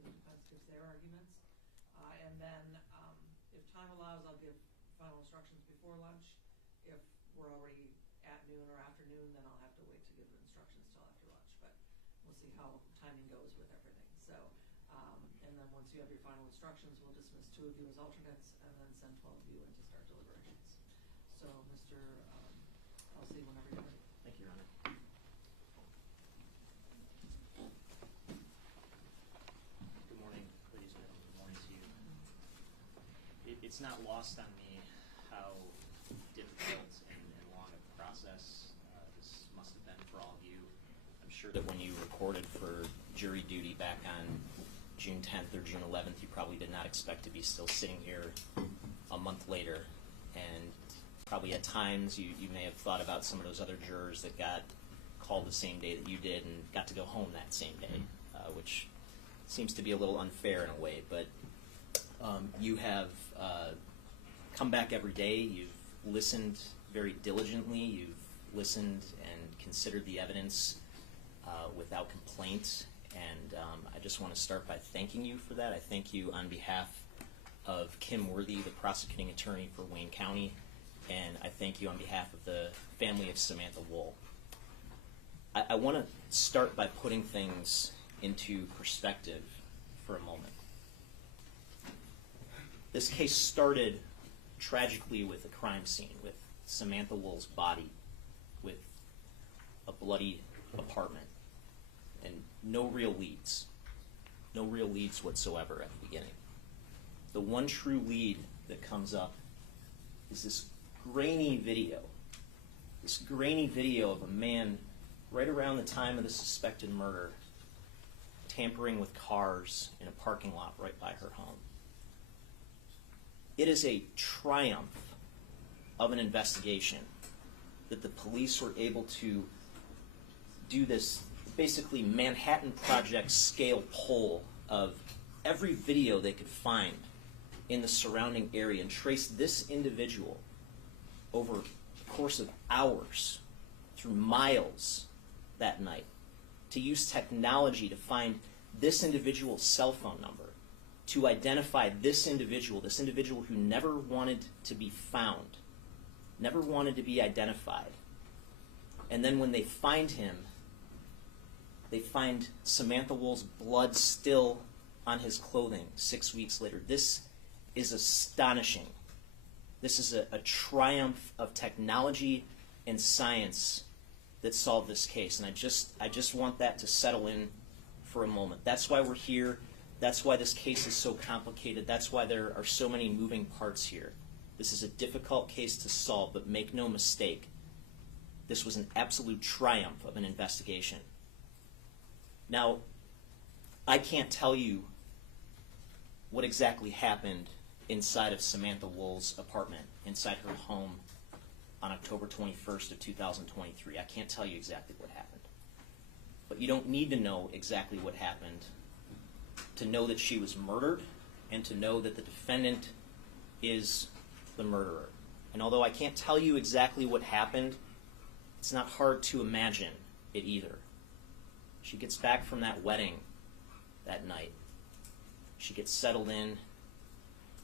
after the defense gives their arguments. And then if time allows, I'll give final instructions before lunch. If we're already at noon or afternoon, then I'll have to wait to give the instructions till after lunch. But we'll see how timing goes with everything. So, and then once you have your final instructions, we'll dismiss 2 of you as alternates and then send 12 of you in to start deliberations. So, Mr. I'll see whenever you're ready. Thank you, Your Honor. Good morning, ladies and gentlemen. Good morning to you. It's not lost on me how difficult and long a process this must have been for all of you. I'm sure that when you recorded for jury duty back on June 10th or June 11th, you probably did not expect to be still sitting here a month later. And probably at times you may have thought about some of those other jurors that got called the same day that you did and got to go home that same day, which seems to be a little unfair in a way. But you have come back every day. You've listened very diligently. You've listened and considered the evidence without complaint. And I just want to start by thanking you for that. I thank you on behalf of Kim Worthy, the prosecuting attorney for Wayne County, and I thank you on behalf of the family of Samantha Woll. I want to start by putting things into perspective for a moment. This case started tragically with a crime scene, with Samantha Woll's body, with a bloody apartment, and no real leads whatsoever at the beginning. The one true lead that comes up is this grainy video of a man right around the time of the suspected murder tampering with cars in a parking lot right by her home. It is a triumph of an investigation that the police were able to do this basically Manhattan Project scale poll of every video they could find in the surrounding area and trace this individual over the course of hours through miles that night, to use technology to find this individual's cell phone number, to identify this individual who never wanted to be found, never wanted to be identified. And then when they find him, they find Samantha Woll's blood still on his clothing 6 weeks later. This is astonishing. This is a triumph of technology and science that solved this case. And I just want that to settle in for a moment. That's why we're here. That's why this case is so complicated. That's why there are so many moving parts here. This is a difficult case to solve, but make no mistake, this was an absolute triumph of an investigation. Now, I can't tell you what exactly happened inside of Samantha Woll's apartment, inside her home on October 21st of 2023. I can't tell you exactly what happened. But you don't need to know exactly what happened to know that she was murdered and to know that the defendant is the murderer. And although I can't tell you exactly what happened, it's not hard to imagine it either. She gets back from that wedding that night. She gets settled in.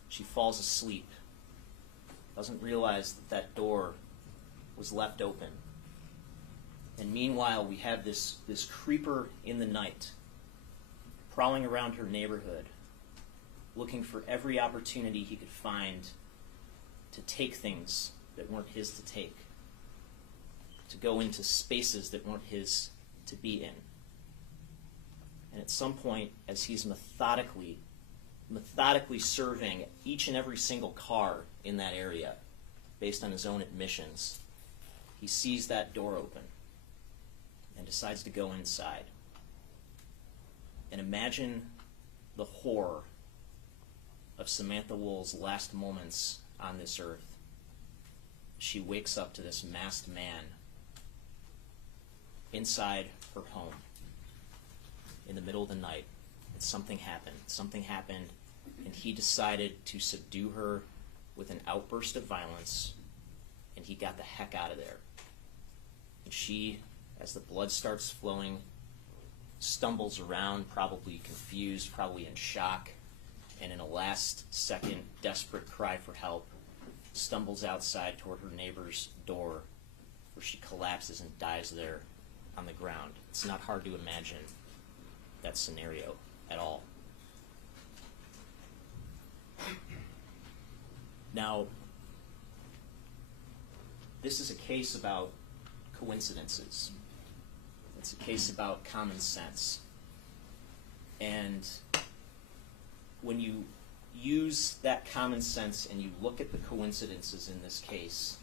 She falls asleep. Doesn't realize that that door was left open. And meanwhile, we have this creeper in the night prowling around her neighborhood, looking for every opportunity he could find to take things that weren't his to take, to go into spaces that weren't his to be in. And at some point, as he's methodically surveying each and every single car in that area, based on his own admissions, he sees that door open and decides to go inside. And imagine the horror of Samantha Woll's last moments on this earth. She wakes up to this masked man inside her home in the middle of the night. And something happened. Something happened, and he decided to subdue her with an outburst of violence, and he got the heck out of there. And she, as the blood starts flowing stumbles around, probably confused, probably in shock, and in a last-second desperate cry for help, stumbles outside toward her neighbor's door, where she collapses and dies there on the ground. It's not hard to imagine that scenario at all. Now, this is a case about coincidences. It's a case about common sense. And when you use that common sense and you look at the coincidences in this case,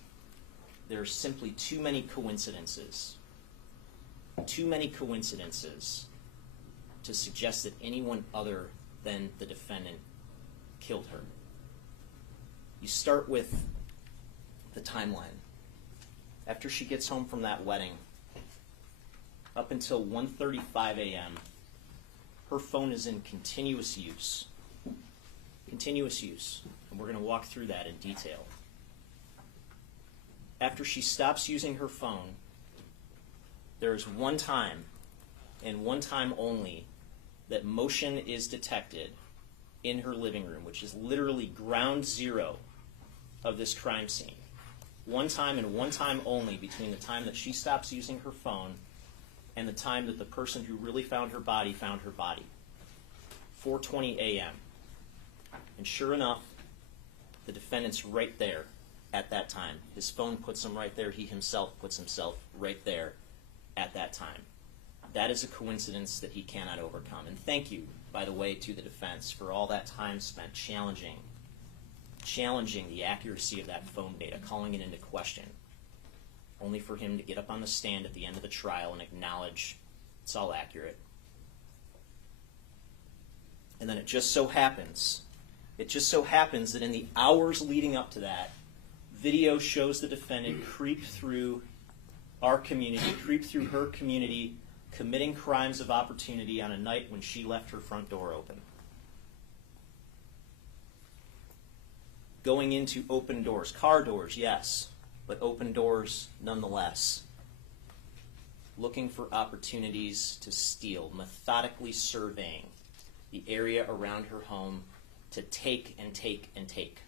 there are simply too many coincidences to suggest that anyone other than the defendant killed her. You start with the timeline. After she gets home from that wedding, up until 1:35 a.m., her phone is in continuous use. Continuous use. And we're going to walk through that in detail. After she stops using her phone, there's one time, and one time only, that motion is detected in her living room, which is literally ground zero of this crime scene. One time and one time only between the time that she stops using her phone and the time that the person who really found her body found her body. 4:20 a.m. And sure enough, the defendant's right there at that time. His phone puts him right there. He himself puts himself right there at that time. That is a coincidence that he cannot overcome. And thank you, by the way, to the defense for all that time spent challenging the accuracy of that phone data, calling it into question, only for him to get up on the stand at the end of the trial and acknowledge it's all accurate. And then it just so happens that in the hours leading up to that, video shows the defendant creep through our community, creep through her community, committing crimes of opportunity on a night when she left her front door open. Going into open doors, car doors, yes, but open doors nonetheless. Looking for opportunities to steal, methodically surveying the area around her home to take and take and take.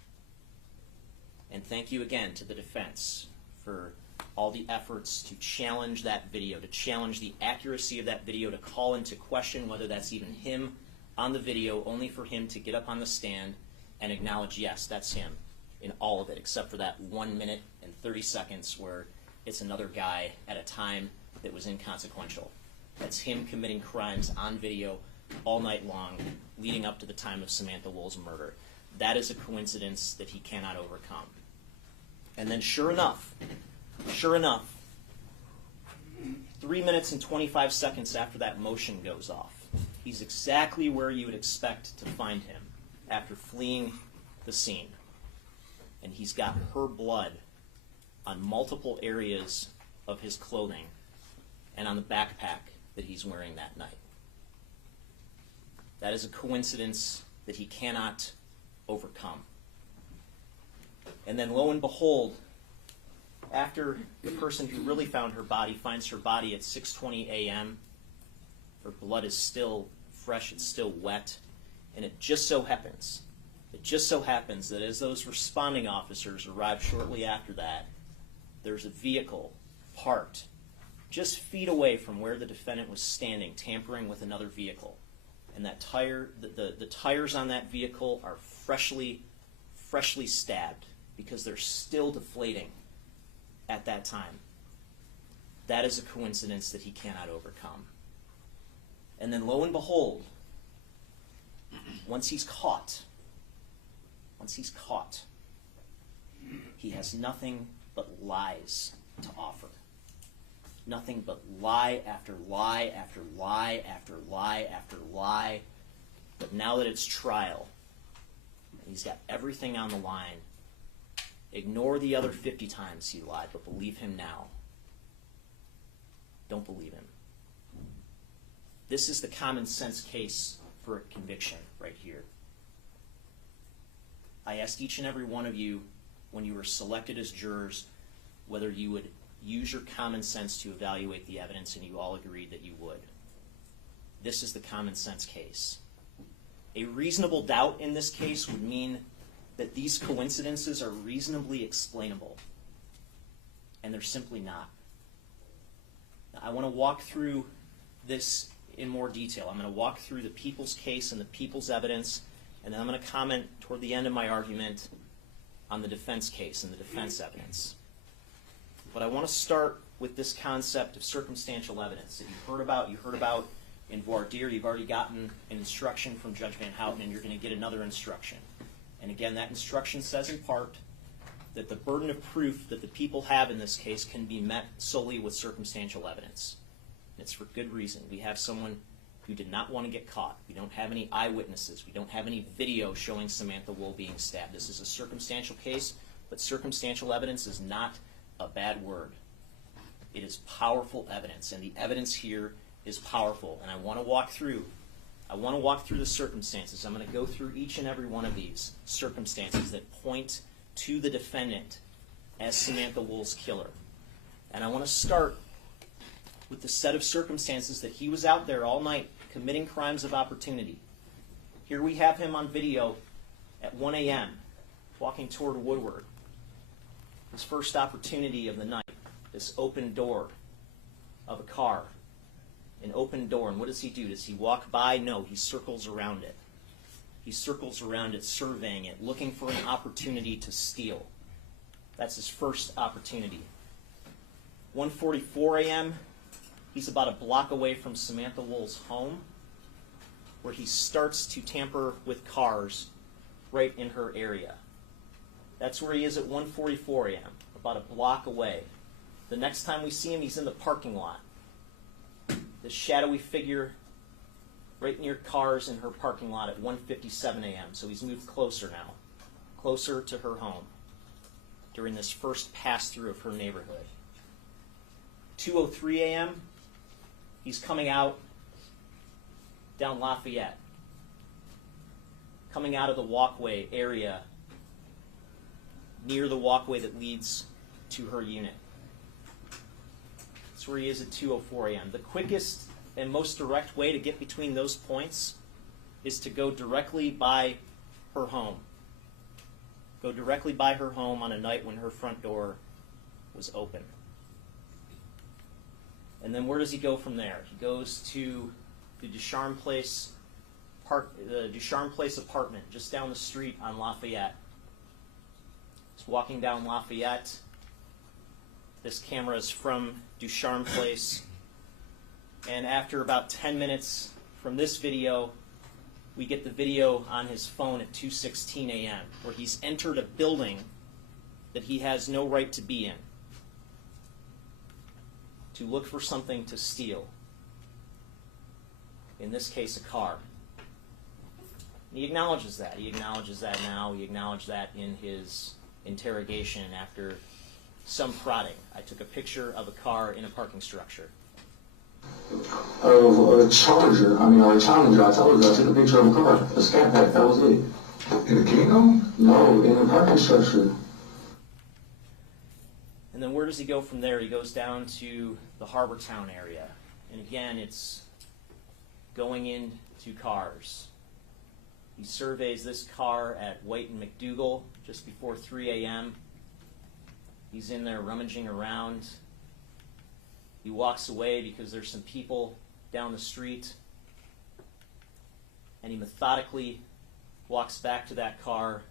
And thank you again to the defense for all the efforts to challenge that video, to challenge the accuracy of that video, to call into question whether that's even him on the video, only for him to get up on the stand and acknowledge, yes, that's him in all of it, except for that 1 minute and 30 seconds where it's another guy at a time that was inconsequential. That's him committing crimes on video all night long, leading up to the time of Samantha Woll's murder. That is a coincidence that he cannot overcome. And then sure enough, 3 minutes and 25 seconds after that motion goes off, he's exactly where you would expect to find him after fleeing the scene. And he's got her blood on multiple areas of his clothing and on the backpack that he's wearing that night. That is a coincidence that he cannot overcome. And then lo and behold, after the person who really found her body finds her body at 6:20 a.m., her blood is still fresh, it's still wet, and it just so happens that as those responding officers arrive shortly after that, there's a vehicle parked just feet away from where the defendant was standing, tampering with another vehicle. And that the tires on that vehicle are freshly stabbed because they're still deflating at that time. That is a coincidence that he cannot overcome. And then lo and behold, once he's caught, he has nothing but lies to offer. Nothing but lie after lie after lie after lie after lie. But now that it's trial, and he's got everything on the line, ignore the other 50 times he lied, but believe him now. Don't believe him. This is the common sense case for a conviction right here. I asked each and every one of you, when you were selected as jurors, whether you would use your common sense to evaluate the evidence, and you all agreed that you would. this is the common sense case. A reasonable doubt in this case would mean that these coincidences are reasonably explainable, and they're simply not. Now, I want to walk through this in more detail. I'm going to walk through the people's case and the people's evidence, and then I'm going to comment toward the end of my argument on the defense case and the defense evidence. But I want to start with this concept of circumstantial evidence that you heard about in voir dire. You've already gotten an instruction from Judge Van Houten, and you're going to get another instruction. And again, that instruction says in part that the burden of proof that the people have in this case can be met solely with circumstantial evidence. And it's for good reason. We have someone who did not want to get caught. We don't have any eyewitnesses. We don't have any video showing Samantha Woll being stabbed. This is a circumstantial case, but circumstantial evidence is not a bad word. It is powerful evidence, and the evidence here is powerful. And I want to walk through the circumstances. I'm going to go through each and every one of these circumstances that point to the defendant as Samantha Woll's killer. And I want to start with the set of circumstances that he was out there all night committing crimes of opportunity. Here we have him on video at 1 a.m. walking toward Woodward. His first opportunity of the night, this open door of a car. An open door, and what does he do? Does he walk by? No, he circles around it. He circles around it, surveying it, looking for an opportunity to steal. That's his first opportunity. 1:44 a.m., he's about a block away from Samantha Woll's home, where he starts to tamper with cars right in her area. That's where he is at 1:44 a.m., about a block away. The next time we see him, he's in the parking lot. This shadowy figure right near cars in her parking lot at 1:57 a.m. So he's moved closer now, closer to her home during this first pass-through of her neighborhood. 2:03 a.m., he's coming out down Lafayette, coming out of the walkway area near the walkway that leads to her unit. That's where he is at 2:04 a.m. The quickest and most direct way to get between those points is to go directly by her home. Go directly by her home on a night when her front door was open. And then where does he go from there? He goes to the Ducharme Place apartment just down the street on Lafayette. He's walking down Lafayette. This camera is from Ducharme Place. And after about 10 minutes from this video, we get the video on his phone at 2:16 a.m., where he's entered a building that he has no right to be in, to look for something to steal. In this case, a car. He acknowledges that. He acknowledges that now. He acknowledged that in his interrogation after some prodding. I took a picture of a car in a parking structure. A Challenger. I challenged her. I told her I took a picture of a car, a scat pack. That was it. In a Kingdom? No, in a parking structure. And then where does he go from there? He goes down to the Harbor Town area. And again, it's going into cars. He surveys this car at White and McDougal just before 3 a.m. He's in there rummaging around. He walks away because there's some people down the street. And he methodically walks back to that car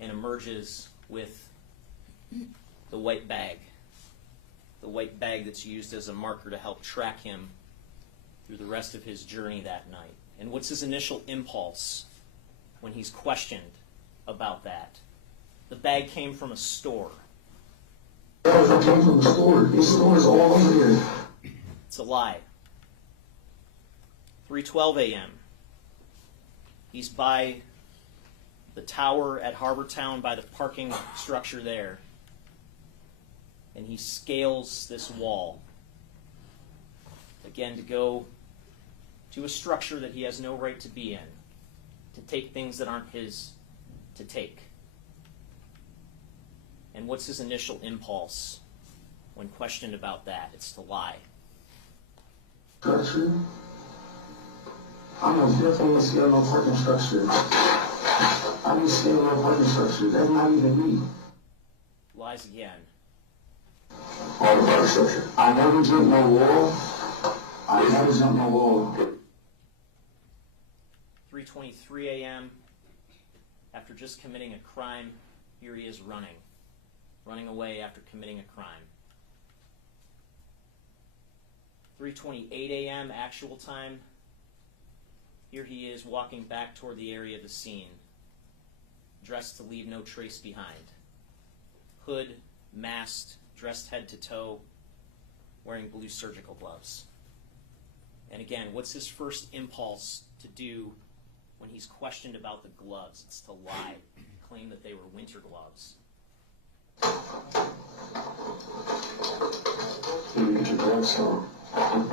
and emerges with the white bag. The white bag that's used as a marker to help track him through the rest of his journey that night. And what's his initial impulse when he's questioned about that? The bag came from a store. It came from the store. These stores all over here. It's a lie. 3:12 a.m. He's by the tower at Harbor Town, by the parking structure there. And he scales this wall. Again, to go to a structure that he has no right to be in. To take things that aren't his to take. And what's his initial impulse when questioned about that? It's to lie. Structure. I'm most definitely scared of no parking structure. I be scared of no parking structure. That's not even me. Lies again. All the parking structure. I never jumped no wall. I never jumped no wall. 3:23 a.m. After just committing a crime, here he is running away after committing a crime. 3:28 a.m. actual time. Here he is walking back toward the area of the scene, dressed to leave no trace behind. Hood, masked, dressed head to toe, wearing blue surgical gloves. And again, what's his first impulse to do when he's questioned about the gloves? It's to lie, claim that they were winter gloves. You get your gloves on. I'm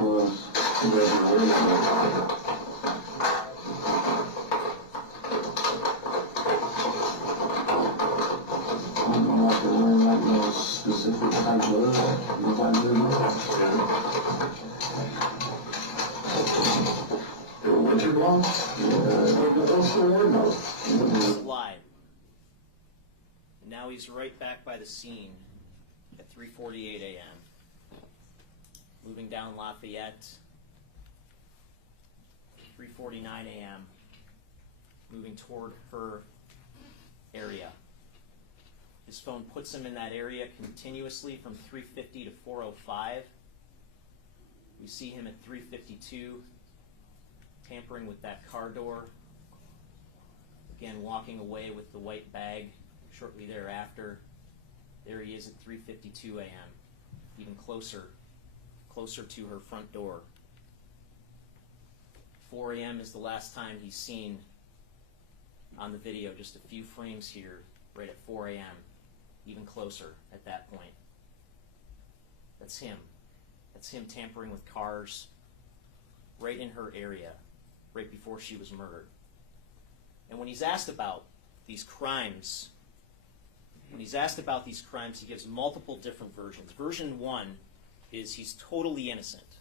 not wearing like no specific type gloves. Look like good gloves. The winter gloves? Yeah, those still wearing those. It's a lie. And now he's right back by the scene at 3:48 a.m. Moving down Lafayette, 3:49 a.m., moving toward her area. His phone puts him in that area continuously from 3:50 to 4:05. We see him at 3:52, tampering with that car door. Again, walking away with the white bag shortly thereafter. There he is at 3:52 a.m., even closer to her front door. 4 a.m. is the last time he's seen on the video, just a few frames here, right at 4 a.m., even closer at that point. That's him. That's him tampering with cars right in her area, right before she was murdered. And when he's asked about these crimes, he gives multiple different versions. Version 1 is he's totally innocent.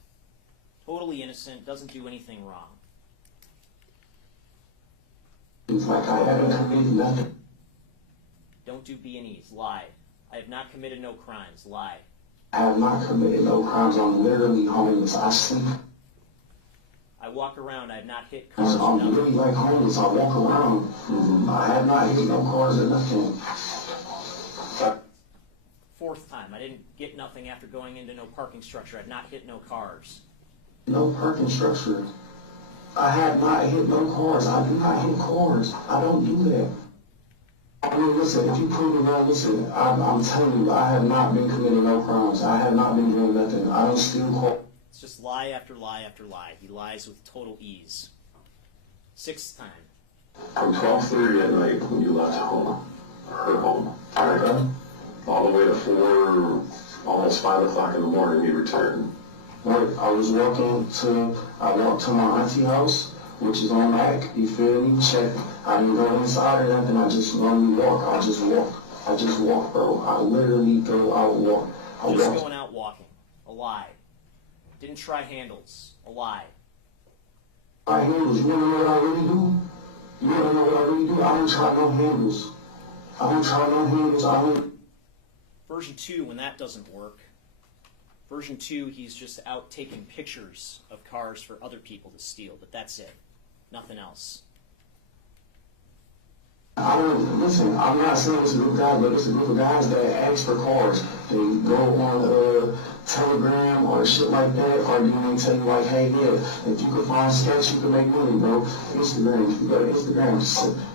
Totally innocent, doesn't do anything wrong. It's like I haven't committed nothing. Don't do B&Es. Lie. I have not committed no crimes. Lie. I have not committed no crimes. I'm literally homeless. I sleep. I walk around. I have not hit cars. I'm really like homeless. I walk around. I have not hit no cars or nothing. Fourth time. I didn't get nothing after going into no parking structure. I've not hit no cars. No parking structure. I have not hit no cars. I do not hit cars. I don't do that. I mean, listen, if you prove me wrong, listen, I'm telling you, I have not been committing no crimes. I have not been doing nothing. I don't steal cars. It's just lie after lie after lie. He lies with total ease. Sixth time. From 12:30 at night when you left home, her home, all the way to 4, almost 5 o'clock in the morning, you returned. Right, I walked to my auntie house, which is on Mac, you feel me? Check. I didn't go inside or nothing, I just normally walk. I just walk, bro. I literally go out and walk. Just going out walking. A lie. Didn't try handles. A lie. My handles, you wanna know what I really do? You wanna know what I really do? I don't try no handles. Version 2, when that doesn't work. Version 2, he's just out taking pictures of cars for other people to steal, but that's it. Nothing else. Listen, I'm not saying it's a group of guys, but it's a group of guys that ask for cars. They go on Telegram or shit like that, or then they tell you like, hey, yeah, if you can find sketch, you can make money, bro. Instagram, if you go to Instagram,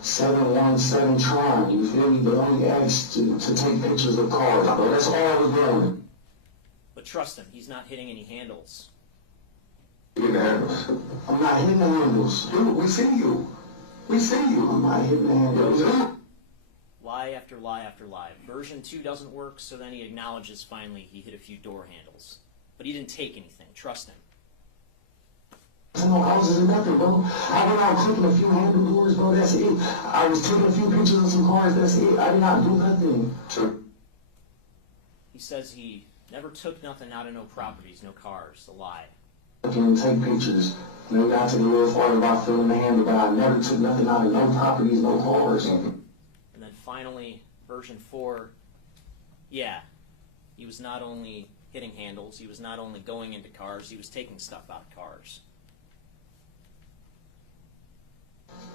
717 Tron, you feel me? They only ask to take pictures of cars, bro. That's all we're doing. But trust him, he's not hitting any handles. Hitting the handles? I'm not hitting the handles. Dude, we see you. I'm not hitting the handles. Lie after lie after lie. Version 2 doesn't work, so then he acknowledges finally he hit a few door handles. But he didn't take anything. Trust him. No houses or nothing, bro. I went out clicking a few handle doors, bro. That's it. I was taking a few pictures of some cars. That's it. I did not do nothing. He says he never took nothing out of no properties, no cars. A lie. and take pictures. Maybe I took a little farther about filling the handle, but I never took nothing out of no properties, no cars. And then finally, version 4, yeah, he was not only hitting handles, he was not only going into cars, he was taking stuff out of cars.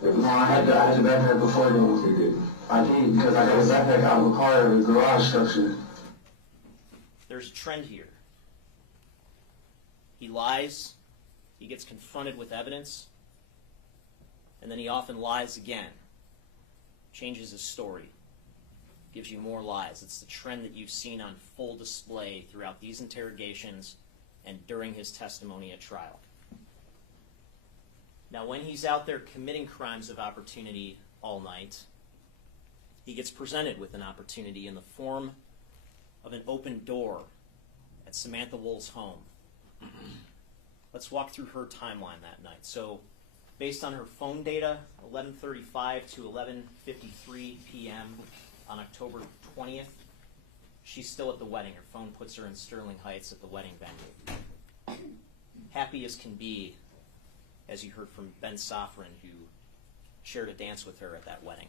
No, I had the backpack before then. I did, because I got a backpack out of a car in the garage structure. There's a trend here. He lies, he gets confronted with evidence, and then he often lies again. Changes his story, gives you more lies. It's the trend that you've seen on full display throughout these interrogations and during his testimony at trial. Now, when he's out there committing crimes of opportunity all night, he gets presented with an opportunity in the form of an open door at Samantha Woll's home. Let's walk through her timeline that night. So, based on her phone data, 11:35 to 11:53 p.m. on October 20th, she's still at the wedding. Her phone puts her in Sterling Heights at the wedding venue. Happy as can be, as you heard from Ben Safran, who shared a dance with her at that wedding.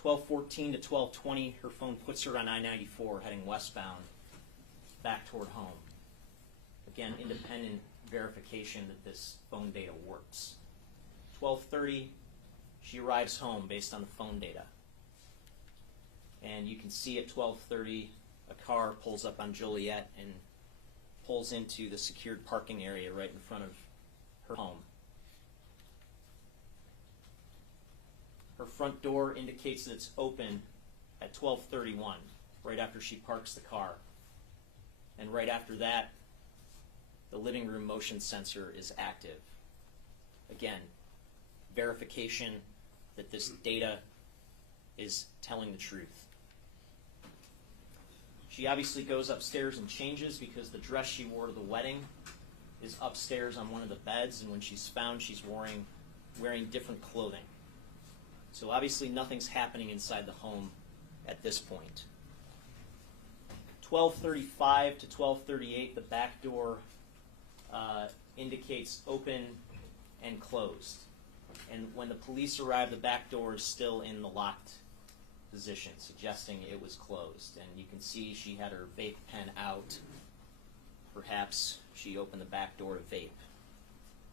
12:14 to 12:20, her phone puts her on I-94 heading westbound back toward home. Again, independent verification that this phone data works. 12:30, she arrives home based on the phone data. And you can see at 12:30, a car pulls up on Joliet and pulls into the secured parking area right in front of her home. Her front door indicates that it's open at 12:31, right after she parks the car. And right after that, the living room motion sensor is active. Again, verification that this data is telling the truth. She obviously goes upstairs and changes because the dress she wore to the wedding is upstairs on one of the beds, and when she's found, she's wearing different clothing. So obviously nothing's happening inside the home at this point. 12:35 to 12:38, the back door indicates open and closed. And when the police arrive, the back door is still in the locked position, suggesting it was closed. And you can see she had her vape pen out. Perhaps she opened the back door to vape.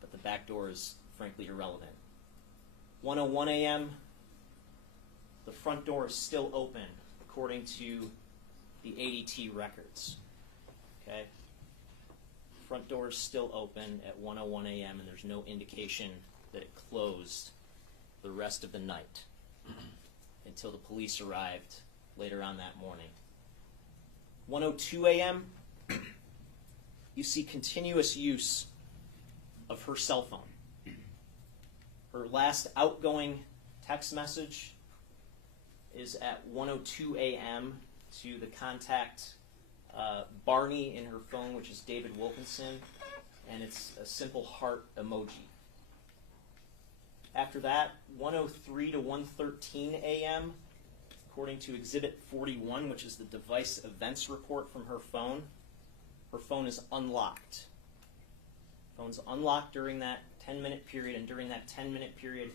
But the back door is frankly irrelevant. 1:01 a.m., the front door is still open, according to the ADT records. Okay? Front door is still open at 1:01 a.m., and there's no indication that it closed the rest of the night until the police arrived later on that morning. 1:02 a.m., you see continuous use of her cell phone. Her last outgoing text message is at 1:02 a.m. to the contact Barney in her phone, which is David Wilkinson, and it's a simple heart emoji. After that, 1:03 to 1:13 a.m., according to Exhibit 41, which is the device events report from her phone is unlocked. Phone's unlocked during that 10-minute period, and during that 10-minute period,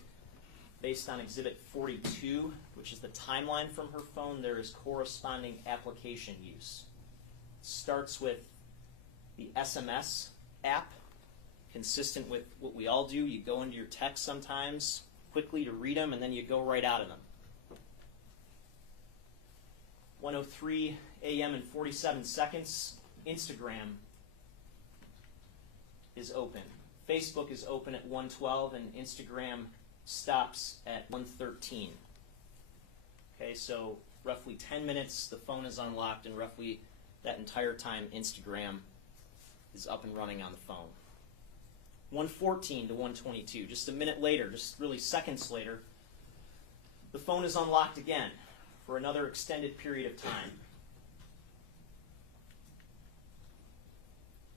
based on Exhibit 42, which is the timeline from her phone, there is corresponding application use. It starts with the SMS app, consistent with what we all do. You go into your text sometimes quickly to read them, and then you go right out of them. 1:03 a.m. and 47 seconds, Instagram is open. Facebook is open at 1:12, and Instagram stops at 1:13. Okay, so roughly 10 minutes, the phone is unlocked, and roughly that entire time, Instagram is up and running on the phone. 1:14 to 1:22, just a minute later, just really seconds later, the phone is unlocked again for another extended period of time.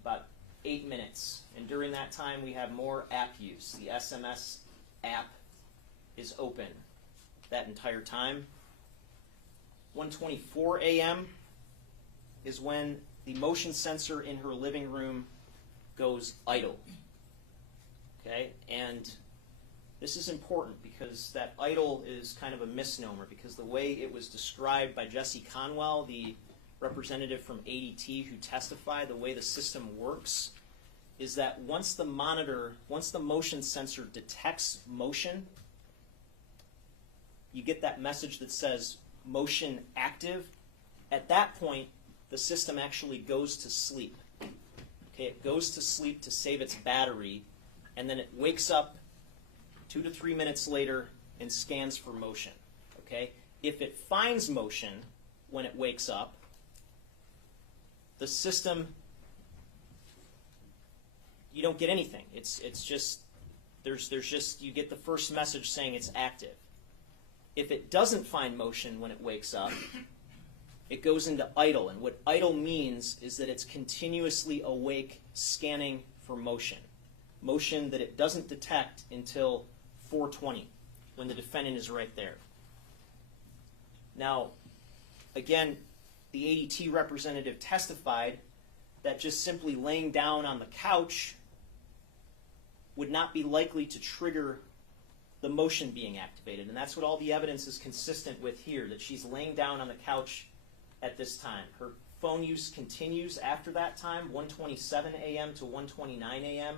About 8 minutes. And during that time, we have more app use. The SMS app is open that entire time. 1:24 a.m. is when the motion sensor in her living room goes idle. Okay, and this is important because that idle is kind of a misnomer, because the way it was described by Jesse Conwell, the representative from ADT who testified, the way the system works is that once the motion sensor detects motion, you get that message that says motion active. At that point, the system actually goes to sleep. Okay, it goes to sleep to save its battery, and then it wakes up 2 to 3 minutes later and scans for motion. Okay? If it finds motion when it wakes up, the system, you don't get anything. It's just there's just, you get the first message saying it's active. If it doesn't find motion when it wakes up, it goes into idle. And what idle means is that it's continuously awake, scanning for motion. Motion that it doesn't detect until 4:20, when the defendant is right there. Now, again, the ADT representative testified that just simply laying down on the couch would not be likely to trigger the motion being activated. And that's what all the evidence is consistent with here, that she's laying down on the couch at this time. Her phone use continues after that time, 1:27 a.m. to 1:29 a.m.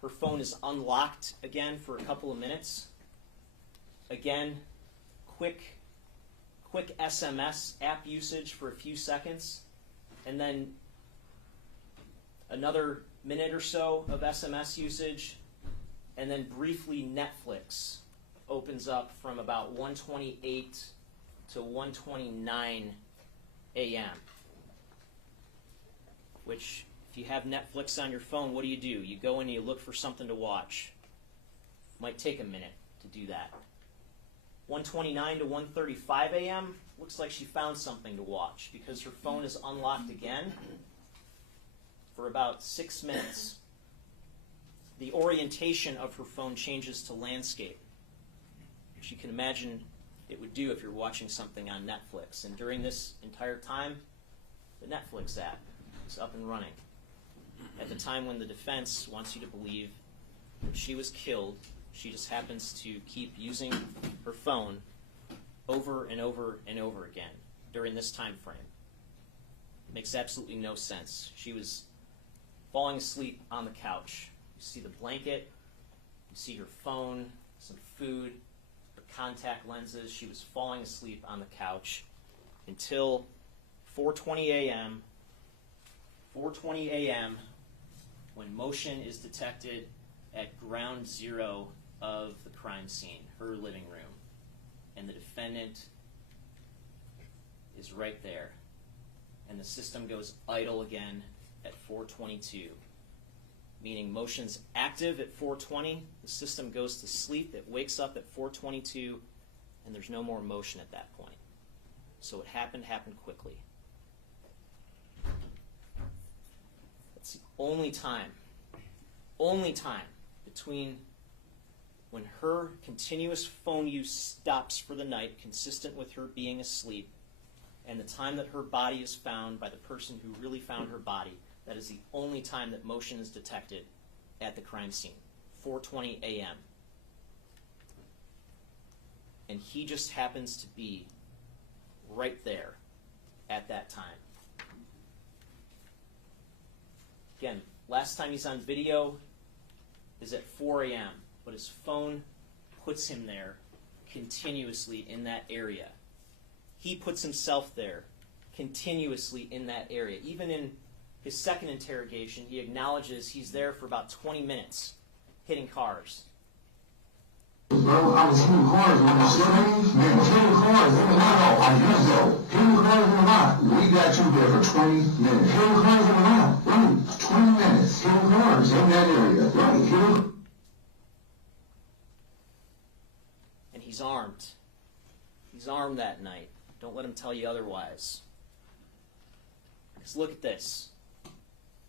Her phone is unlocked again for a couple of minutes. Again, quick SMS app usage for a few seconds, and then another minute or so of SMS usage, and then briefly Netflix opens up from about 1:28 to 1:29 a.m. Which, if you have Netflix on your phone, what do? You go in and you look for something to watch. Might take a minute to do that. 1:29 to 1:35 a.m. looks like she found something to watch, because her phone is unlocked again for about 6 minutes. The orientation of her phone changes to landscape, which you can imagine it would do if you're watching something on Netflix. And during this entire time, the Netflix app is up and running. At the time when the defense wants you to believe that she was killed, she just happens to keep using her phone over and over and over again during this time frame. It makes absolutely no sense. She was falling asleep on the couch. You see the blanket, you see her phone, some food, her contact lenses. She was falling asleep on the couch until 4:20 a.m. 4:20 a.m. when motion is detected at ground zero of the crime scene, her living room. And the defendant is right there. And the system goes idle again at 4:22, meaning motion's active at 4:20, the system goes to sleep, it wakes up at 4:22, and there's no more motion at that point. So what happened quickly. That's the only time between when her continuous phone use stops for the night, consistent with her being asleep, and the time that her body is found by the person who really found her body. That is the only time that motion is detected at the crime scene, 4:20 a.m. And he just happens to be right there at that time. Again, last time he's on video is at 4 a.m., but his phone puts him there continuously in that area. He puts himself there continuously in that area. Even in his second interrogation, he acknowledges he's there for about 20 minutes, hitting cars. Bro, I was hitting cars when I was man, hitting cars in the lot. I guess so. Hitting cars in the lot. We got you there for 20 minutes. Hitting cars in the lot. Right. 20 minutes. Hitting cars in that area. Right. Hitting. And he's armed. He's armed that night. Don't let him tell you otherwise. Because look at this.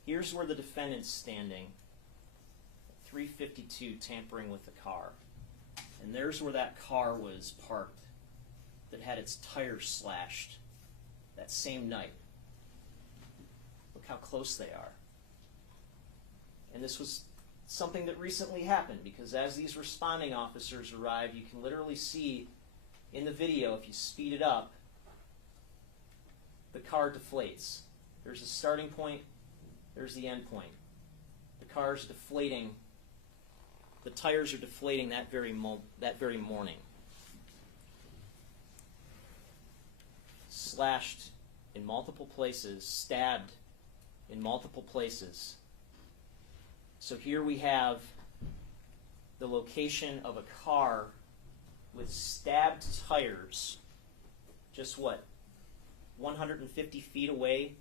Here's where the defendant's standing at 3:52, tampering with the car. And there's where that car was parked that had its tires slashed that same night. Look how close they are. and this was something that recently happened, because as these responding officers arrive, you can literally see in the video, if you speed it up, the car deflates. There's a starting point, there's the end point. The car is deflating, the tires are deflating that very morning. Slashed in multiple places, stabbed in multiple places. So here we have the location of a car with stabbed tires, just what, 150 feet away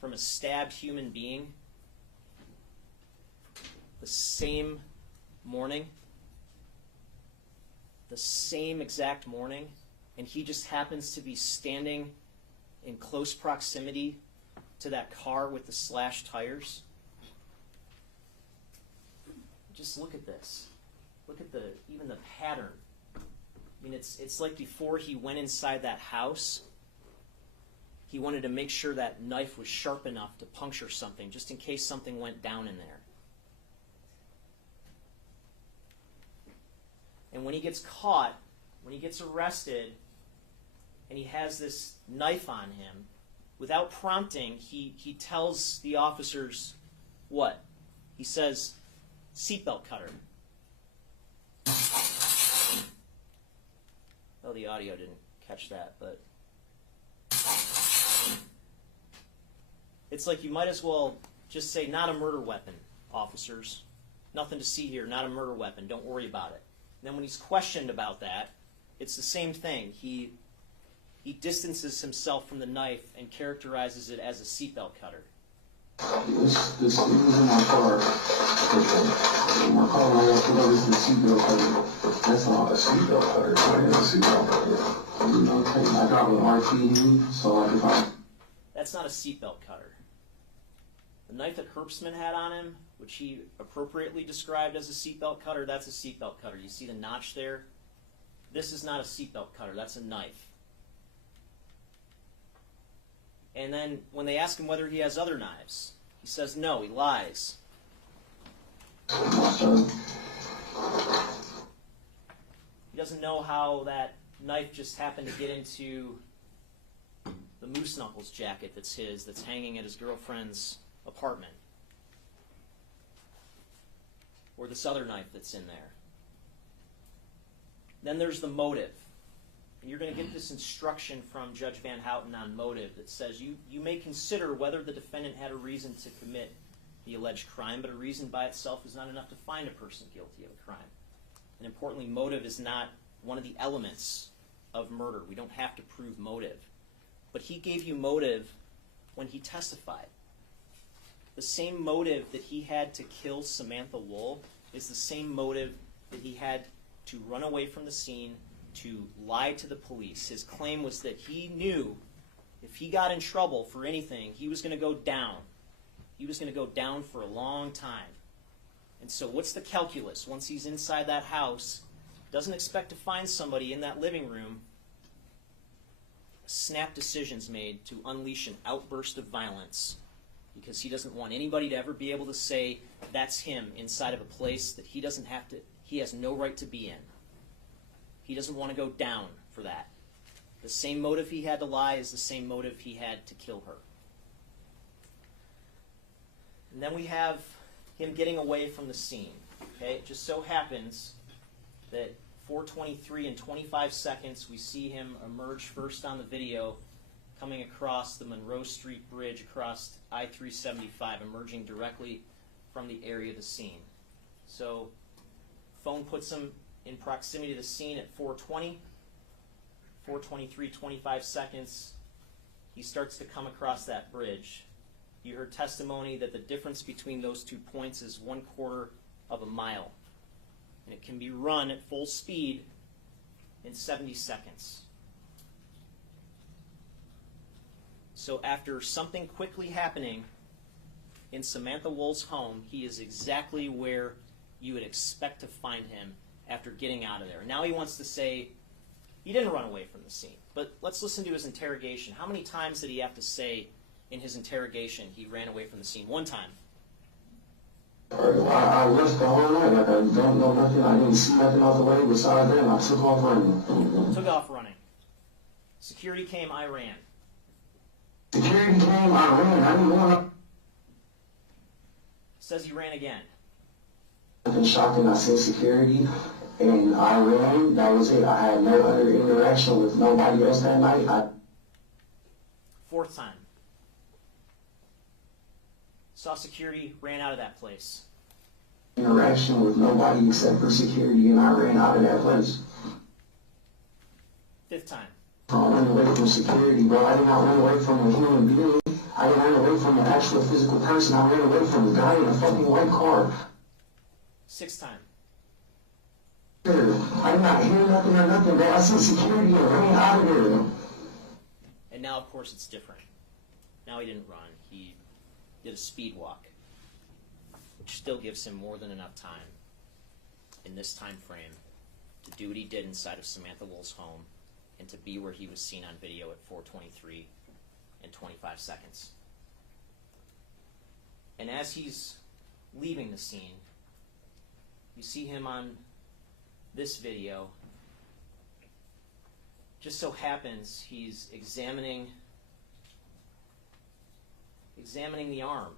from a stabbed human being, the same morning, the same exact morning, and he just happens to be standing in close proximity to that car with the slashed tires. Just look at this. Look at even the pattern. I mean, it's like before he went inside that house, he wanted to make sure that knife was sharp enough to puncture something, just in case something went down in there. And when he gets caught, when he gets arrested, and he has this knife on him, without prompting, he tells the officers what? He says, "Seatbelt cutter." Oh, the audio didn't catch that, but it's like you might as well just say, "Not a murder weapon, officers. Nothing to see here, not a murder weapon. Don't worry about it." And then when he's questioned about that, it's the same thing. He distances himself from the knife and characterizes it as a seatbelt cutter. This was in my car. My car, when I got pulled over, this is a seatbelt cutter. That's not a seatbelt cutter. It's not a seatbelt cutter. You know, I got an RTD, so like if I... That's not a seatbelt cutter. The knife that Herbstman had on him, which he appropriately described as a seatbelt cutter, that's a seatbelt cutter. You see the notch there? This is not a seatbelt cutter. That's a knife. And then when they ask him whether he has other knives, he says no, he lies. He doesn't know how that knife just happened to get into the moose knuckles jacket that's his, that's hanging at his girlfriend's apartment. Or this other knife that's in there. Then there's the motive. And you're going to get this instruction from Judge Van Houten on motive that says you may consider whether the defendant had a reason to commit the alleged crime, but a reason by itself is not enough to find a person guilty of a crime. And importantly, motive is not one of the elements of murder. We don't have to prove motive. But he gave you motive when he testified. The same motive that he had to kill Samantha Woll is the same motive that he had to run away from the scene, to lie to the police. His claim was that he knew if he got in trouble for anything, he was going to go down. He was going to go down for a long time. And so what's the calculus? Once he's inside that house, doesn't expect to find somebody in that living room, snap decisions made to unleash an outburst of violence because he doesn't want anybody to ever be able to say that's him inside of a place that he has no right to be in. He doesn't want to go down for that. The same motive he had to lie is the same motive he had to kill her. And then we have him getting away from the scene. Okay? It just so happens that 4:23 and 25 seconds, we see him emerge first on the video, coming across the Monroe Street Bridge across I-375, emerging directly from the area of the scene. So, phone puts him in proximity to the scene at 4:20. 4:23, 25 seconds, he starts to come across that bridge. You heard testimony that the difference between those 2 points is 1/4 of a mile. And it can be run at full speed in 70 seconds. So after something quickly happening in Samantha Woll's home, he is exactly where you would expect to find him after getting out of there. Now he wants to say he didn't run away from the scene. But let's listen to his interrogation. How many times did he have to say in his interrogation he ran away from the scene? One time. Well, I left the whole night. Like, I don't know nothing. I didn't see nothing out the way. Besides that, I took off running. Took off running. Security came, I ran. Security came, I ran. I didn't want to. Says he ran again. Nothing shocking. I seen security, and I ran. That was it. I had no other interaction with nobody else that night. Fourth time. Saw security, ran out of that place. Interaction with nobody except for security, and I ran out of that place. Fifth time. I ran away from security, bro. I did not run away from a human being. I didn't run away from an actual physical person. I ran away from a guy in a fucking white car. Sixth time. I did not hear nothing or nothing, bro. I seen security and ran out of there. And now, of course, it's different. Now he didn't run. He did a speed walk, which still gives him more than enough time in this time frame to do what he did inside of Samantha Woll's home and to be where he was seen on video at 4:23 and 25 seconds. And as he's leaving the scene, you see him on this video. Just so happens he's examining the arm.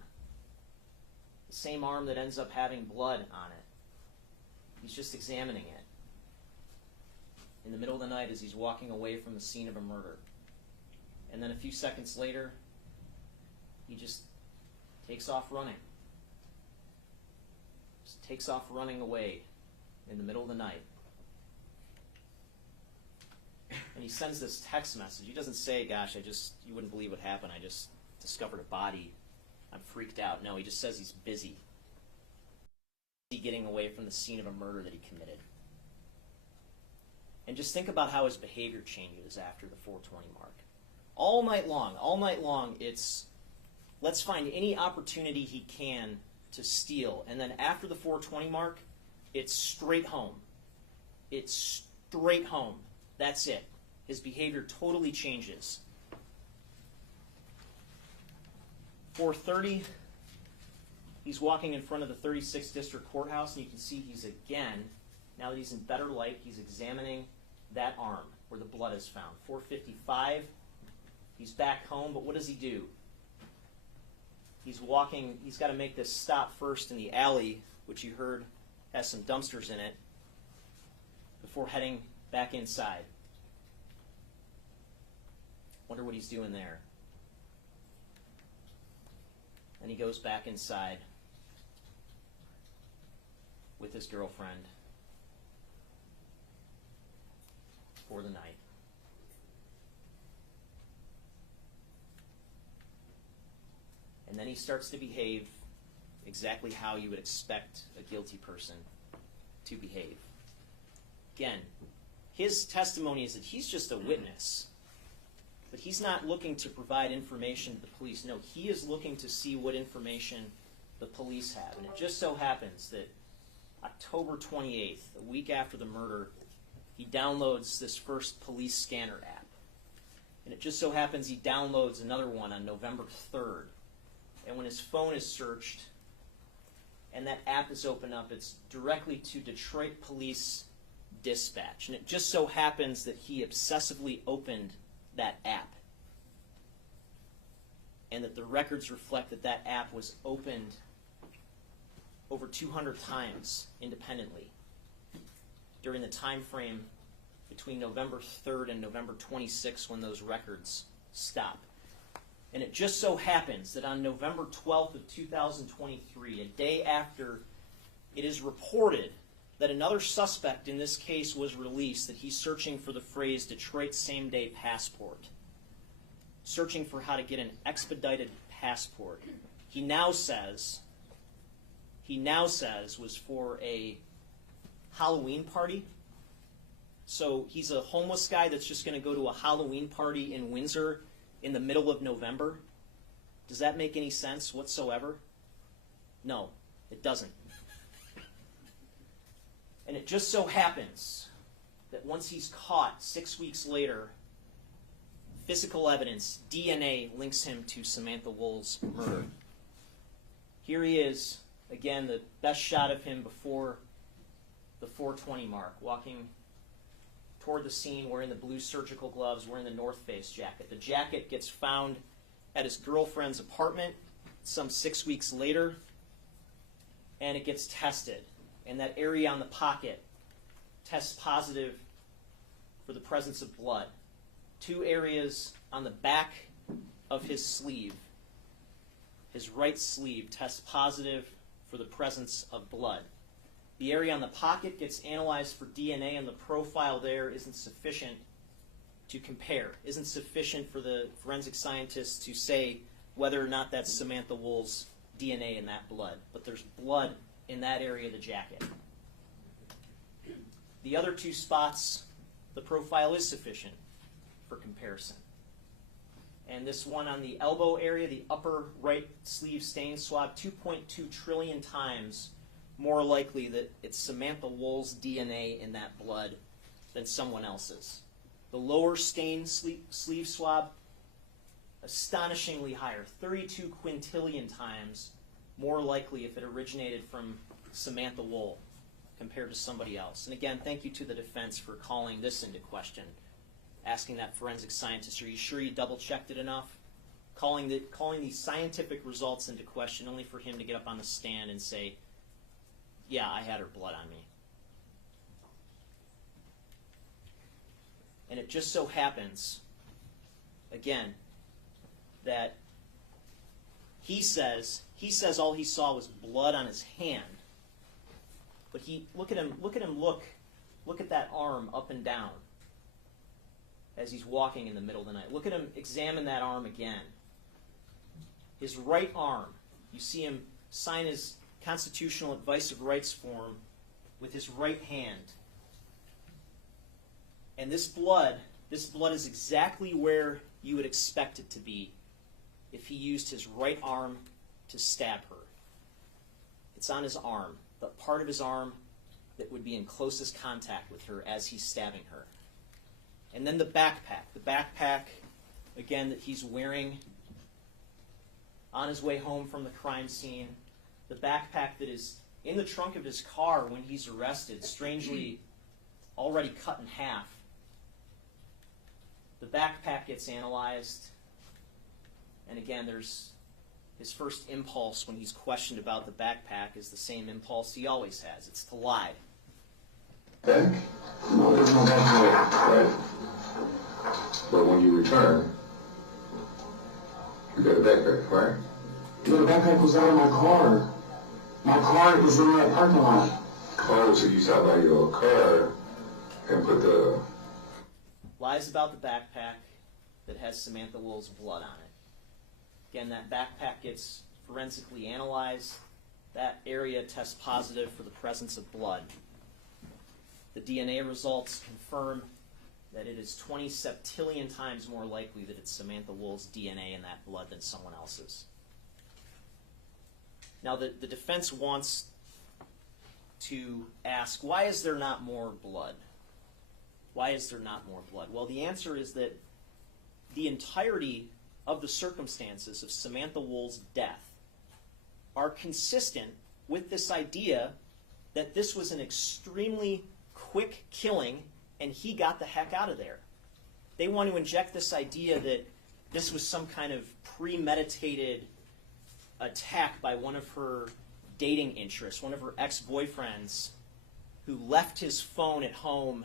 The same arm that ends up having blood on it. He's just examining it in the middle of the night as he's walking away from the scene of a murder. And then a few seconds later, he just takes off running. Just takes off running away in the middle of the night. And he sends this text message. He doesn't say, gosh, you wouldn't believe what happened. I just discovered a body. I'm freaked out. No, he just says he's busy. He's getting away from the scene of a murder that he committed. And just think about how his behavior changes after the 4:20 mark. All night long, it's let's find any opportunity he can to steal. And then after the 4:20 mark, it's straight home. It's straight home. That's it. His behavior totally changes. 4:30, he's walking in front of the 36th District Courthouse, and you can see he's again, now that he's in better light, he's examining that arm where the blood is found. 4:55, he's back home, but what does he do? He's walking, he's got to make this stop first in the alley, which you heard has some dumpsters in it, before heading back inside. Wonder what he's doing there. Then he goes back inside with his girlfriend for the night. And then he starts to behave exactly how you would expect a guilty person to behave. Again, his testimony is that he's just a witness. But he's not looking to provide information to the police. No, he is looking to see what information the police have. And it just so happens that October 28th, a week after the murder, he downloads this first police scanner app. And it just so happens he downloads another one on November 3rd. And when his phone is searched and that app is opened up, it's directly to Detroit Police Dispatch. And it just so happens that he obsessively opened that app, and that the records reflect that that app was opened over 200 times independently during the time frame between November 3rd and November 26th when those records stop. And it just so happens that on November 12th of 2023, a day after it is reported that another suspect in this case was released, that he's searching for the phrase Detroit same-day passport, searching for how to get an expedited passport. He now says was for a Halloween party. So he's a homeless guy that's just going to go to a Halloween party in Windsor in the middle of November. Does that make any sense whatsoever? No, it doesn't. And it just so happens that once he's caught 6 weeks later, physical evidence, DNA, links him to Samantha Woll's murder. Here he is Again, the best shot of him before the 4:20 mark, walking toward the scene wearing the blue surgical gloves, wearing the North Face jacket. The jacket gets found at his girlfriend's apartment some 6 weeks later, and it gets tested. And that area on the pocket tests positive for the presence of blood. 2 areas on the back of his sleeve, his right sleeve, tests positive for the presence of blood. The area on the pocket gets analyzed for DNA, and the profile there isn't sufficient to compare, isn't sufficient for the forensic scientists to say whether or not that's Samantha Woll's DNA in that blood. But there's blood in that area of the jacket. The other 2 spots, the profile is sufficient for comparison. And this one on the elbow area, the upper right sleeve stain swab, 2.2 trillion times more likely that it's Samantha Woll's DNA in that blood than someone else's. The lower stain sleeve swab, astonishingly higher, 32 quintillion times more likely if it originated from Samantha Woll compared to somebody else. And again, thank you to the defense for calling this into question, asking that forensic scientist, are you sure you double-checked it enough? Calling these scientific results into question only for him to get up on the stand and say, yeah, I had her blood on me. And it just so happens, again, that he says all he saw was blood on his hand. But look at that arm up and down as he's walking in the middle of the night. Look at him examine that arm again. His right arm, you see him sign his constitutional advice of rights form with his right hand. And this blood is exactly where you would expect it to be if he used his right arm to stab her. It's on his arm, the part of his arm that would be in closest contact with her as he's stabbing her. And then the backpack, again, that he's wearing on his way home from the crime scene, the backpack that is in the trunk of his car when he's arrested, strangely already cut in half. The backpack gets analyzed, and again, there's his first impulse when he's questioned about the backpack is the same impulse he always has. It's to lie. Back? No, there's no back there. Right. But when you return, you got a backpack, right? The backpack was out of my car. My car is in that parking lot. Oh, so you stopped by your car and put the... Lies about the backpack that has Samantha Woll's blood on it. Again, that backpack gets forensically analyzed. That area tests positive for the presence of blood. The DNA results confirm that it is 20 septillion times more likely that it's Samantha Woll's DNA in that blood than someone else's. Now, the defense wants to ask, why is there not more blood? Why is there not more blood? Well, the answer is that the entirety of the circumstances of Samantha Woll's death are consistent with this idea that this was an extremely quick killing and he got the heck out of there. They want to inject this idea that this was some kind of premeditated attack by one of her dating interests, one of her ex-boyfriends, who left his phone at home,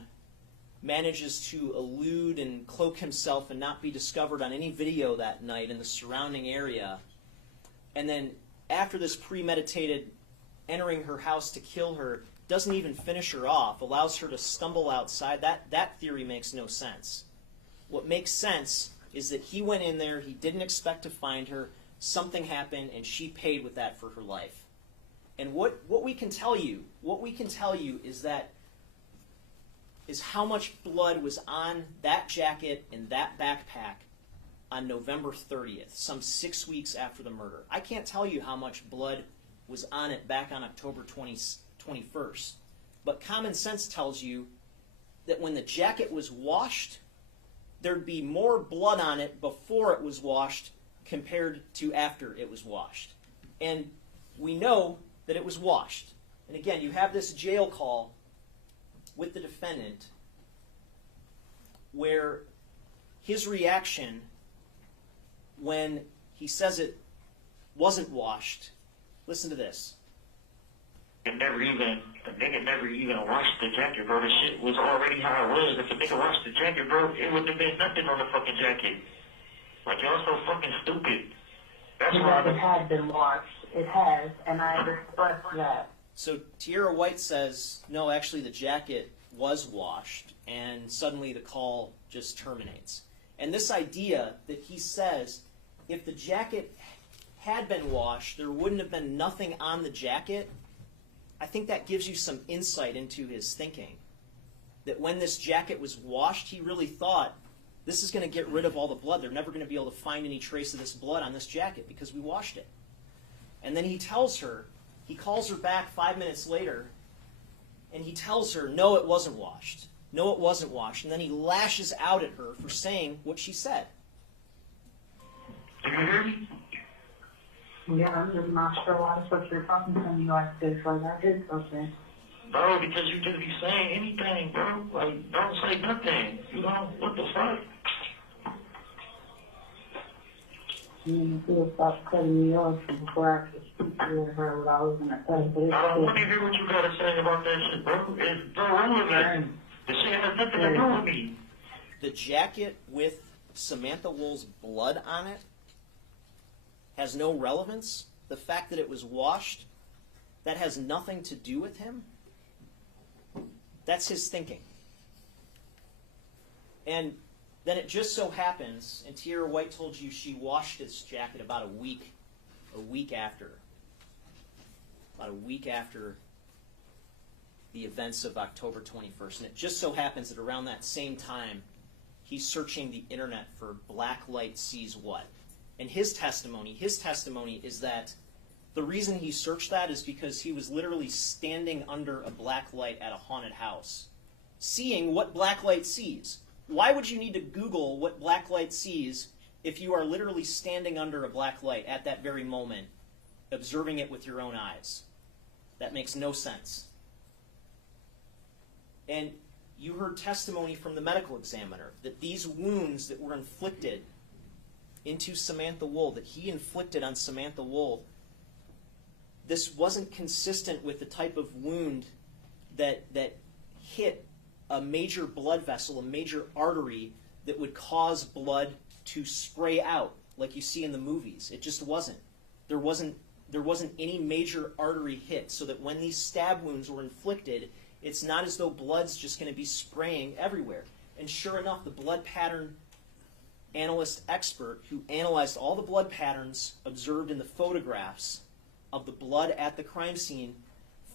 manages to elude and cloak himself and not be discovered on any video that night in the surrounding area, and then after this premeditated entering her house to kill her, doesn't even finish her off, allows her to stumble outside. That theory makes no sense. What makes sense is that he went in there, he didn't expect to find her, something happened, and she paid with that for her life. And what we can tell you is how much blood was on that jacket and that backpack on November 30th, some 6 weeks after the murder. I can't tell you how much blood was on it back on October 21st. But common sense tells you that when the jacket was washed, there'd be more blood on it before it was washed compared to after it was washed. And we know that it was washed. And again, you have this jail call with the defendant where his reaction when he says it wasn't washed, listen to this. The nigga never even washed the jacket, bro. The shit was already how it was. If a nigga washed the jacket, bro, it wouldn't have been nothing on the fucking jacket. Like, y'all so fucking stupid. That's why it has been washed. It has, and I respect that. So Tierra White says, no, actually the jacket was washed, and suddenly the call just terminates. And this idea that he says, if the jacket had been washed, there wouldn't have been nothing on the jacket, I think that gives you some insight into his thinking. That when this jacket was washed, he really thought, this is going to get rid of all the blood. They're never going to be able to find any trace of this blood on this jacket because we washed it. And then he tells her, he calls her back 5 minutes later, and he tells her, no, it wasn't washed. No, it wasn't washed. And then he lashes out at her for saying what she said. Do you hear me? Yeah, I'm just not sure why the fuck you're talking to me like this. Like, I did something. Bro, because you just be saying anything, bro. Like, don't say nothing. You know, what the fuck? You need stop cutting me off before I could speak to her what I was going to say. But I don't want to hear what you got to say about that shit, bro. It's irrelevant. The shit has nothing to do with me. The jacket with Samantha Woll's blood on it has no relevance. The fact that it was washed, that has nothing to do with him. That's his thinking. And then it just so happens, and Tierra White told you she washed this jacket about a week after. About a week after the events of October 21st. And it just so happens that around that same time, he's searching the internet for Black Light Sees What. And his testimony is that the reason he searched that is because he was literally standing under a black light at a haunted house, seeing what black light sees. Why would you need to Google what black light sees if you are literally standing under a black light at that very moment, observing it with your own eyes? That makes no sense. And you heard testimony from the medical examiner that these wounds that were inflicted into Samantha Woll, that he inflicted on Samantha Woll, this wasn't consistent with the type of wound that hit a major blood vessel, a major artery that would cause blood to spray out like you see in the movies. It just wasn't. There wasn't any major artery hit, so that when these stab wounds were inflicted, it's not as though blood's just going to be spraying everywhere. And sure enough, the blood pattern analyst expert who analyzed all the blood patterns observed in the photographs of the blood at the crime scene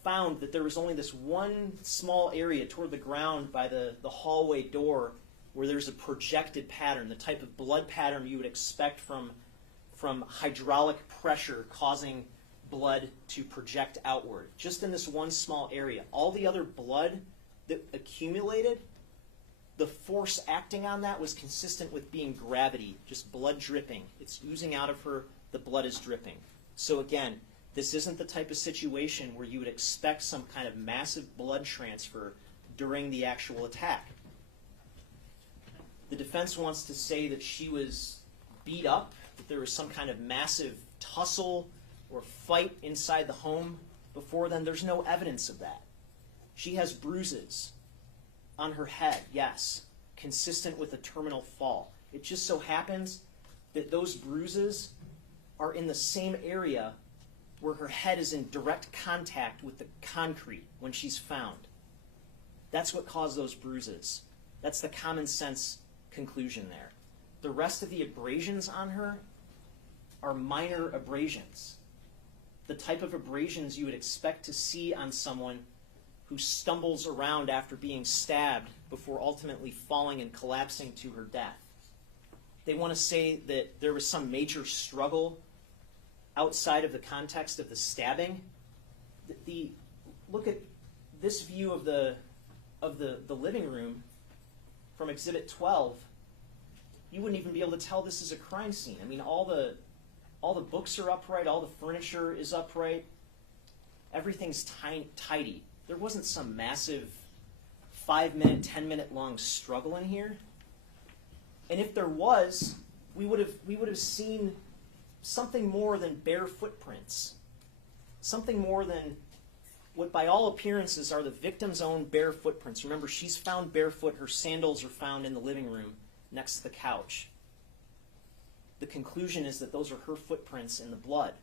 found that there was only this one small area toward the ground by the hallway door where there's a projected pattern, the type of blood pattern you would expect from hydraulic pressure causing blood to project outward. Just in this one small area. All the other blood that accumulated, the force acting on that was consistent with being gravity, just blood dripping. It's oozing out of her, the blood is dripping. So again, this isn't the type of situation where you would expect some kind of massive blood transfer during the actual attack. The defense wants to say that she was beat up, that there was some kind of massive tussle or fight inside the home before then. There's no evidence of that. She has bruises on her head, yes, consistent with a terminal fall. It just so happens that those bruises are in the same area where her head is in direct contact with the concrete when she's found. That's what caused those bruises. That's the common sense conclusion there. The rest of the abrasions on her are minor abrasions. The type of abrasions you would expect to see on someone who stumbles around after being stabbed before ultimately falling and collapsing to her death. They want to say that there was some major struggle outside of the context of the stabbing. Look at this view of the living room from Exhibit 12. You wouldn't even be able to tell this is a crime scene. I mean, all the books are upright, all the furniture is upright. Everything's tidy. There wasn't some massive 5-minute, 10-minute long struggle in here. And if there was, we would have seen something more than bare footprints. Something more than what by all appearances are the victim's own bare footprints. Remember, she's found barefoot. Her sandals are found in the living room next to the couch. The conclusion is that those are her footprints in the blood.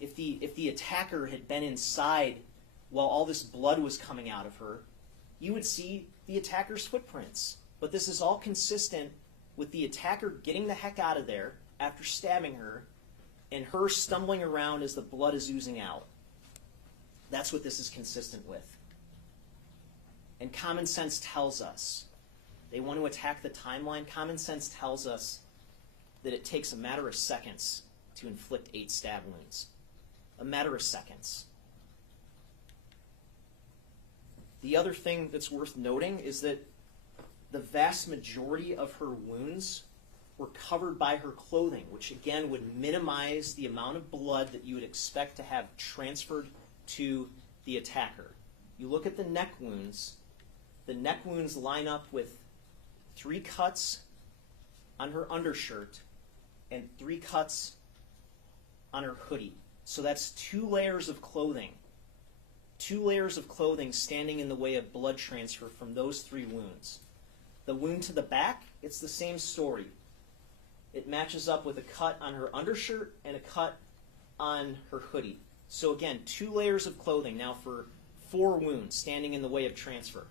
If the attacker had been inside while all this blood was coming out of her, you would see the attacker's footprints. But this is all consistent with the attacker getting the heck out of there after stabbing her and her stumbling around as the blood is oozing out. That's what this is consistent with. And common sense tells us, they want to attack the timeline. Common sense tells us that it takes a matter of seconds to inflict 8 stab wounds. A matter of seconds. The other thing that's worth noting is that the vast majority of her wounds were covered by her clothing, which again would minimize the amount of blood that you would expect to have transferred to the attacker. You look at the neck wounds. The neck wounds line up with 3 cuts on her undershirt and 3 cuts on her hoodie. So that's 2 layers of clothing. 2 layers of clothing standing in the way of blood transfer from those 3 wounds. The wound to the back, it's the same story. It matches up with a cut on her undershirt and a cut on her hoodie. So again, 2 layers of clothing now for 4 wounds standing in the way of transfer.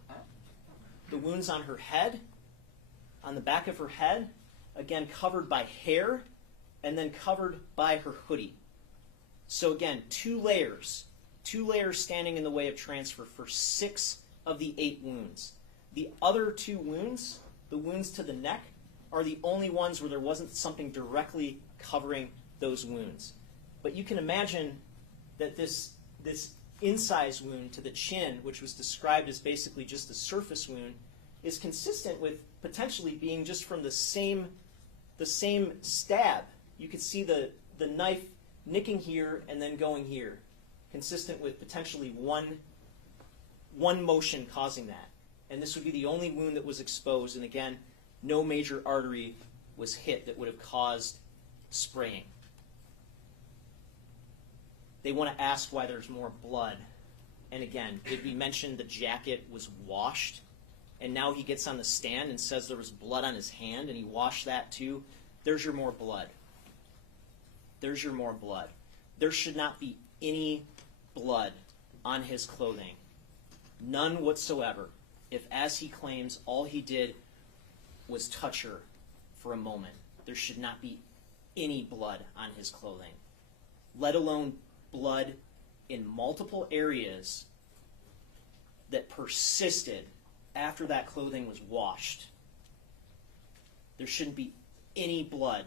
The wounds on her head, on the back of her head, again covered by hair and then covered by her hoodie. So again, 2 layers standing in the way of transfer for 6 of the 8 wounds. The other 2 wounds, the wounds to the neck, are the only ones where there wasn't something directly covering those wounds. But you can imagine that this incise wound to the chin, which was described as basically just a surface wound, is consistent with potentially being just from the same stab. You could see the knife nicking here and then going here, consistent with potentially one motion causing that. And this would be the only wound that was exposed, and again, no major artery was hit that would have caused spraying. They want to ask why there's more blood. And again, did we mention the jacket was washed? And now he gets on the stand and says there was blood on his hand and he washed that too. There's your more blood. There's your more blood. There should not be any blood on his clothing. None whatsoever. If, as he claims, all he did was touch her for a moment, there should not be any blood on his clothing, let alone blood in multiple areas that persisted after that clothing was washed. There shouldn't be any blood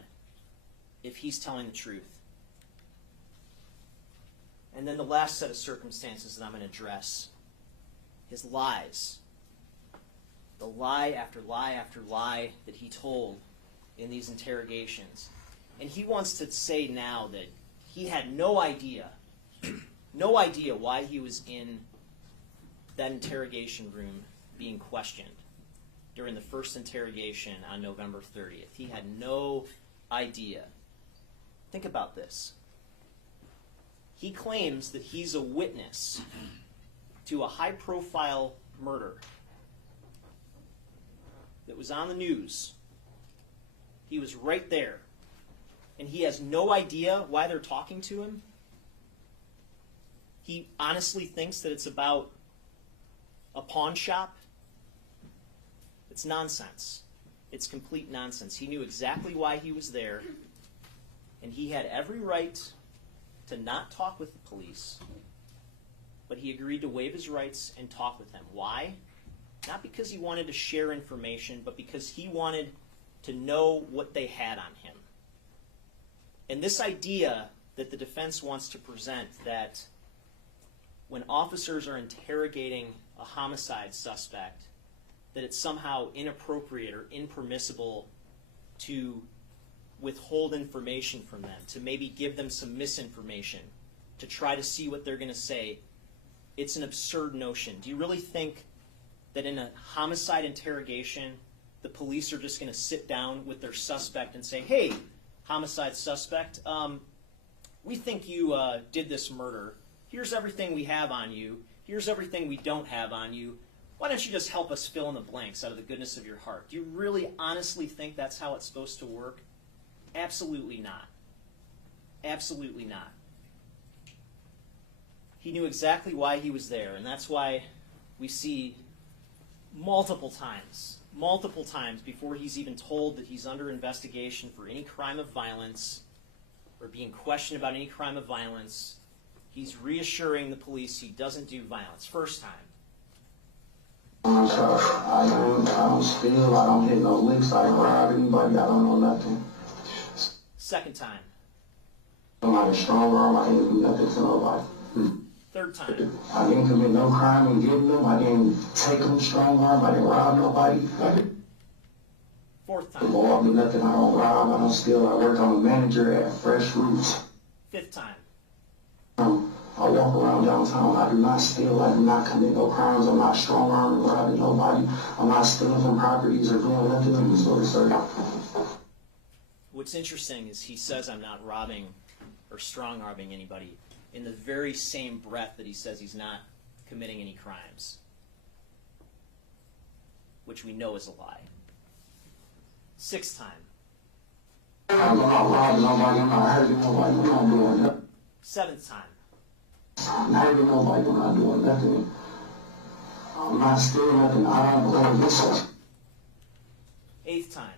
if he's telling the truth. And then the last set of circumstances that I'm going to address, his lies. The lie after lie after lie that he told in these interrogations. And he wants to say now that he had no idea why he was in that interrogation room being questioned during the first interrogation on November 30th. He had no idea. Think about this. He claims that he's a witness to a high-profile murder that was on the news. He was right there. And he has no idea why they're talking to him. He honestly thinks that it's about a pawn shop. It's nonsense. It's complete nonsense. He knew exactly why he was there, and he had every right to not talk with the police, but he agreed to waive his rights and talk with them. Why? Not because he wanted to share information, but because he wanted to know what they had on him. And this idea that the defense wants to present, that when officers are interrogating a homicide suspect, that it's somehow inappropriate or impermissible to withhold information from them, to maybe give them some misinformation, to try to see what they're going to say, It's an absurd notion. Do you really think that in a homicide interrogation, the police are just going to sit down with their suspect and say, hey, homicide suspect, we think you did this murder. Here's everything we have on you. Here's everything we don't have on you. Why don't you just help us fill in the blanks out of the goodness of your heart? Do you really honestly think that's how it's supposed to work? Absolutely not. Absolutely not. He knew exactly why he was there, and that's why we see multiple times before he's even told that he's under investigation for any crime of violence or being questioned about any crime of violence, he's reassuring the police he doesn't do violence. First time. I don't steal, I don't hit no licks, I don't rob anybody, I don't know nothing. Second time. I'm not a strong arm, I didn't do nothing to nobody. Third time. I didn't commit no crime in getting them, I didn't take them strong arm, I didn't rob nobody. Fourth The time. law do nothing, I don't rob, I don't steal, I work, I'm a manager at Fresh Roots. Fifth time. I walk around downtown, I do not steal, I do not commit no crimes, I'm not strong arm robbing nobody, I'm not stealing from properties or doing nothing of the sort, sir. What's interesting is he says I'm not robbing or strong arming anybody in the very same breath that he says he's not committing any crimes, which we know is a lie. Sixth time. I'm not robbing nobody, I'm not hurting nobody, I'm not doing nothing. Seventh time. I'm not hurting nobody, I'm not doing nothing. I'm not stealing nothing, I don't believe this. Eighth time.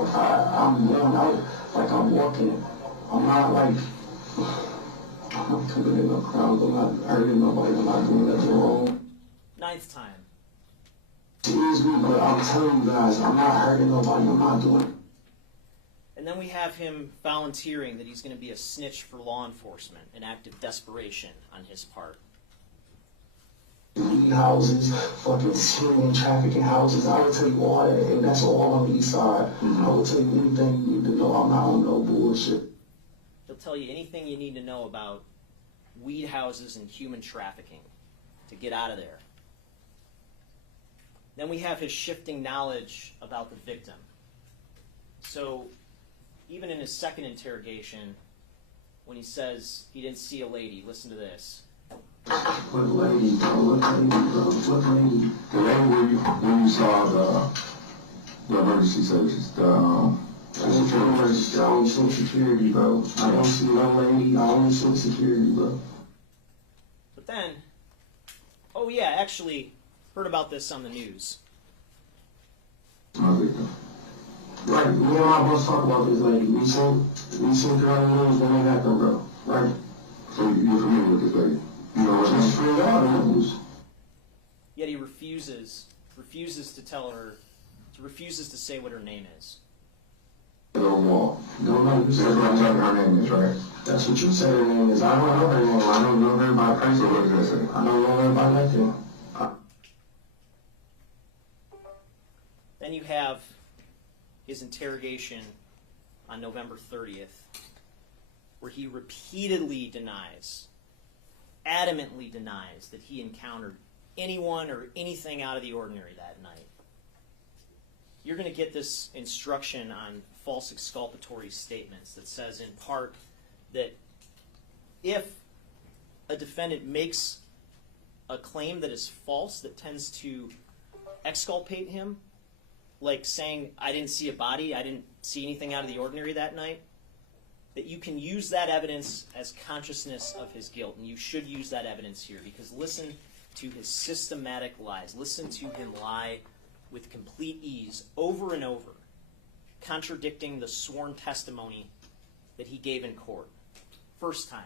I'm going out like I'm walking. I'm not like, I'm not committing no crimes, I'm not hurting nobody, I'm not doing nothing wrong. Ninth time. Excuse me, but I'm telling you guys, I'm not hurting nobody, I'm not doing it. And then we have him volunteering that he's going to be a snitch for law enforcement, an act of desperation on his part. Weed houses, fucking human trafficking houses, I will tell you all that, and that's all on the east side. I will tell you anything you need to know, I'm not on no bullshit. He'll tell you anything you need to know about weed houses and human trafficking to get out of there. Then we have his shifting knowledge about the victim. So even in his second interrogation, when he says he didn't see a lady, listen to this. What lady, bro? What lady, bro? What lady? The lady when you saw the emergency services, I only see security, bro. I don't see no lady, I only see security, bro. But then, oh yeah, actually, heard about this on the news. Right, me and my boss talk about this lady. We seen her on the news when it happened, bro. Right? So you're familiar with this lady? You know what Just for all the news. Yet he refuses to tell her, refuses to say what her name is. Don't know. Don't know. That's what I'm telling her name is, right? That's what you said her name is. I don't know her name. I don't know her by So person. what does that say? I don't know her by nothing. Then you have his interrogation on November 30th, where he repeatedly denies, adamantly denies that he encountered anyone or anything out of the ordinary that night. You're going to get this instruction on false exculpatory statements that says in part that if a defendant makes a claim that is false that tends to exculpate him, like saying, I didn't see a body, I didn't see anything out of the ordinary that night, that you can use that evidence as consciousness of his guilt. And you should use that evidence here, because listen to his systematic lies. Listen to him lie with complete ease over and over, contradicting the sworn testimony that he gave in court. First time.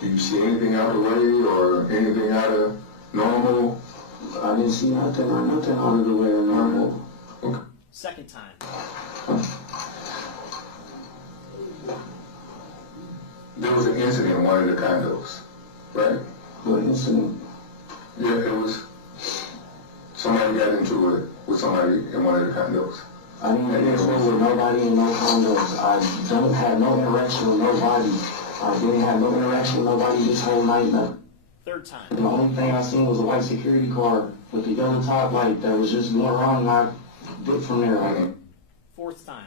Do you see anything out of the way or anything out of normal? I didn't see nothing or nothing out of the way or normal. Okay. Second time. There was an incident in one of the condos, right? What incident? Yeah, it was somebody got into it with somebody in one of the condos. I didn't get into it with nobody in no condos. I don't have no interaction with nobody I didn't have no interaction with nobody this whole night. Third time. The only thing I seen was a white security car with the yellow top light that was just going around, and I dipped from there. Fourth time.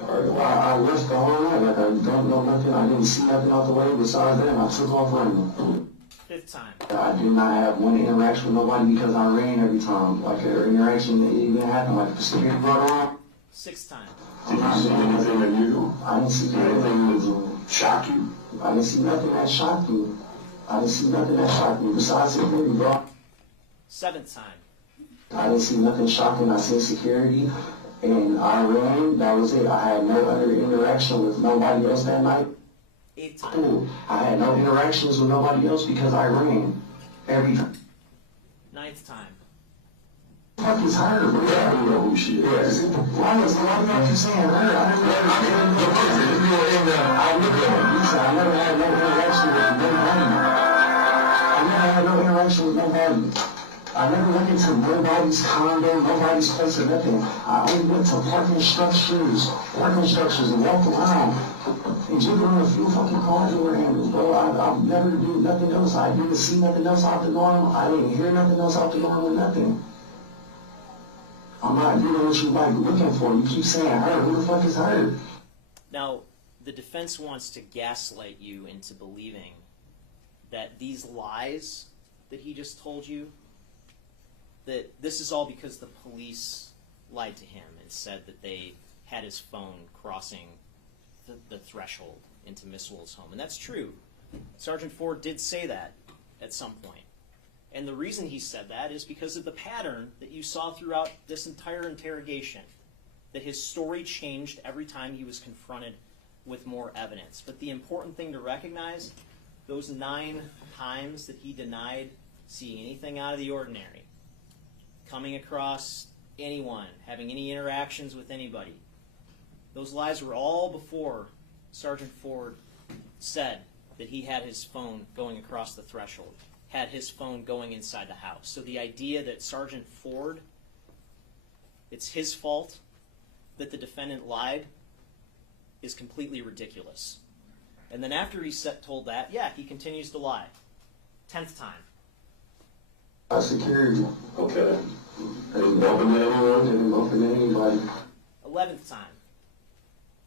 I left the whole night, like I don't know nothing, I didn't see nothing out the way besides that, and I took off running. Fifth time. I did not have one interaction with nobody because I ran every time. Like an interaction that even happened, like the security brought on. Sixth time. Did you see anything unusual? I didn't see Anything that shocked you? I didn't see nothing that shocked me. I didn't see nothing that shocked me besides security, bro. Seventh time. I didn't see nothing shocking. I seen security, and I ran. That was it. I had no other interaction with nobody else that night. Eighth time. Cool. I had no interactions with nobody else because I ran every time. Ninth time. Fuck is her, bro? Yeah, I know who she is. Why is you saying her? I never had no interaction with nobody. I never had no interaction with nobody. I never went into nobody's condo, nobody's place or nothing. I only went to parking structures and walked around and jiggled on a few fucking cars that were handled, bro. I never did nothing else. I didn't see nothing else out the norm. I didn't hear nothing else out the norm or nothing. I'm not doing what you like looking for. You keep saying her. Who the fuck is her? Now, the defense wants to gaslight you into believing that these lies that he just told you, that this is all because the police lied to him and said that they had his phone crossing the threshold into Miss Woll's home. And that's true. Sergeant Ford did say that at some point. And the reason he said that is because of the pattern that you saw throughout this entire interrogation, that his story changed every time he was confronted with more evidence. But the important thing to recognize, those 9 times that he denied seeing anything out of the ordinary, coming across anyone, having any interactions with anybody, those lies were all before Sergeant Ford said that he had his phone going across the threshold, had his phone going inside the house. So the idea that Sergeant Ford, it's his fault that the defendant lied, is completely ridiculous. And then after he's told that, yeah, he continues to lie. 10th time. Security. Okay. I didn't bump into anyone? Didn't bump into anybody. 11th time.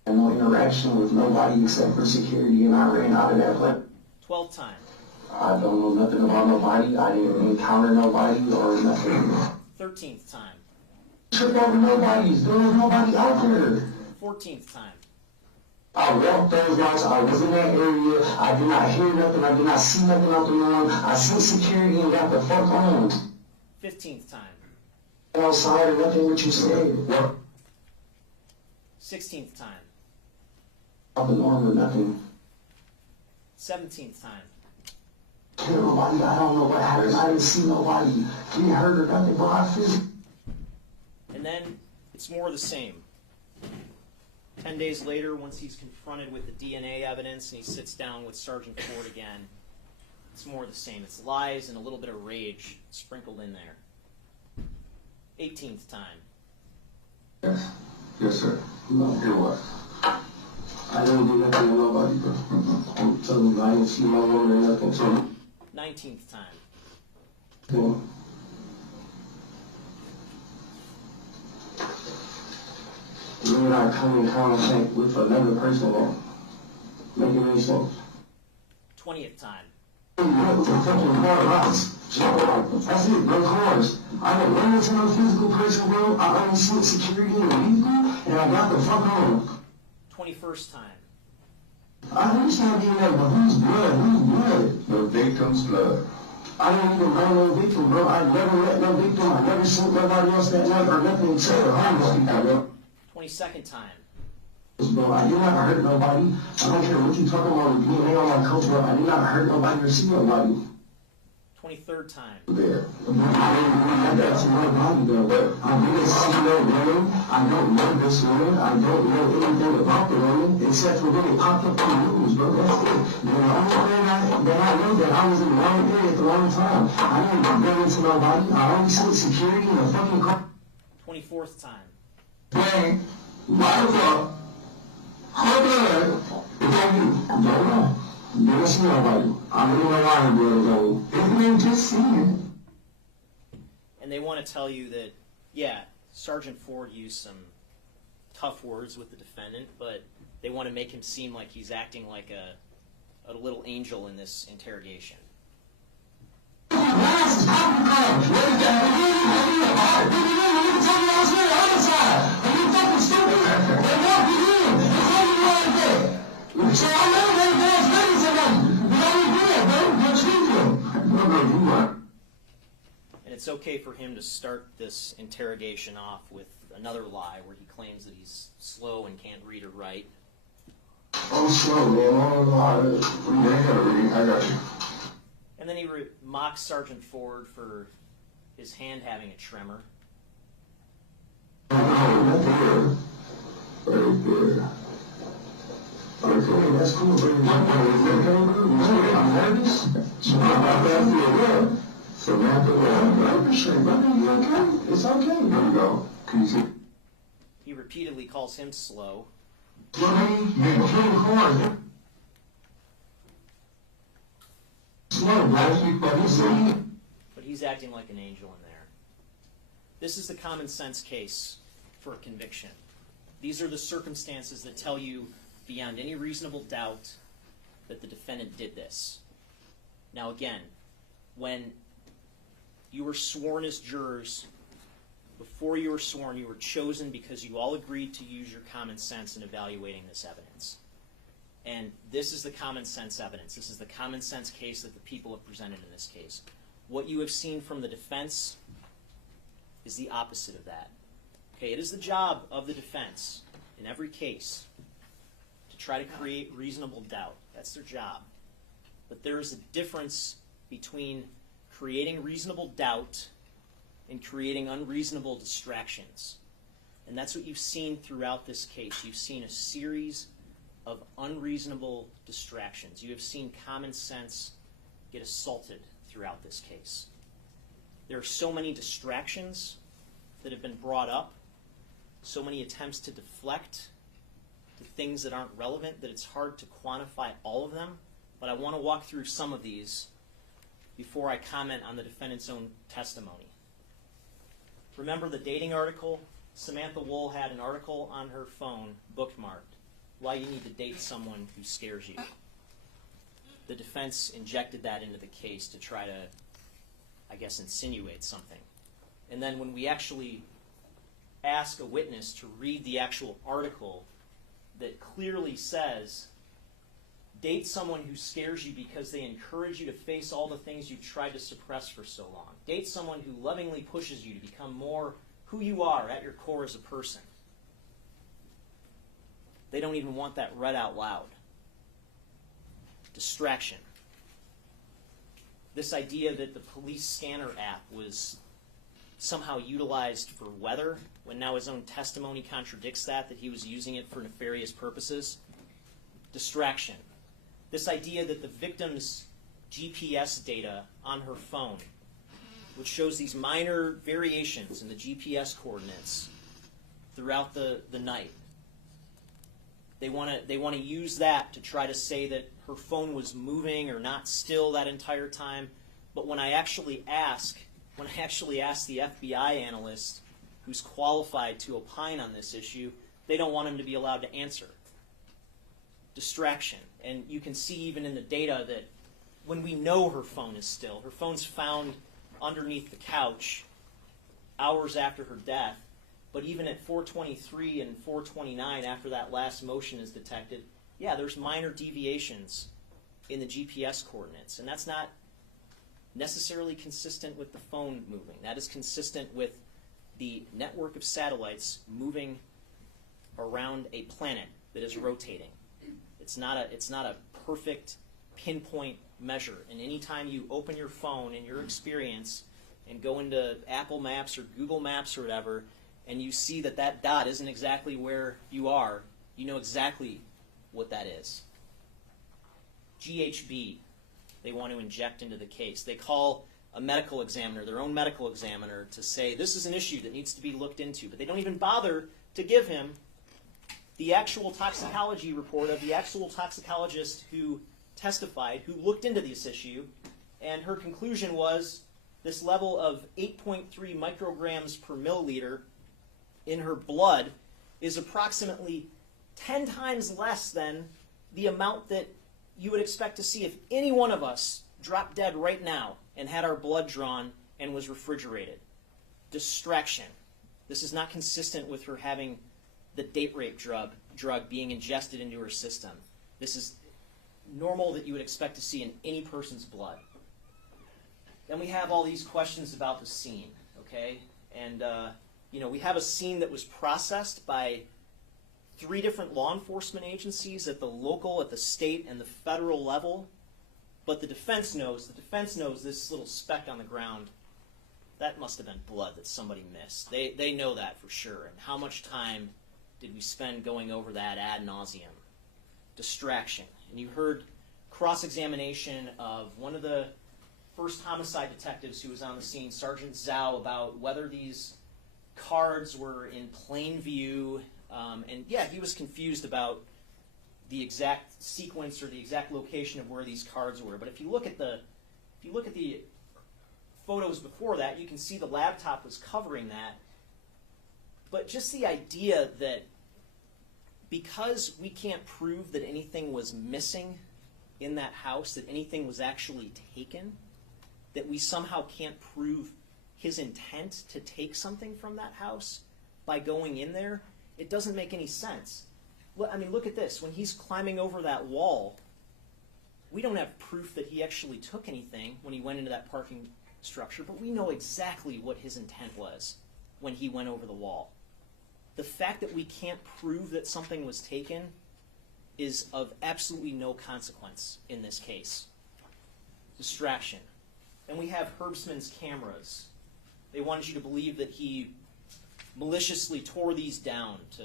I had no interaction with nobody except for security, and I ran out of that place. 12th time. I don't know nothing about nobody. I didn't encounter nobody or nothing. 13th time. Trip over nobody's. There was nobody out there. 14th time. I walked those blocks. I was in that area. I did not hear nothing. I did not see nothing out the norm. I seen security and got the fuck on. 15th time. Outside or nothing what you said. 16th time. Out the norm or nothing. 17th time. Kill nobody. I don't know what happened. I didn't see nobody get hurt or nothing, but I feel. And then it's more of the same. 10 days later, once he's confronted with the DNA evidence and he sits down with Sergeant Ford again, it's more of the same. It's lies and a little bit of rage sprinkled in there. 18th time. Yes. Yes, sir. No, hear what? I didn't do nothing to nobody, bro. I'm telling you, I didn't see no woman or nothing, so. 19th time. Okay. You would not come in contact with another person that making any sense. 20th time. What the fucking hard rocks? That's it, bro, cars. I don't run into no physical person, bro. I only see security in the vehicle, and I got the fuck on. 21st time. I understand being there, but whose blood? Whose blood? The victim's blood. I don't even know no victim, bro. I never met no victim. I never seen nobody else that night or nothing except for homeless people, bro. 22nd time. Bro, I did not hurt nobody. I don't care what you talking about with DNA on my coat, bro. I did not hurt nobody or see nobody. 23rd time. There. I didn't really have that to my body, though. But I didn't see no woman. I don't know this woman. I don't know anything about the woman except for when it popped up on the news, bro. That's it. The only thing that I know that I was in the wrong area at the wrong time. I didn't run into nobody. I only see security in the fucking car. 24th time. Hey, why the fuck? Her blood is on you. Don't know. Never seen nobody. I don't know why her blood is on you. If you ain't just seen And they want to tell you that, yeah, Sergeant Ford used some tough words with the defendant, but they want to make him seem like he's acting like a little angel in this interrogation. And it's okay for him to start this interrogation off with another lie where he claims that he's slow and can't read or write. I'm slow, man. I got you. And then he mocks Sergeant Ford for his hand having a tremor. Right there. Okay, that's cool, but I'm nervous. Samantha Woll, I'm nervous, brother. You okay? It's okay. There we go. Can you see? He repeatedly calls him slow. But he's acting like an angel in there. This is the common sense case for a conviction. These are the circumstances that tell you beyond any reasonable doubt that the defendant did this. Now again, when you were sworn as jurors, before you were sworn, you were chosen because you all agreed to use your common sense in evaluating this evidence. And this is the common sense evidence. This is the common sense case that the people have presented in this case. What you have seen from the defense is the opposite of that. Okay, it is the job of the defense in every case to try to create reasonable doubt. That's their job. But there is a difference between creating reasonable doubt and creating unreasonable distractions. And that's what you've seen throughout this case. You've seen a series of unreasonable distractions. You have seen common sense get assaulted throughout this case. There are so many distractions that have been brought up, so many attempts to deflect to things that aren't relevant that it's hard to quantify all of them. But I want to walk through some of these before I comment on the defendant's own testimony. Remember the dating article? Samantha Woll had an article on her phone bookmarked, Why You Need to Date Someone Who Scares You. The defense injected that into the case to try to, I guess, insinuate something. And then when we actually ask a witness to read the actual article that clearly says, date someone who scares you because they encourage you to face all the things you've tried to suppress for so long. Date someone who lovingly pushes you to become more who you are at your core as a person. They don't even want that read out loud. Distraction. This idea that the police scanner app was somehow utilized for weather, when now his own testimony contradicts that he was using it for nefarious purposes. Distraction. This idea that the victim's GPS data on her phone, which shows these minor variations in the GPS coordinates throughout the night, they want to use that to try to say that her phone was moving or not still that entire time. But when I actually ask the FBI analyst who's qualified to opine on this issue, they don't want him to be allowed to answer. Distraction. And you can see even in the data that when we know her phone is still, her phone's found underneath the couch hours after her death, but even at 4:23 and 4:29 after that last motion is detected, yeah, there's minor deviations in the GPS coordinates, and that's not necessarily consistent with the phone moving. That is consistent with the network of satellites moving around a planet that is rotating. It's not a perfect pinpoint measure. And anytime you open your phone in your experience and go into Apple Maps or Google Maps or whatever, and you see that dot isn't exactly where you are, you know exactly what that is. GHB, they want to inject into the case. They call a medical examiner, their own medical examiner, to say this is an issue that needs to be looked into. But they don't even bother to give him the actual toxicology report of the actual toxicologist who testified, who looked into this issue, and her conclusion was this level of 8.3 micrograms per milliliter in her blood is approximately 10 times less than the amount that you would expect to see if any one of us dropped dead right now and had our blood drawn and was refrigerated. Distraction. This is not consistent with her having the date rape drug being ingested into her system. This is normal that you would expect to see in any person's blood. Then we have all these questions about the scene, okay? And, we have a scene that was processed by 3 different law enforcement agencies at the local, at the state, and the federal level. But the defense knows this little speck on the ground, that must have been blood that somebody missed. They know that for sure. And how much time did we spend going over that ad nauseum? Distraction. And you heard cross-examination of one of the first homicide detectives who was on the scene, Sergeant Zhao, about whether these cards were in plain view. And yeah, he was confused about the exact sequence or the exact location of where these cards were. But if you look at the photos before that, you can see the laptop was covering that. But just the idea that because we can't prove that anything was missing in that house, that anything was actually taken, that we somehow can't prove his intent to take something from that house by going in there, it doesn't make any sense. I mean, look at this. When he's climbing over that wall, we don't have proof that he actually took anything when he went into that parking structure, but we know exactly what his intent was when he went over the wall. The fact that we can't prove that something was taken is of absolutely no consequence in this case. Distraction. And we have Herbstman's cameras. They wanted you to believe that he maliciously tore these down to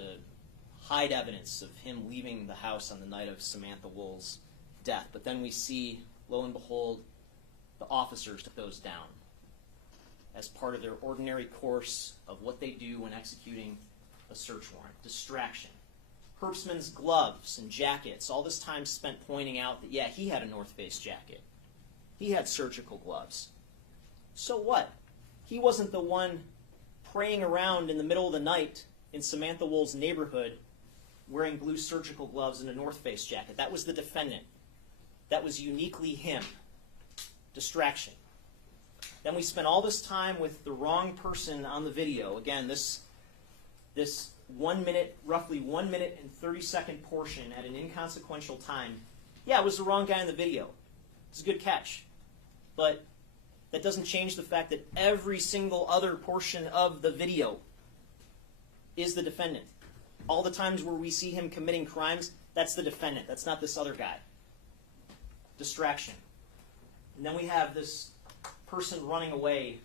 hide evidence of him leaving the house on the night of Samantha Woll's death. But then we see, lo and behold, the officers took those down as part of their ordinary course of what they do when executing a search warrant. Distraction. Herbstman's gloves and jackets, all this time spent pointing out that, yeah, he had a North Face jacket. He had surgical gloves. So what? He wasn't the one praying around in the middle of the night in Samantha Woll's neighborhood wearing blue surgical gloves and a North Face jacket. That was the defendant. That was uniquely him. Distraction. Then we spent all this time with the wrong person on the video. Again, this 1 minute, roughly 1 minute and 30-second portion at an inconsequential time. Yeah, it was the wrong guy in the video. It's a good catch. But that doesn't change the fact that every single other portion of the video is the defendant. All the times where we see him committing crimes, that's the defendant. That's not this other guy. Distraction. And then we have this person running away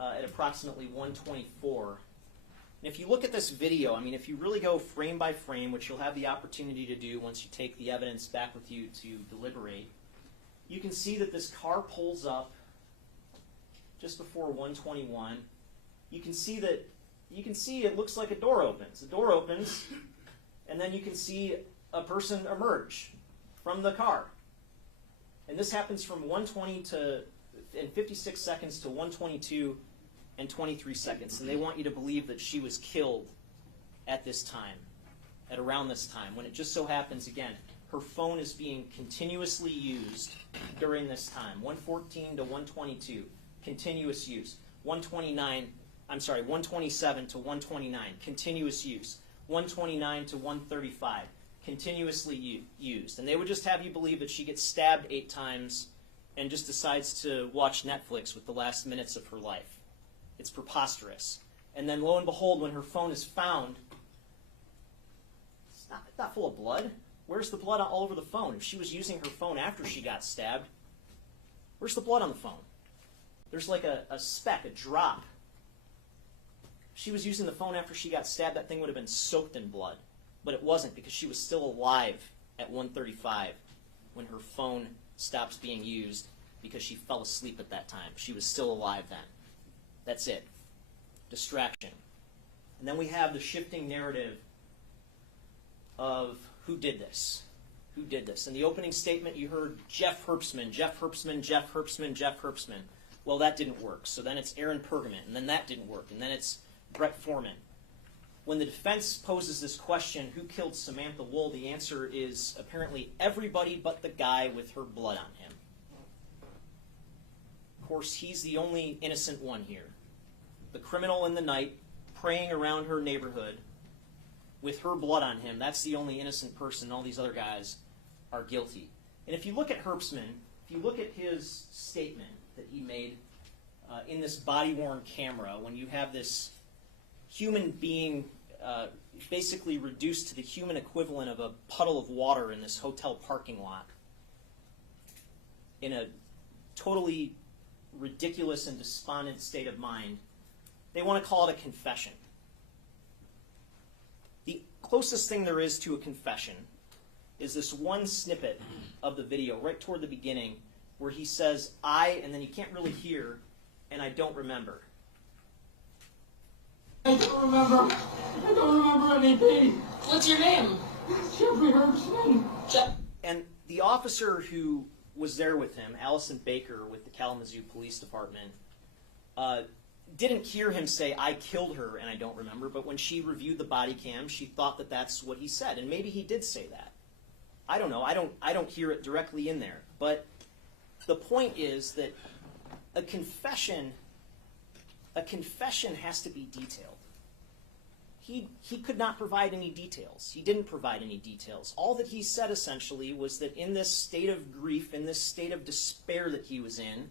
at approximately 1:24. And if you look at this video, I mean, if you really go frame by frame, which you'll have the opportunity to do once you take the evidence back with you to deliberate, you can see that this car pulls up just before 1:21. You can see it looks like a door opens. The door opens, and then you can see a person emerge from the car. And this happens from 1:20 in 56 seconds to 1:22 and 23 seconds. And they want you to believe that she was killed at this time, at around this time, when it just so happens, again, her phone is being continuously used during this time. 1:14 to 1:22, continuous use. 1:27 to 1:29, continuous use. 1:29 to 1:35, continuously used. And they would just have you believe that she gets stabbed 8 times and just decides to watch Netflix with the last minutes of her life. It's preposterous. And then lo and behold, when her phone is found, it's not full of blood. Where's the blood all over the phone? If she was using her phone after she got stabbed, where's the blood on the phone? There's like a speck, a drop. If she was using the phone after she got stabbed, that thing would have been soaked in blood. But it wasn't, because she was still alive at 1:35 when her phone stops being used because she fell asleep at that time. She was still alive then. That's it. Distraction. And then we have the shifting narrative of who did this. Who did this? In the opening statement, you heard Jeff Herbstman, Jeff Herbstman, Jeff Herbstman, Jeff Herbstman. Well, that didn't work. So then it's Aaron Pergament, and then that didn't work, and then it's Brett Foreman. When the defense poses this question, who killed Samantha Woll, the answer is apparently everybody but the guy with her blood on him. Of course, he's the only innocent one here. The criminal in the night, praying around her neighborhood with her blood on him, that's the only innocent person. All these other guys are guilty. And if you look at Herbstman, if you look at his statement that he made in this body-worn camera, when you have this human being basically reduced to the human equivalent of a puddle of water in this hotel parking lot, in a totally ridiculous and despondent state of mind, they want to call it a confession. The closest thing there is to a confession is this one snippet of the video right toward the beginning where he says, and then you can't really hear, and I don't remember. I don't remember anything. What's your name? Jeffrey Herbstman. And the officer who was there with him, Allison Baker with the Kalamazoo Police Department, didn't hear him say, I killed her and I don't remember, but when she reviewed the body cam, she thought that that's what he said. And maybe he did say that. I don't know. I don't hear it directly in there. But the point is that a confession has to be detailed. He could not provide any details. He didn't provide any details. All that he said essentially was that in this state of grief, in this state of despair that he was in,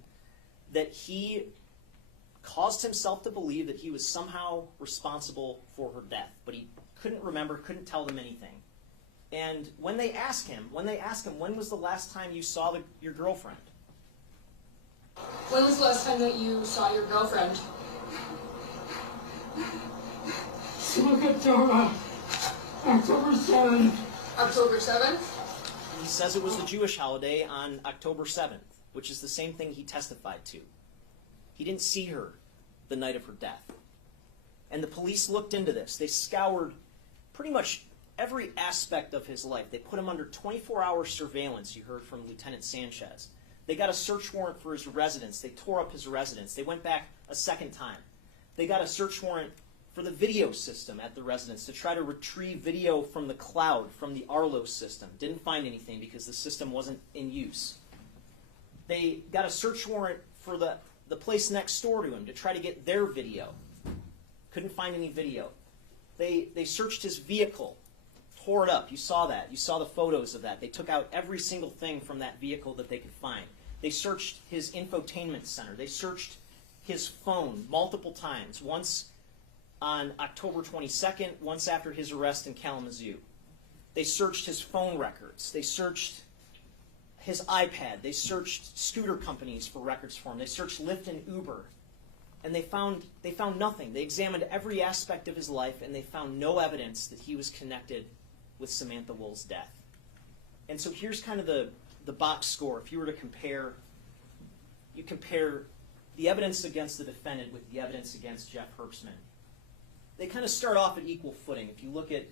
that he caused himself to believe that he was somehow responsible for her death. But he couldn't remember, couldn't tell them anything. And when they ask him, when was the last time you saw your girlfriend? When was the last time that you saw your girlfriend? October 7th. October 7th? He says it was the Jewish holiday on October 7th, which is the same thing he testified to. He didn't see her the night of her death. And the police looked into this. They scoured pretty much every aspect of his life. They put him under 24-hour surveillance, you heard from Lieutenant Sanchez. They got a search warrant for his residence. They tore up his residence. They went back a second time. They got a search warrant for the video system at the residence to try to retrieve video from the cloud, from the Arlo system. Didn't find anything because the system wasn't in use. They got a search warrant for the place next door to him to try to get their video. Couldn't find any video. They searched his vehicle, tore it up. You saw that. You saw the photos of that. They took out every single thing from that vehicle that they could find. They searched his infotainment center. They searched his phone multiple times, once on October 22nd, once after his arrest in Kalamazoo. They searched his phone records. They searched his iPad. They searched scooter companies for records for him. They searched Lyft and Uber. And they found nothing. They examined every aspect of his life, and they found no evidence that he was connected with Samantha Woll's death. And so here's kind of the box score. If you were to compare, you compare the evidence against the defendant with the evidence against Jeff Herbstman. They kind of start off at equal footing. If you look at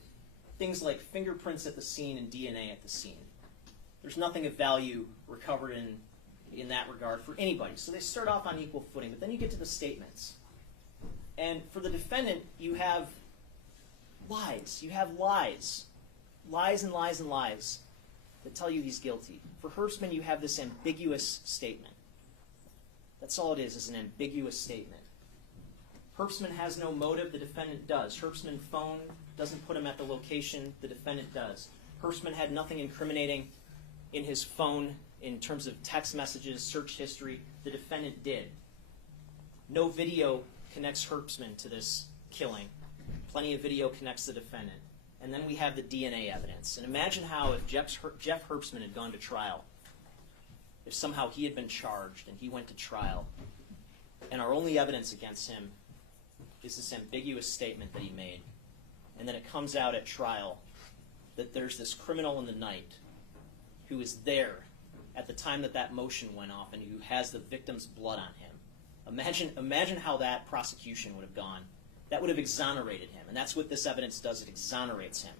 things like fingerprints at the scene and DNA at the scene, there's nothing of value recovered in that regard for anybody. So they start off on equal footing. But then you get to the statements. And for the defendant, you have lies. You have lies. Lies and lies and lies that tell you he's guilty. For Herbstman, you have this ambiguous statement. That's all it is an ambiguous statement. Herbstman has no motive, the defendant does. Herbstman's phone doesn't put him at the location, the defendant does. Herbstman had nothing incriminating in his phone in terms of text messages, search history, the defendant did. No video connects Herbstman to this killing. Plenty of video connects the defendant. And then we have the DNA evidence. And imagine how if Jeff Herbstman had gone to trial, if somehow he had been charged and he went to trial, and our only evidence against him is this ambiguous statement that he made, and then it comes out at trial that there's this criminal in the night who is there at the time that motion went off and who has the victim's blood on him. Imagine how that prosecution would have gone. That would have exonerated him, and that's what this evidence does. It exonerates him.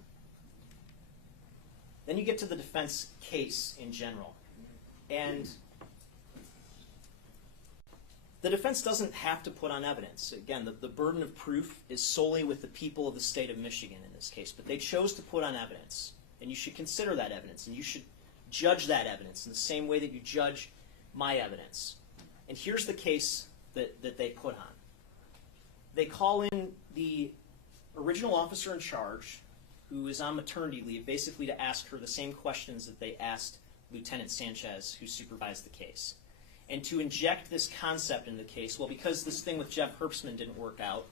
Then you get to the defense case in general. And the defense doesn't have to put on evidence. Again, the burden of proof is solely with the people of the state of Michigan in this case. But they chose to put on evidence. And you should consider that evidence. And you should judge that evidence in the same way that you judge my evidence. And here's the case that they put on. They call in the original officer in charge, who is on maternity leave, basically to ask her the same questions that they asked Lieutenant Sanchez, who supervised the case. And to inject this concept in the case, well, because this thing with Jeff Herbstman didn't work out,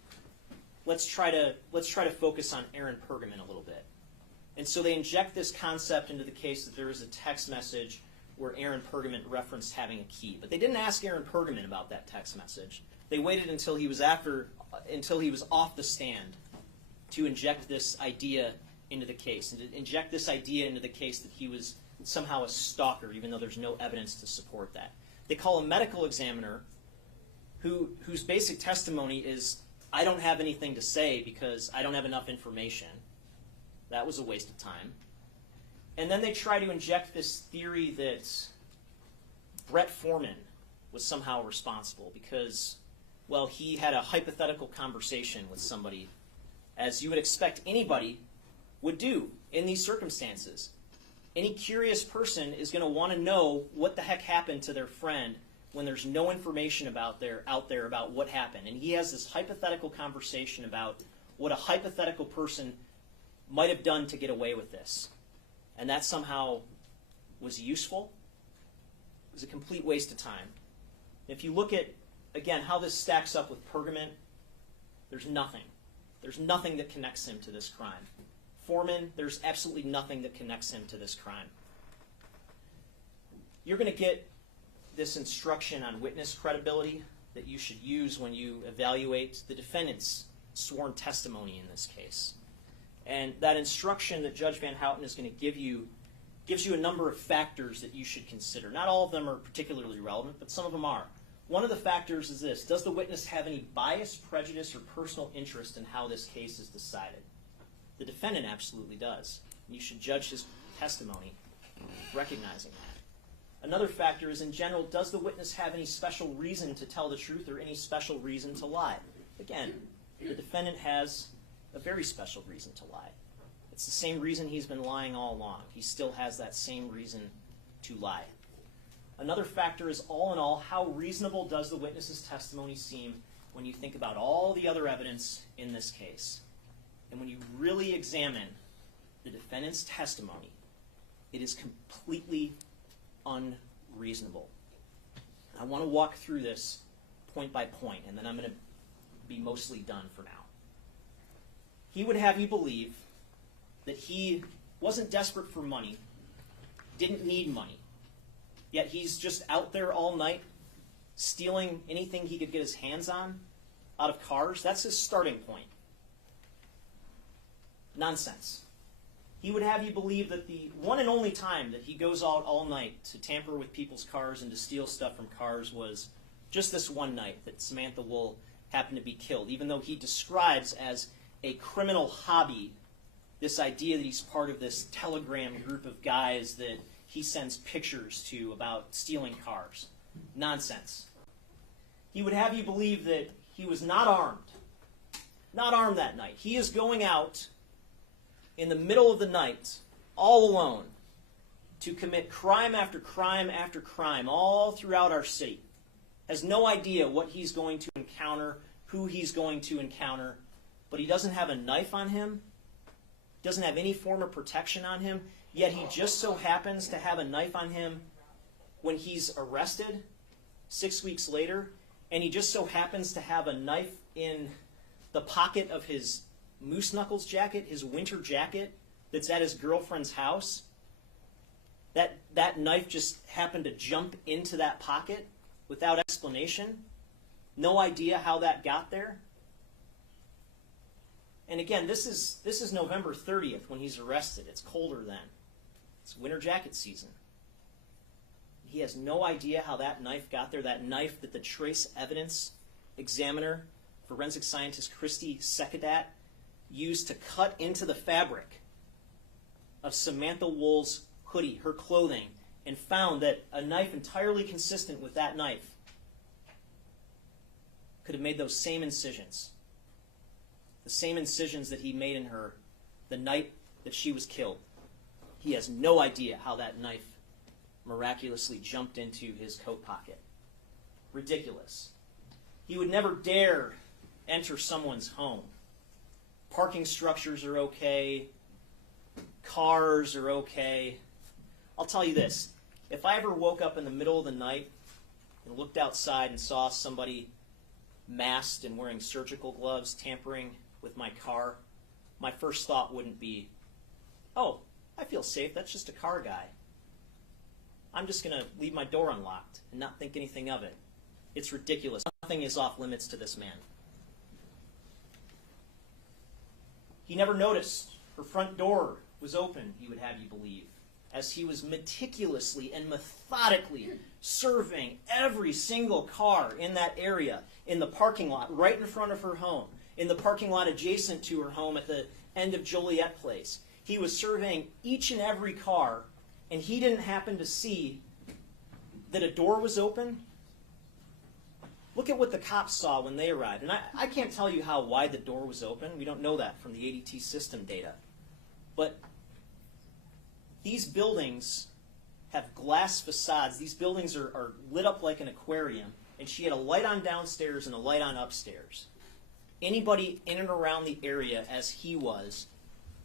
let's try to focus on Aaron Pergamon a little bit. And so they inject this concept into the case that there is a text message where Aaron Pergamon referenced having a key. But they didn't ask Aaron Pergamon about that text message. They waited until he was off the stand to inject this idea into the case, and to inject this idea into the case that he was somehow a stalker, even though there's no evidence to support that. They call a medical examiner whose basic testimony is, I don't have anything to say because I don't have enough information. That was a waste of time. And then they try to inject this theory that Brett Foreman was somehow responsible because, well, he had a hypothetical conversation with somebody, as you would expect anybody would do in these circumstances. Any curious person is going to want to know what the heck happened to their friend when there's no information out there about what happened. And he has this hypothetical conversation about what a hypothetical person might have done to get away with this. And that somehow was useful. It was a complete waste of time. If you look at, again, how this stacks up with Pergamon, there's nothing. There's nothing that connects him to this crime. Foreman, there's absolutely nothing that connects him to this crime. You're going to get this instruction on witness credibility that you should use when you evaluate the defendant's sworn testimony in this case. And that instruction that Judge Van Houten is going to give you gives you a number of factors that you should consider. Not all of them are particularly relevant, but some of them are. One of the factors is this: does the witness have any bias, prejudice, or personal interest in how this case is decided? The defendant absolutely does. You should judge his testimony recognizing that. Another factor is, in general, does the witness have any special reason to tell the truth or any special reason to lie? Again, the defendant has a very special reason to lie. It's the same reason he's been lying all along. He still has that same reason to lie. Another factor is, all in all, how reasonable does the witness's testimony seem when you think about all the other evidence in this case? And when you really examine the defendant's testimony, it is completely unreasonable. I want to walk through this point by point, and then I'm going to be mostly done for now. He would have you believe that he wasn't desperate for money, didn't need money, yet he's just out there all night stealing anything he could get his hands on out of cars. That's his starting point. Nonsense. He would have you believe that the one and only time that he goes out all night to tamper with people's cars and to steal stuff from cars was just this one night that Samantha Woll happened to be killed, even though he describes as a criminal hobby this idea that he's part of this Telegram group of guys that he sends pictures to about stealing cars. Nonsense. He would have you believe that he was not armed that night. He is going out in the middle of the night, all alone, to commit crime after crime after crime all throughout our city. Has no idea what he's going to encounter, who he's going to encounter, but he doesn't have a knife on him, doesn't have any form of protection on him, yet he just so happens to have a knife on him when he's arrested 6 weeks later, and he just so happens to have a knife in the pocket of his moose knuckles jacket, his winter jacket that's at his girlfriend's house. That knife just happened to jump into that pocket without explanation. No idea how that got there. And again, this is November 30th when he's arrested. It's colder then. It's winter jacket season. He has no idea how that knife got there, that knife that the trace evidence examiner, forensic scientist Christy Sekadat, used to cut into the fabric of Samantha Woll's hoodie, her clothing, and found that a knife entirely consistent with that knife could have made those same incisions. The same incisions that he made in her the night that she was killed. He has no idea how that knife miraculously jumped into his coat pocket. Ridiculous. He would never dare enter someone's home. Parking structures are okay. Cars are okay. I'll tell you this. If I ever woke up in the middle of the night and looked outside and saw somebody masked and wearing surgical gloves tampering with my car, my first thought wouldn't be, oh, I feel safe, that's just a car guy. I'm just going to leave my door unlocked and not think anything of it. It's ridiculous. Nothing is off limits to this man. He never noticed her front door was open, he would have you believe, as he was meticulously and methodically surveying every single car in that area, in the parking lot right in front of her home, in the parking lot adjacent to her home at the end of Joliet Place. He was surveying each and every car, and he didn't happen to see that a door was open. Look at what the cops saw when they arrived. And I can't tell you how wide the door was open. We don't know that from the ADT system data. But these buildings have glass facades. These buildings are lit up like an aquarium. And she had a light on downstairs and a light on upstairs. Anybody in and around the area as he was,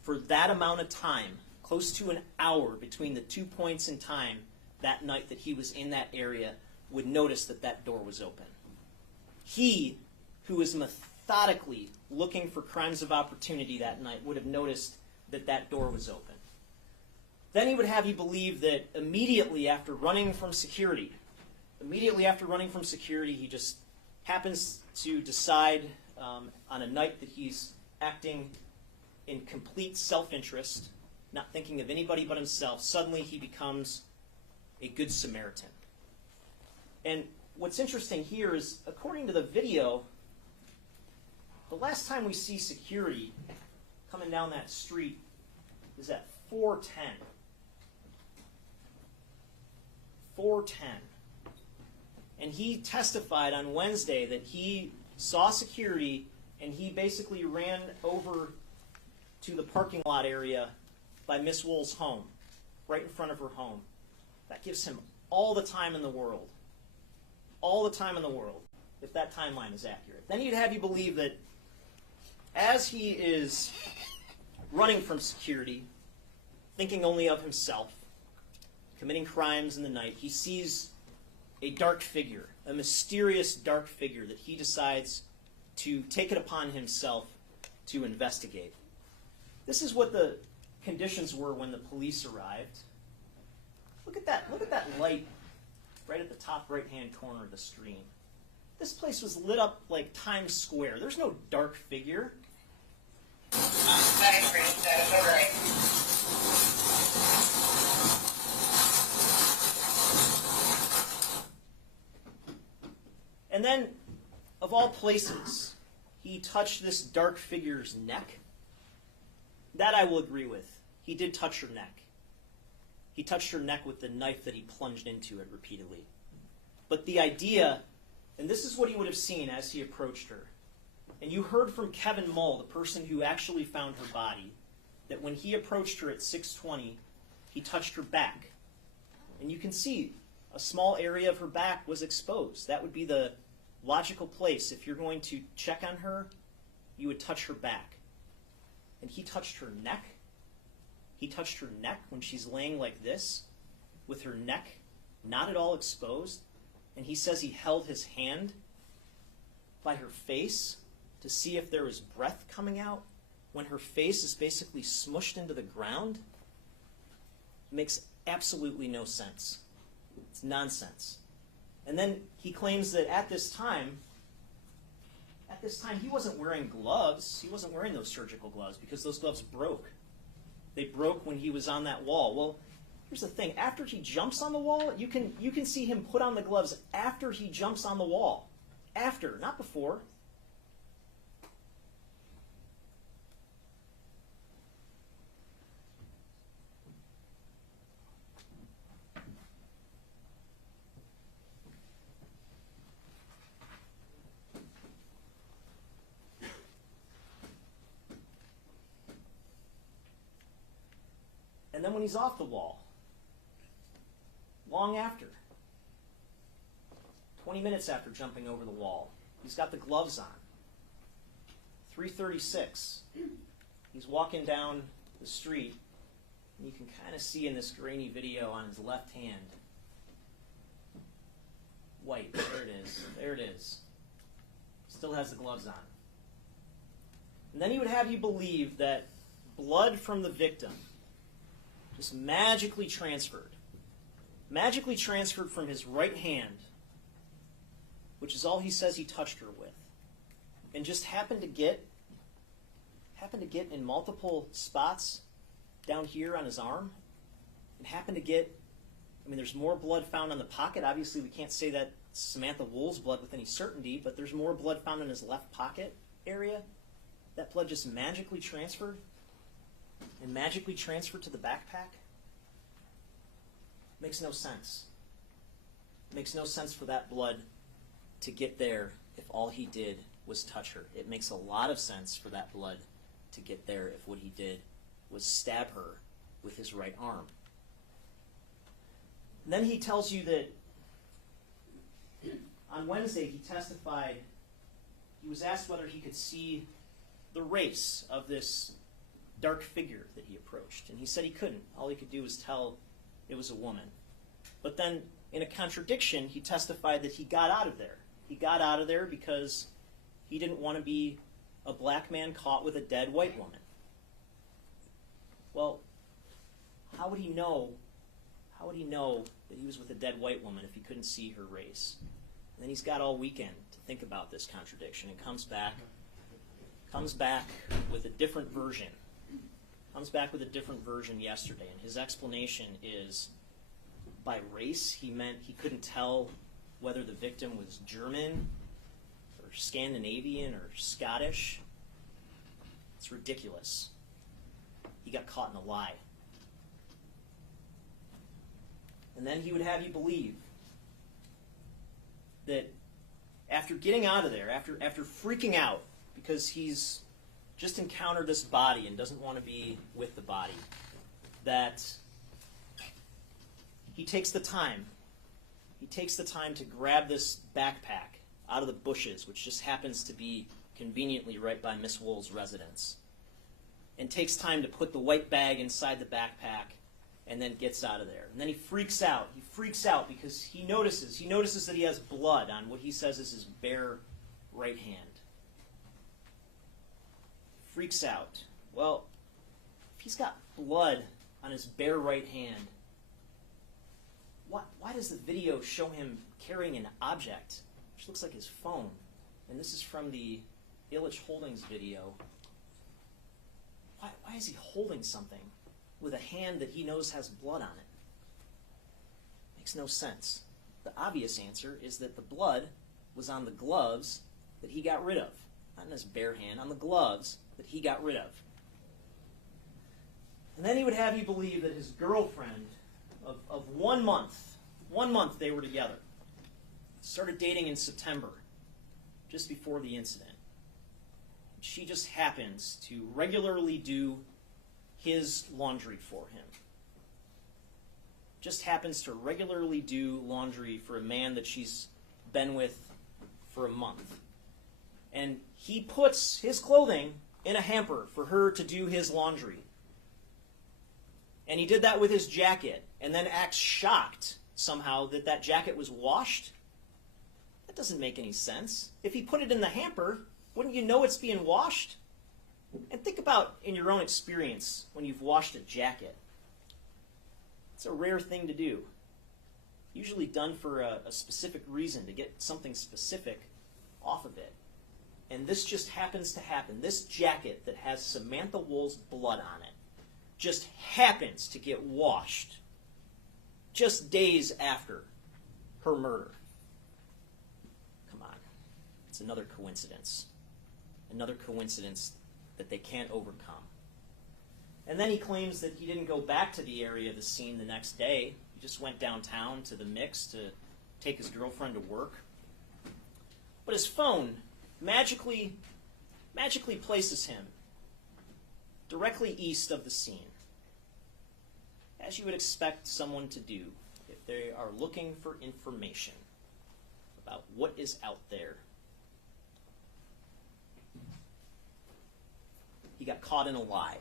for that amount of time, close to an hour between the 2 points in time that night that he was in that area, would notice that that door was open. He, who was methodically looking for crimes of opportunity that night, would have noticed that that door was open. Then he would have you believe that immediately after running from security, he just happens to decide on a night that he's acting in complete self-interest, not thinking of anybody but himself. Suddenly he becomes a good Samaritan. And what's interesting here is, according to the video, the last time we see security coming down that street is at 4:10. 4:10. And he testified on Wednesday that he saw security and he basically ran over to the parking lot area by Miss Woll's home, right in front of her home. That gives him all the time in the world. All the time in the world, if that timeline is accurate. Then he'd have you believe that as he is running from security, thinking only of himself, committing crimes in the night, he sees a dark figure, a mysterious dark figure that he decides to take it upon himself to investigate. This is what the conditions were when the police arrived. Look at that light right at the top right-hand corner of the screen. This place was lit up like Times Square. There's no dark figure. I agree. That is all right. And then, of all places, he touched this dark figure's neck. That I will agree with. He did touch her neck. He touched her neck with the knife that he plunged into it repeatedly. But the idea, and this is what he would have seen as he approached her, and you heard from Kevin Mull, the person who actually found her body, that when he approached her at 6:20, he touched her back. And you can see a small area of her back was exposed. That would be the logical place. If you're going to check on her, you would touch her back. And he touched her neck. He touched her neck when she's laying like this, with her neck not at all exposed. And he says he held his hand by her face to see if there was breath coming out when her face is basically smushed into the ground. It makes absolutely no sense. It's nonsense. And then he claims that at this time, he wasn't wearing gloves. He wasn't wearing those surgical gloves because those gloves broke. They broke when he was on that wall. Well, here's the thing. After he jumps on the wall, you can see him put on the gloves after he jumps on the wall. After, not before. then when he's off the wall, long after, 20 minutes after jumping over the wall, he's got the gloves on. 3:36. He's walking down the street, and you can kind of see in this grainy video on his left hand, white, there it is, there it is. Still has the gloves on. And then he would have you believe that blood from the victim just magically transferred from his right hand, which is all he says he touched her with, and just happened to get in multiple spots down here on his arm, and happened to get, I mean, there's more blood found on the pocket. Obviously, we can't say that Samantha Woll's blood with any certainty, but there's more blood found in his left pocket area. That blood just magically transferred, and magically transferred to the backpack. Makes no sense. Makes no sense for that blood to get there if all he did was touch her. It makes a lot of sense for that blood to get there if what he did was stab her with his right arm. And then he tells you that on Wednesday he testified, he was asked whether he could see the race of this dark figure that he approached. And he said he couldn't. All he could do was tell it was a woman. But then, in a contradiction, he testified that he got out of there. He got out of there because he didn't want to be a black man caught with a dead white woman. Well, how would he know that he was with a dead white woman if he couldn't see her race? And then he's got all weekend to think about this contradiction, and comes back with a different version. Comes back with a different version yesterday, and his explanation is, by race, he meant he couldn't tell whether the victim was German or Scandinavian or Scottish. It's ridiculous. He got caught in a lie. And then he would have you believe that after getting out of there, after freaking out because he's just encountered this body and doesn't want to be with the body, that he takes the time to grab this backpack out of the bushes, which just happens to be conveniently right by Miss Woll's residence, and takes time to put the white bag inside the backpack, and then gets out of there. And then he freaks out. He freaks out because he notices that he has blood on what he says is his bare right hand. Freaks out. Well, if he's got blood on his bare right hand, why does the video show him carrying an object, which looks like his phone? And this is from the Illich Holdings video. Why is he holding something with a hand that he knows has blood on it? Makes no sense. The obvious answer is that the blood was on the gloves that he got rid of. Not in his bare hand, on the gloves that he got rid of. And then he would have you believe that his girlfriend of 1 month they were together, started dating in September, just before the incident. She just happens to regularly do his laundry for him. Just happens to regularly do laundry for a man that she's been with for a month. And he puts his clothing in a hamper for her to do his laundry. And he did that with his jacket, and then acts shocked somehow that jacket was washed. That doesn't make any sense. If he put it in the hamper, wouldn't you know it's being washed? And think about in your own experience when you've washed a jacket. It's a rare thing to do. Usually done for a specific reason, to get something specific off of it. And this just happens to happen. This jacket that has Samantha Woll's blood on it just happens to get washed just days after her murder. Come on. It's another coincidence. Another coincidence that they can't overcome. And then he claims that he didn't go back to the area of the scene the next day. He just went downtown to the mix to take his girlfriend to work. But his phone magically places him directly east of the scene. as you would expect someone to do if they are looking for information about what is out there. He got caught in a lie.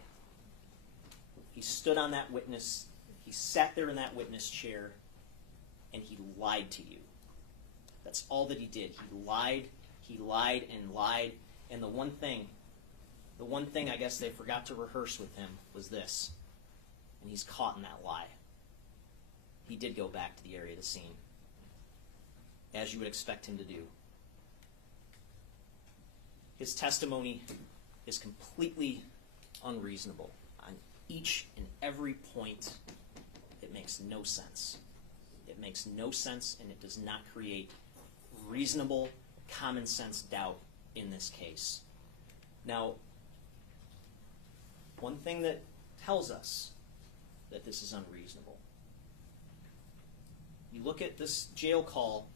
He stood on that witness, he sat there in that witness chair, and he lied to you. That's all that he did. He lied and lied, and the one thing I guess they forgot to rehearse with him was this, and he's caught in that lie. He did go back to the area of the scene, as you would expect him to do. His testimony is completely unreasonable on each and every point. It makes no sense. It makes no sense, and it does not create reasonable, common sense doubt in this case. Now, one thing that tells us that this is unreasonable, you look at this jail call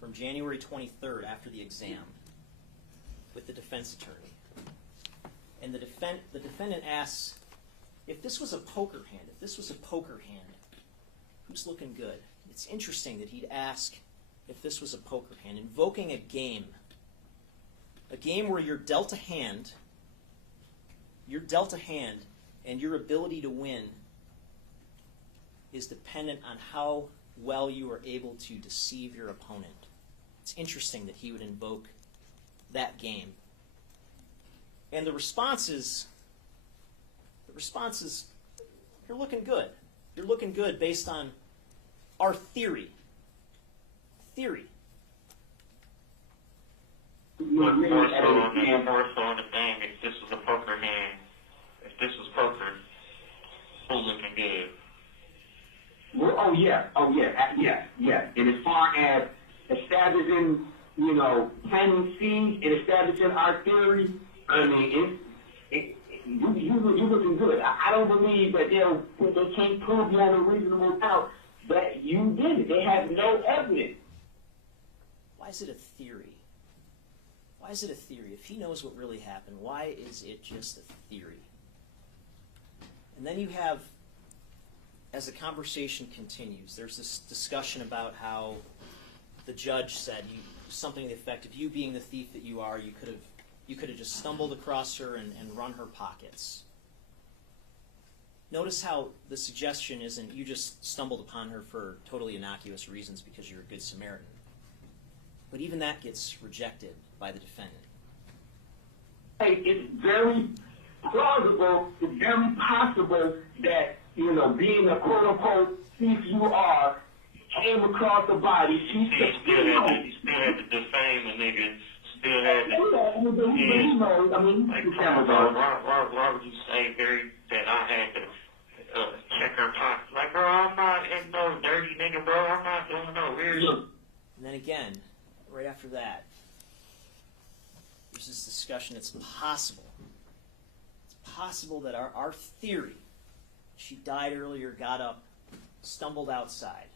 from January 23rd after the exam with the defense attorney. And the defendant asks, if this was a poker hand, who's looking good? It's interesting that he'd ask if this was a poker hand, invoking a game where you're dealt a hand, and your ability to win is dependent on how well you are able to deceive your opponent. It's interesting that he would invoke that game. And the response is, you're looking good. You're looking good based on our theory. More so on the thing, if this was a poker hand, if this was poker, who's looking good? Well, oh yeah. And as far as establishing, tendencies and establishing our theory, I mean, you're looking good. I don't believe that they can't prove beyond a reasonable doubt that you did it. They have no evidence. Why is it a theory? If he knows what really happened, why is it just a theory? And then you have, as the conversation continues, there's this discussion about how the judge said something to the effect of, you being the thief that you are, you could have just stumbled across her and run her pockets. Notice how the suggestion isn't you just stumbled upon her for totally innocuous reasons because you're a good Samaritan. But even that gets rejected by the defendant. It's very plausible, it's very possible that, being a quote-unquote thief you are, came across a body. He still had to defame a nigga. Still had to. Why would you say, Barry, that I had to check her pocket? Like, bro, I'm not in no dirty nigga, bro. I'm not doing no weird. And then again, right after that, there's this discussion. It's possible that our theory, she died earlier, got up, stumbled outside,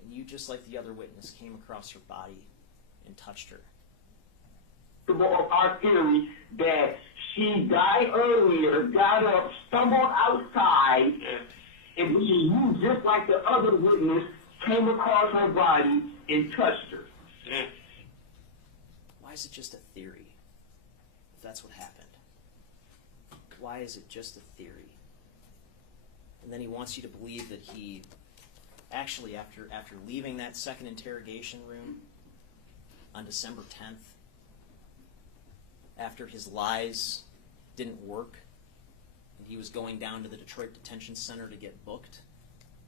and you, just like the other witness, came across her body and touched her. Our theory that she died earlier, got up, stumbled outside, and you, just like the other witness, came across her body and touched her. Why is it just a theory, if that's what happened? Why is it just a theory? And then he wants you to believe that he actually, after leaving that second interrogation room on December 10th, after his lies didn't work, and he was going down to the Detroit Detention Center to get booked,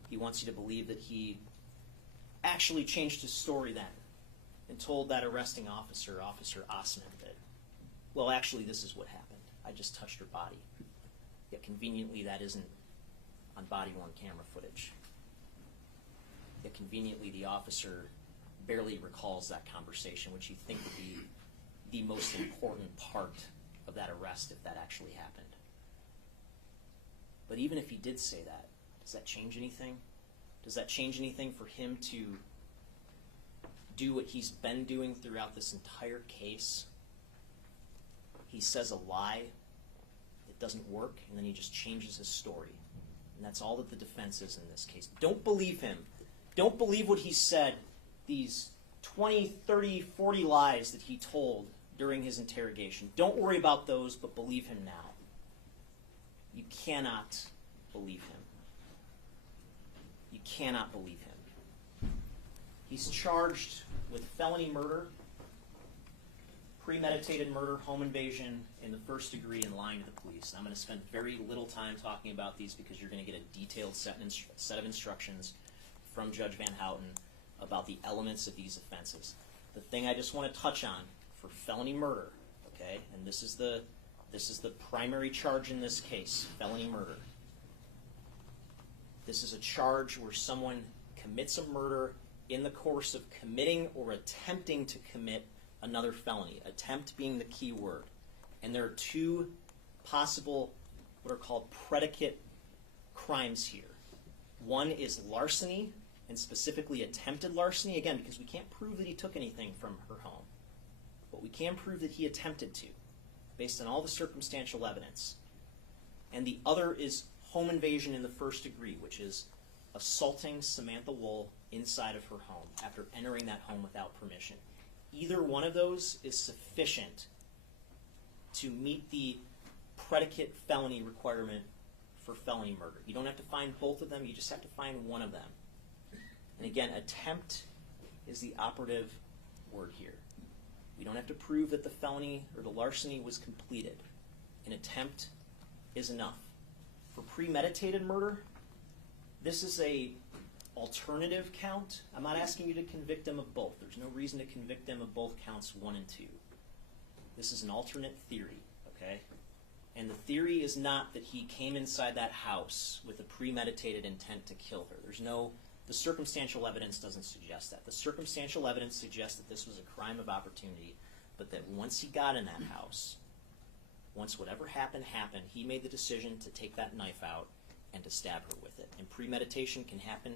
he wants you to believe that he actually changed his story then and told that arresting officer, Officer Osman, that, well, actually, this is what happened. I just touched her body. Yet conveniently, that isn't on body-worn camera footage. Yet conveniently, the officer barely recalls that conversation, which you think would be the most important part of that arrest if that actually happened. But even if he did say that, does that change anything? Does that change anything for him to do what he's been doing throughout this entire case? He says a lie that doesn't work, and then he just changes his story. And that's all that the defense is in this case. Don't believe him. Don't believe what he said, these 20, 30, 40 lies that he told during his interrogation. Don't worry about those, but believe him now. You cannot believe him. You cannot believe him. He's charged with felony murder, premeditated murder, home invasion in the first degree, and lying to the police. And I'm going to spend very little time talking about these because you're going to get a detailed set of instructions from Judge Van Houten about the elements of these offenses. The thing I just want to touch on for felony murder, okay, and this is the primary charge in this case, felony murder. This is a charge where someone commits a murder in the course of committing or attempting to commit another felony, attempt being the key word. And there are two possible, what are called predicate crimes here. One is larceny, and specifically attempted larceny, again, because we can't prove that he took anything from her home. But we can prove that he attempted to, based on all the circumstantial evidence. And the other is home invasion in the first degree, which is assaulting Samantha Woll inside of her home after entering that home without permission. Either one of those is sufficient to meet the predicate felony requirement for felony murder. You don't have to find both of them, you just have to find one of them. And again, attempt is the operative word here. We don't have to prove that the felony or the larceny was completed. An attempt is enough. For premeditated murder, this is a alternative count. I'm not asking you to convict him of both. There's no reason to convict him of both counts 1 and 2. This is an alternate theory, okay? And the theory is not that he came inside that house with a premeditated intent to kill her. The circumstantial evidence doesn't suggest that. The circumstantial evidence suggests that this was a crime of opportunity, but that once he got in that house, once whatever happened, he made the decision to take that knife out and to stab her with it. And premeditation can happen.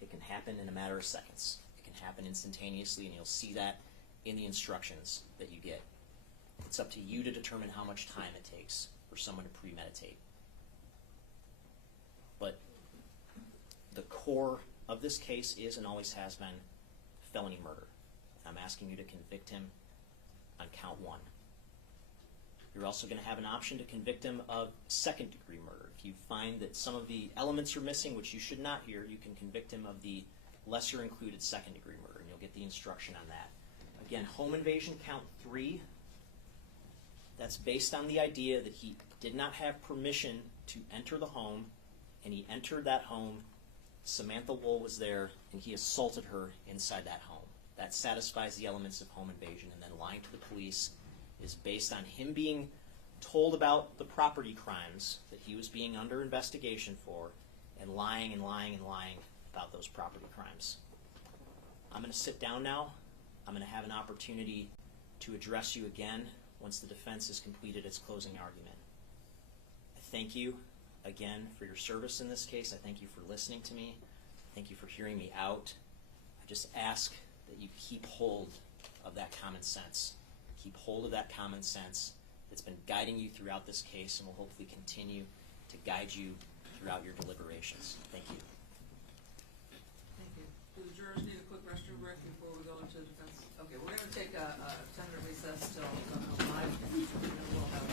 It can happen in a matter of seconds. It can happen instantaneously, and you'll see that in the instructions that you get. It's up to you to determine how much time it takes for someone to premeditate. But the core of this case is and always has been felony murder. I'm asking you to convict him on count 1. You're also going to have an option to convict him of second-degree murder. If you find that some of the elements are missing, which you should not here, you can convict him of the lesser-included second-degree murder, and you'll get the instruction on that. Again, home invasion count 3, that's based on the idea that he did not have permission to enter the home, and he entered that home, Samantha Woll was there, and he assaulted her inside that home. That satisfies the elements of home invasion, and then lying to the police is based on him being told about the property crimes that he was being under investigation for, and lying about those property crimes. I'm going to sit down now. I'm going to have an opportunity to address you again once the defense has completed its closing argument. I thank you again for your service in this case. I thank you for listening to me. Thank you for hearing me out. I just ask that you keep hold of that common sense. Keep hold of that common sense that's been guiding you throughout this case and will hopefully continue to guide you throughout your deliberations. Thank you. Thank you. Do the jurors need a quick restroom break before we go into defense? Okay, we're going to take a 10-minute recess till 5, and then we'll have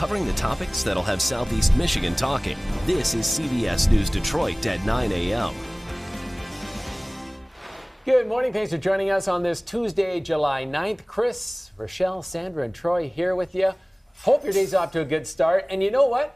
covering the topics that'll have Southeast Michigan talking. This is CBS News Detroit at 9 a.m. Good morning. Thanks for joining us on this Tuesday, July 9th. Chris, Rochelle, Sandra, and Troy here with you. Hope your day's off to a good start. And you know what?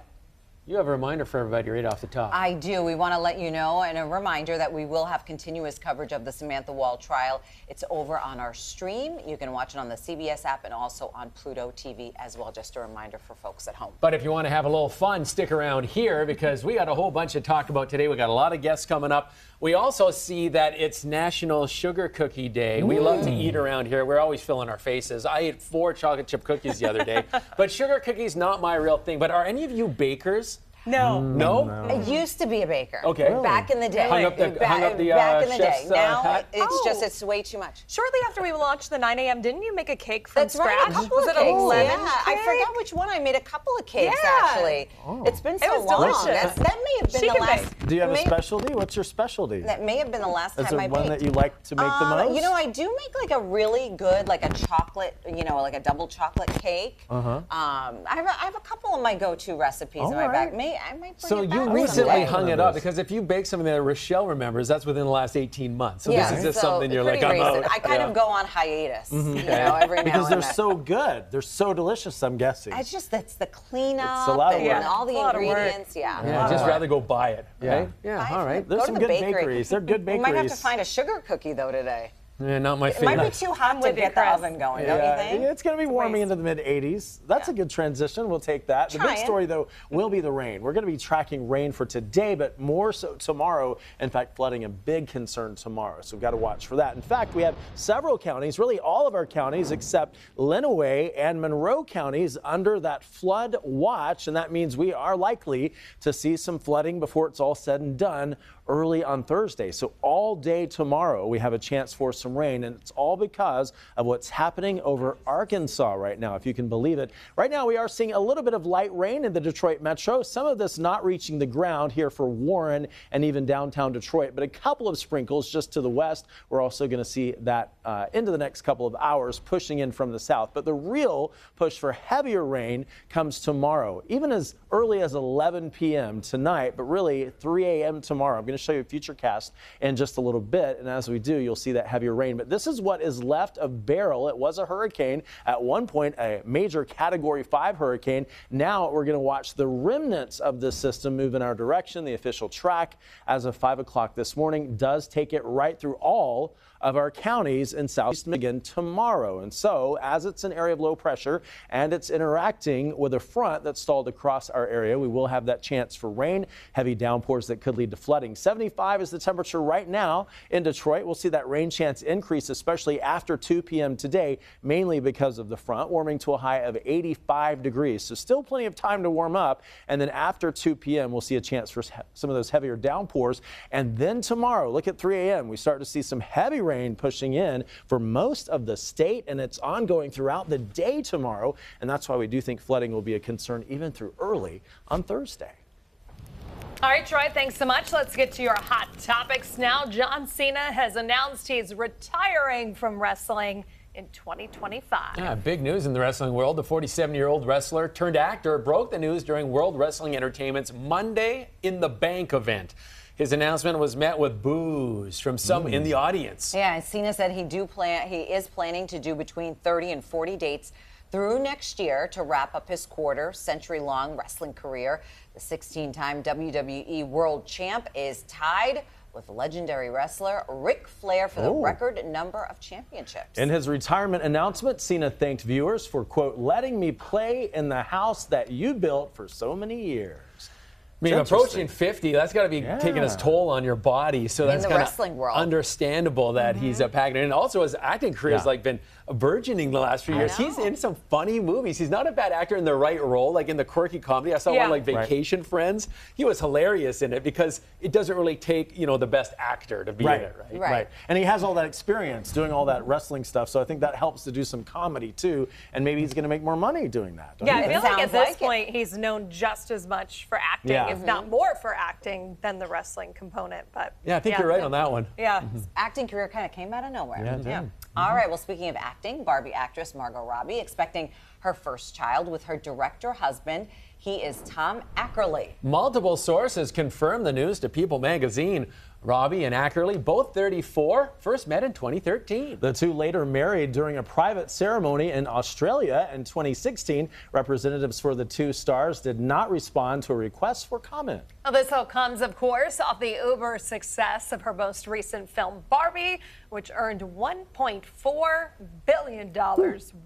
You have a reminder for everybody right off the top. I do. We want to let you know, and a reminder that we will have continuous coverage of the Samantha Woll trial. It's over on our stream. You can watch it on the CBS app and also on Pluto TV as well. Just a reminder for folks at home. But if you want to have a little fun, stick around here because we got a whole bunch to talk about today. We got a lot of guests coming up. We also see that it's National Sugar Cookie Day. We love to eat around here. We're always filling our faces. I ate 4 chocolate chip cookies the other day. But sugar cookies, not my real thing. But are any of you bakers? No. No? I used to be a baker. Okay. Really? Back in the day. Hung up the back in the day. chef's, Now hat? it's way too much. Shortly after we launched the 9 a.m., didn't you make a cake from That's scratch? right, a couple Was of it cakes. a lemon Yeah, cake? I forgot which one. I made a couple of cakes Yeah. actually. It's been so It was long. delicious. That may have been She the can last. Do you have a may- specialty? What's your specialty? That may have been the last Is time there I one baked. that you like to make the most? You know, I do make like a really good, like a chocolate, like a double chocolate cake. I have a couple of my go-to recipes in my bag. I might bring So it you back recently someday. hung it up because if you bake something that Rochelle remembers, that's within the last 18 months. So Yeah, this is just so something you're like, pretty I'm recent. out. I kind of go on hiatus, every now Because and they're then. so good. They're so delicious, I'm guessing. It's the cleanup It's a lot of and work. all the It's a lot of work. ingredients. Yeah, I'd just rather go buy it. Right? Yeah, all right. There's Go some to the good bakery. bakeries. They're good We bakeries. might have to find a sugar cookie though today. Yeah, not my It favorite. might be too hot to with you, get the Chris. oven going, don't you think? It's going to be warming into the mid-80s. That's a good transition. We'll take that. The big Trying. story, though, will be the rain. We're going to be tracking rain for today, but more so tomorrow. In fact, flooding a big concern tomorrow. So we've got to watch for that. In fact, we have several counties, really all of our counties, except Lenawee and Monroe counties under that flood watch. And that means we are likely to see some flooding before it's all said and done early on Thursday. So all day tomorrow, we have a chance for some rain, and it's all because of what's happening over Arkansas right now, if you can believe it. Right now, we are seeing a little bit of light rain in the Detroit metro, some of this not reaching the ground here for Warren and even downtown Detroit, but a couple of sprinkles just to the west. We're also going to see that into the next couple of hours pushing in from the south. But the real push for heavier rain comes tomorrow, even as early as 11 p.m. tonight, but really 3 a.m. tomorrow. I'm going to show you a futurecast in just a little bit, and as we do, you'll see that heavier rain. But this is what is left of Beryl. It was a hurricane at one point, a major Category 5 hurricane. Now we're going to watch the remnants of this system move in our direction. The official track as of 5 o'clock this morning does take it right through all of our counties in southeast Michigan tomorrow. And so, as it's an area of low pressure and it's interacting with a front that's stalled across our area, we will have that chance for rain, heavy downpours that could lead to flooding. 75 is the temperature right now in Detroit. We'll see that rain chance increase, especially after 2 p.m. today, mainly because of the front, warming to a high of 85 degrees. So still plenty of time to warm up. And then after 2 p.m., we'll see a chance for some of those heavier downpours. And then tomorrow, look at 3 a.m., we start to see some heavy rain pushing in for most of the state, and it's ongoing throughout the day tomorrow. And that's why we do think flooding will be a concern even through early on Thursday. All right, Troy, thanks so much. Let's get to your hot topics now. John Cena has announced he's retiring from wrestling in 2025. Yeah, big news in the wrestling world. The 47-year-old wrestler turned actor broke the news during World Wrestling Entertainment's Monday in the Bank event. His announcement was met with boos from some in the audience. Yeah, and Cena said he is planning to do between 30 and 40 dates through next year to wrap up his century-long wrestling career. The 16-time WWE World Champ is tied with legendary wrestler Ric Flair for the record number of championships. In his retirement announcement, Cena thanked viewers for, quote, letting me play in the house that you built for so many years. I mean, approaching 50, that's got to be taking its toll on your body. So that's kind of understandable that he's packing it in. Also, his acting career has been burgeoning the last few years. He's in some funny movies. He's not a bad actor in the right role, like in the quirky comedy. I saw one like Vacation Friends. He was hilarious in it because it doesn't really take, the best actor to be in it, right? And he has all that experience doing all that wrestling stuff. So I think that helps to do some comedy too. And maybe he's going to make more money doing that. Yeah, I feel like at this point he's known just as much for acting, if not more for acting, than the wrestling component. But yeah, I think you're right on that one. Yeah, his acting career kind of came out of nowhere. Yeah, it did. All right, well, speaking of acting, Barbie actress Margot Robbie expecting her first child with her director husband. He is Tom Ackerley. Multiple sources confirm the news to People magazine. Robbie and Ackerley, both 34, first met in 2013. The two later married during a private ceremony in Australia in 2016. Representatives for the two stars did not respond to a request for comment. Well, this all comes, of course, off the uber success of her most recent film, Barbie, which earned $1.4 billion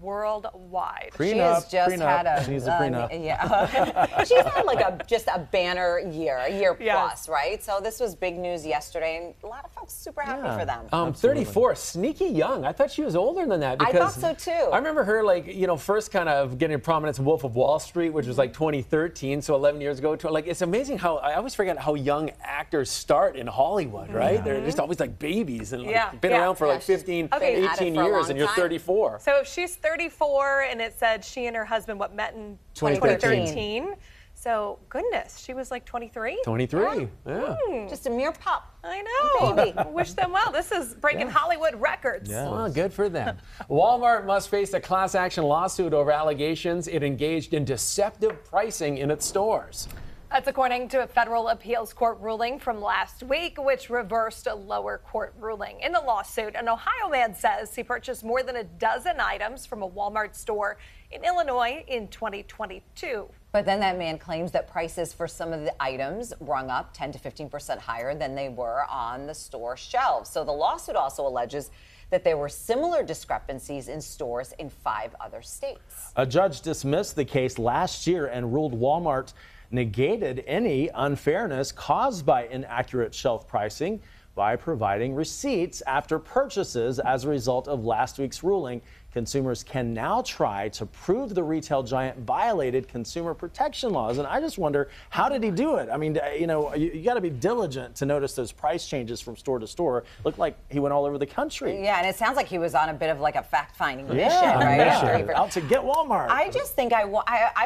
worldwide. She has just had a prenup. Yeah. She's had like just a banner year, a year plus, right? So this was big news yesterday, and a lot of folks super happy for them. 34, sneaky young. I thought she was older than that. I thought so too. I remember her first kind of getting prominence in Wolf of Wall Street, which was like 2013, so 11 years ago. Like, it's amazing how I always forget how young actors start in Hollywood, right? Yeah. They're just always like babies and been around for like 15, 18 years, and you're 34. So if she's 34 and it said she and her husband met in 2013. So goodness, she was like 23. 23, yeah. Just a mere pup. I know. Baby. Wish them well. This is breaking Hollywood records. Yeah. Well, good for them. Walmart must face a class action lawsuit over allegations it engaged in deceptive pricing in its stores. That's according to a federal appeals court ruling from last week, which reversed a lower court ruling. In the lawsuit, an Ohio man says he purchased more than a dozen items from a Walmart store in Illinois in 2022. But then that man claims that prices for some of the items rung up 10 to 15% higher than they were on the store shelves. So the lawsuit also alleges that there were similar discrepancies in stores in 5 other states. A judge dismissed the case last year and ruled Walmart negated any unfairness caused by inaccurate shelf pricing by providing receipts after purchases. As a result of last week's ruling, consumers can now try to prove the retail giant violated consumer protection laws. And I just wonder, how did he do it? I mean, you got to be diligent to notice those price changes from store to store. Looked like he went all over the country. Yeah, and it sounds like he was on a bit of like a fact-finding mission, right? Out to get Walmart. I just think I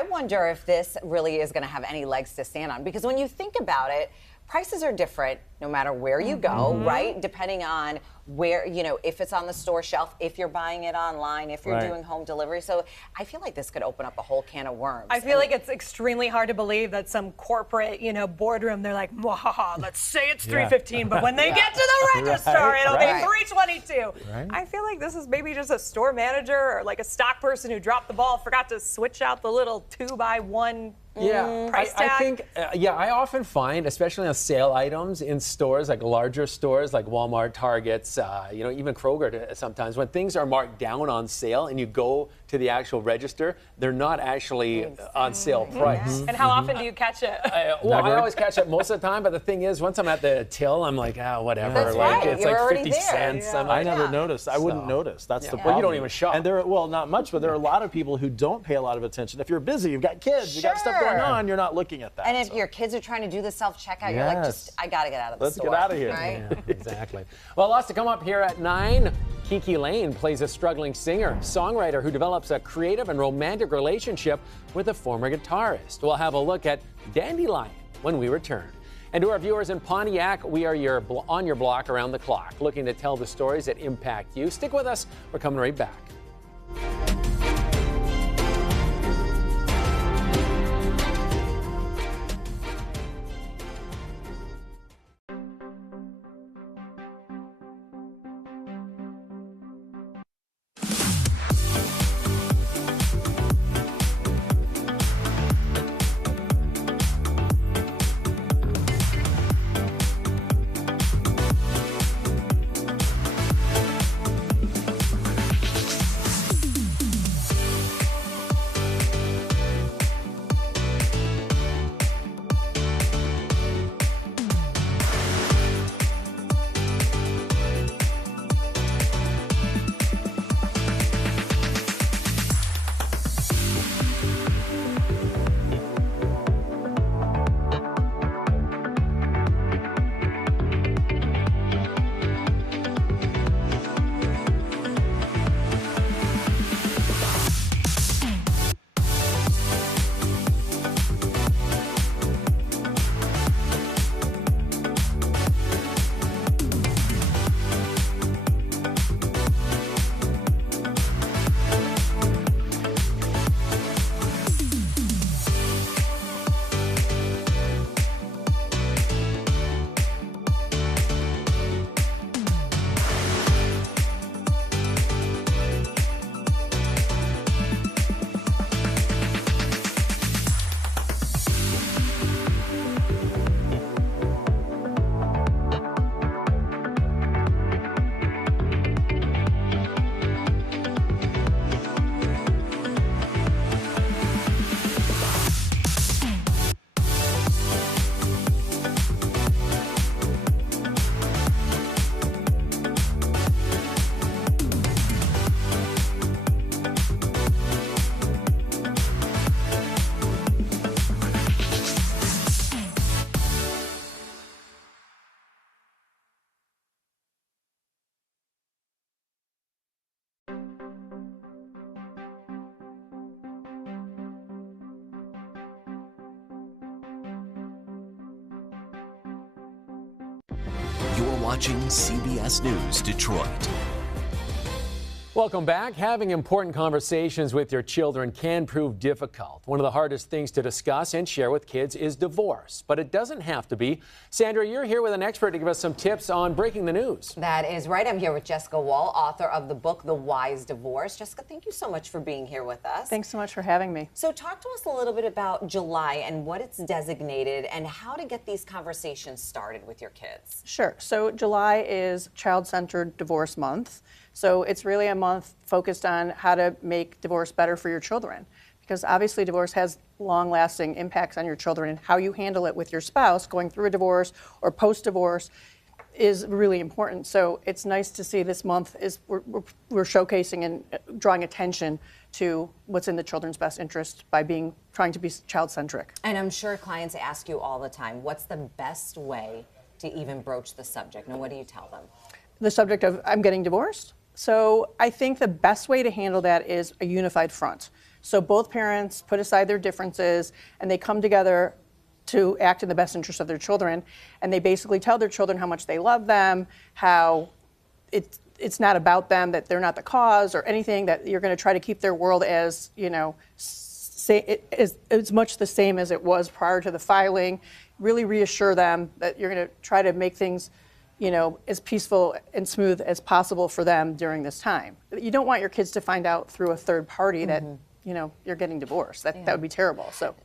wonder if this really is going to have any legs to stand on, because when you think about it, prices are different no matter where you go, right? Depending on where, if it's on the store shelf, if you're buying it online, if you're doing home delivery. So I feel like this could open up a whole can of worms. I feel like it's extremely hard to believe that some corporate, boardroom, they're like, let's say it's $3.15, but when they get to the register, it'll be $3.22. Right. I feel like this is maybe just a store manager or like a stock person who dropped the ball, forgot to switch out the little 2-by-1 price tag. I think, I often find, especially on sale items in stores, like larger stores like Walmart, Targets, even Kroger sometimes, when things are marked down on sale and you go to the actual register, they're not actually on sale price. And how often do you catch it? I always catch it most of the time, but the thing is, once I'm at the till, I'm like, whatever. That's right. It's You're like 50 already there. cents. Yeah. I never noticed. I wouldn't notice. That's the problem. Well, you don't even shop. And not much, but there are a lot of people who don't pay a lot of attention. If you're busy, you've got kids, you got stuff going on, you're not looking at that. And if your kids are trying to do the self-checkout, you're like, I got to get out of the store. Let's get out of here. Right? Yeah, exactly. Well, lots to come up here at 9. Kiki Lane plays a struggling singer, songwriter who develops a creative and romantic relationship with a former guitarist. We'll have a look at Dandelion when we return. And to our viewers in Pontiac, we are on your block around the clock, looking to tell the stories that impact you. Stick with us. We're coming right back. watching CBS News Detroit. Welcome back. Having important conversations with your children can prove difficult. One of the hardest things to discuss and share with kids is divorce, but it doesn't have to be. Sandra, you're here with an expert to give us some tips on breaking the news. That is right. I'm here with Jessica Woll, author of the book, The Wise Divorce. Jessica, thank you so much for being here with us. Thanks so much for having me. So talk to us a little bit about July and what it's designated and how to get these conversations started with your kids. Sure. So July is Child-Centered Divorce Month. So it's really a month focused on how to make divorce better for your children, because obviously divorce has long-lasting impacts on your children, and how you handle it with your spouse going through a divorce or post-divorce is really important. So it's nice to see this month is we're showcasing and drawing attention to what's in the children's best interest by trying to be child-centric. And I'm sure clients ask you all the time, what's the best way to even broach the subject? And what do you tell them? The subject of I'm getting divorced. So I think the best way to handle that is a unified front. So both parents put aside their differences and they come together to act in the best interest of their children. And they basically tell their children how much they love them, how it's not about them, that they're not the cause or anything, that you're going to try to keep their world as, as much the same as it was prior to the filing. Really reassure them that you're going to try to make things as peaceful and smooth as possible for them during this time. You don't want your kids to find out through a third party that, you're getting divorced. That would be terrible. So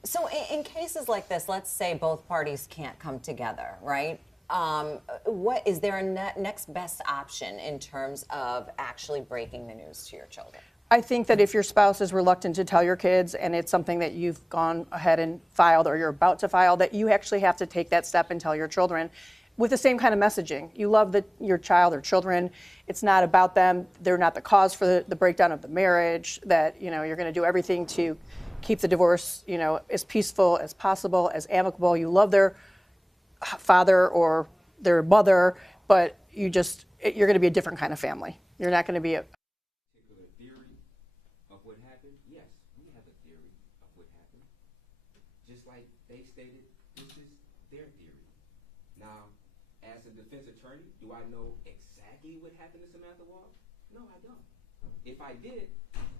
in cases like this, let's say both parties can't come together, right? What is there a next best option in terms of actually breaking the news to your children? I think that if your spouse is reluctant to tell your kids and it's something that you've gone ahead and filed or you're about to file, that you actually have to take that step and tell your children with the same kind of messaging. You love your child or children. It's not about them. They're not the cause for the breakdown of the marriage, that you're going to do everything to keep the divorce as peaceful as possible, as amicable. You love their father or their mother, but you're going to be a different kind of family. You're not going to be a theory of what happened. Yes, we have a theory of what happened. Just like they stated, this is their theory. Now, as a defense attorney, do I know exactly what happened to Samantha Woll? No, I don't. If I did,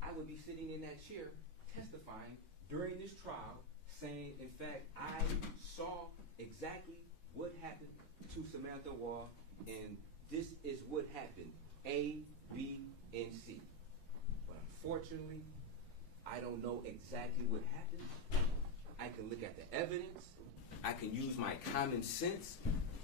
I would be sitting in that chair testifying during this trial saying, in fact, I saw exactly what happened to Samantha Woll, and this is what happened, A, B, and C. But unfortunately, I don't know exactly what happened. I can look at the evidence. I can use my common sense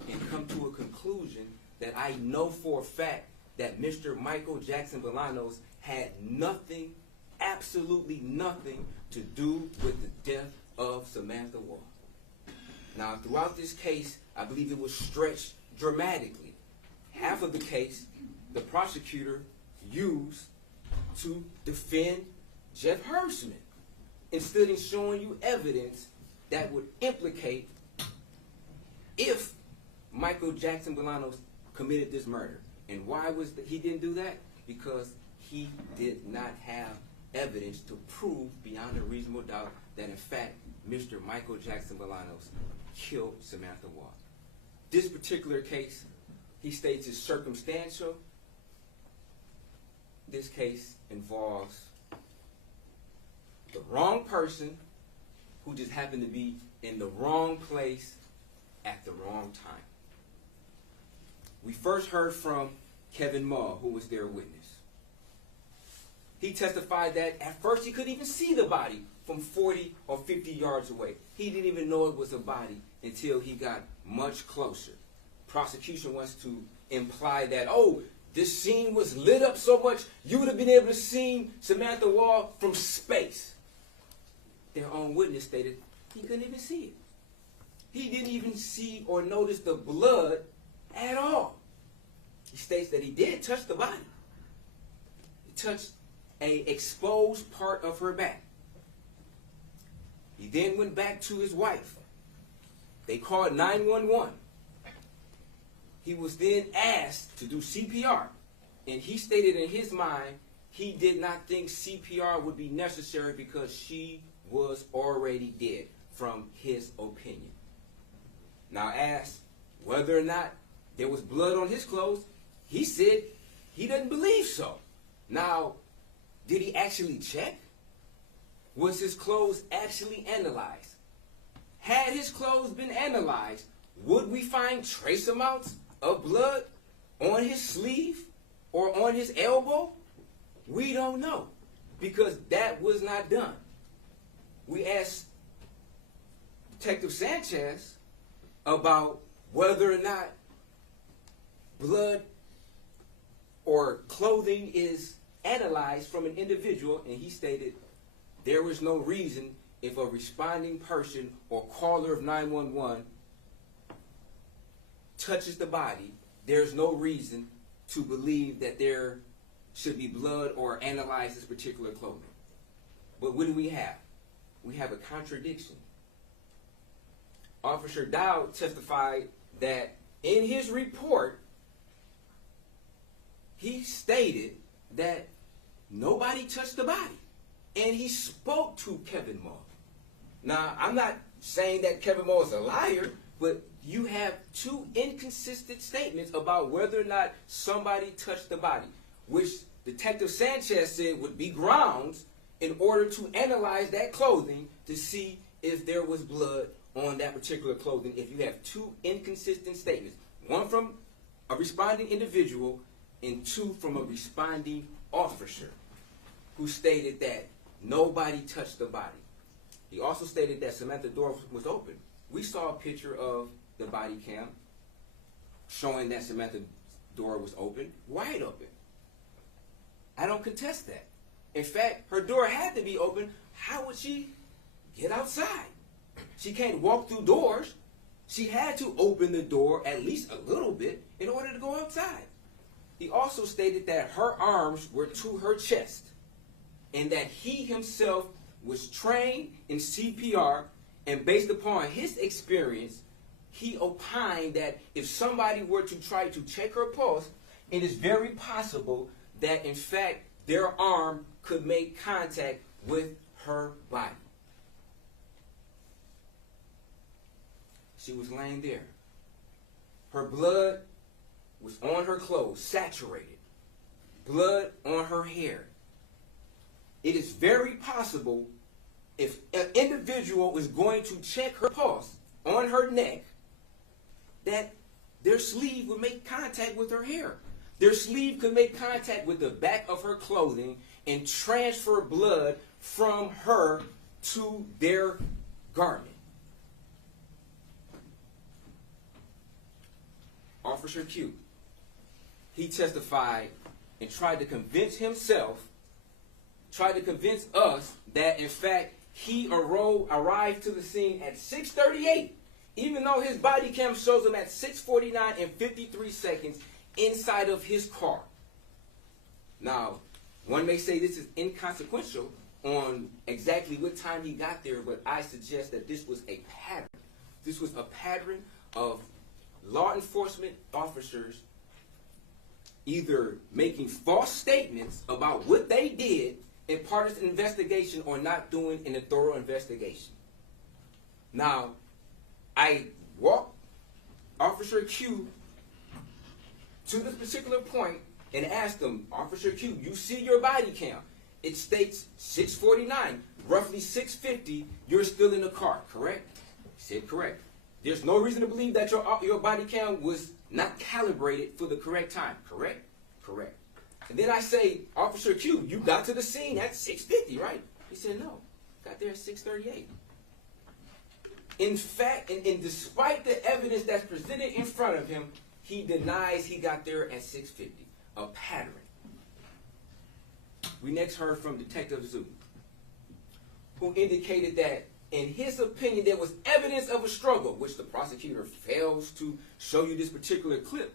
and come to a conclusion that I know for a fact that Mr. Michael Jackson-Bolanos had nothing, absolutely nothing, to do with the death of Samantha Woll. Now, throughout this case, I believe it was stretched dramatically. Half of the case, the prosecutor used to defend Jeff Hirschman, instead of showing you evidence that would implicate if Michael Jackson-Bolanos committed this murder. And why he didn't do that? Because he did not have evidence to prove beyond a reasonable doubt that, in fact, Mr. Michael Jackson-Bolanos killed Samantha Woll. This particular case, he states, is circumstantial. This case involves the wrong person who just happened to be in the wrong place at the wrong time. We first heard from Kevin Mull, who was their witness. He testified that at first he couldn't even see the body from 40 or 50 yards away. He didn't even know it was a body until he got much closer. Prosecution wants to imply that, oh, this scene was lit up so much you would have been able to see Samantha Woll from space. Their own witness stated he couldn't even see it. He didn't even see or notice the blood at all. He states that he did touch the body. He touched an exposed part of her back. He then went back to his wife. They called 911. He was then asked to do CPR, and he stated in his mind he did not think CPR would be necessary because she was already dead, from his opinion. Now, asked whether or not there was blood on his clothes. He said he doesn't believe so. Now, did he actually check? Was his clothes actually analyzed? Had his clothes been analyzed, would we find trace amounts of blood on his sleeve or on his elbow? We don't know, because that was not done. We asked Detective Sanchez about whether or not blood or clothing is analyzed from an individual, and he stated there was no reason, if a responding person or caller of 911 touches the body, there's no reason to believe that there should be blood or analyze this particular clothing. But what do we have? We have a contradiction. Officer Dowd testified that in his report, he stated that nobody touched the body. And he spoke to Kevin Moore. Now, I'm not saying that Kevin Moore is a liar, but you have two inconsistent statements about whether or not somebody touched the body, which Detective Sanchez said would be grounds in order to analyze that clothing to see if there was blood on that particular clothing. If you have two inconsistent statements, one from a responding individual and two from a responding officer who stated that nobody touched the body. He also stated that Samantha's door was open. We saw a picture of the body cam showing that Samantha's door was open, wide open. I don't contest that. In fact, her door had to be open. How would she get outside? She can't walk through doors. She had to open the door at least a little bit in order to go outside. He also stated that her arms were to her chest and that he himself was trained in CPR, and based upon his experience, he opined that if somebody were to try to check her pulse, it is very possible that in fact their arm could make contact with her body. She was laying there. Her blood was on her clothes, saturated. Blood on her hair. It is very possible if an individual is going to check her pulse on her neck, that their sleeve would make contact with her hair. Their sleeve could make contact with the back of her clothing and transfer blood from her to their garment. Officer Q, he testified and tried to convince himself, tried to convince us that in fact he arrived to the scene at 6:38, even though his body cam shows him at 6:49 and 53 seconds inside of his car. Now, one may say this is inconsequential on exactly what time he got there, but I suggest that this was a pattern. This was a pattern of law enforcement officers either making false statements about what they did in part of the investigation or not doing in a thorough investigation. Now, I walked Officer Q to this particular point and asked him, Officer Q, you see your body cam. It states 6:49, roughly 6:50, you're still in the car, correct? He said, correct. There's no reason to believe that your body cam was not calibrated for the correct time, correct? Correct. And then I say, Officer Q, you got to the scene at 6:50, right? He said, no, got there at 6:38. In fact, and despite the evidence that's presented in front of him, he denies he got there at 6:50, a pattern. We next heard from Detective Zoo, who indicated that in his opinion there was evidence of a struggle, which the prosecutor fails to show you this particular clip,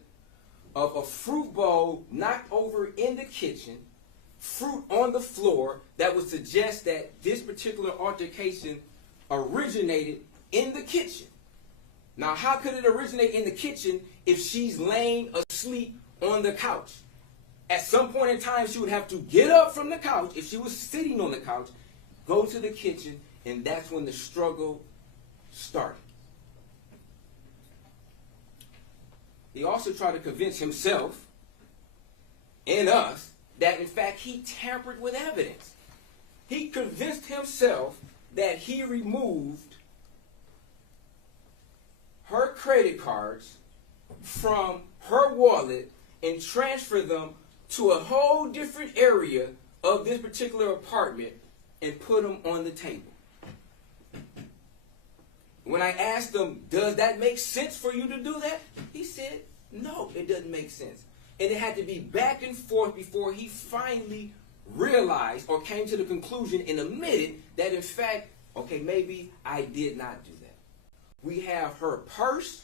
of a fruit bowl knocked over in the kitchen, fruit on the floor, that would suggest that this particular altercation originated in the kitchen. Now, how could it originate in the kitchen if she's laying asleep on the couch? At some point in time, she would have to get up from the couch, if she was sitting on the couch, go to the kitchen, and that's when the struggle started. he also tried to convince himself and us that, in fact, he tampered with evidence. He convinced himself that he removed her credit cards from her wallet and transferred them to a whole different area of this particular apartment and put them on the table. When I asked him, does that make sense for you to do that? He said, no, it doesn't make sense. And it had to be back and forth before he finally realized or came to the conclusion and admitted that, in fact, okay, maybe I did not do that. We have her purse,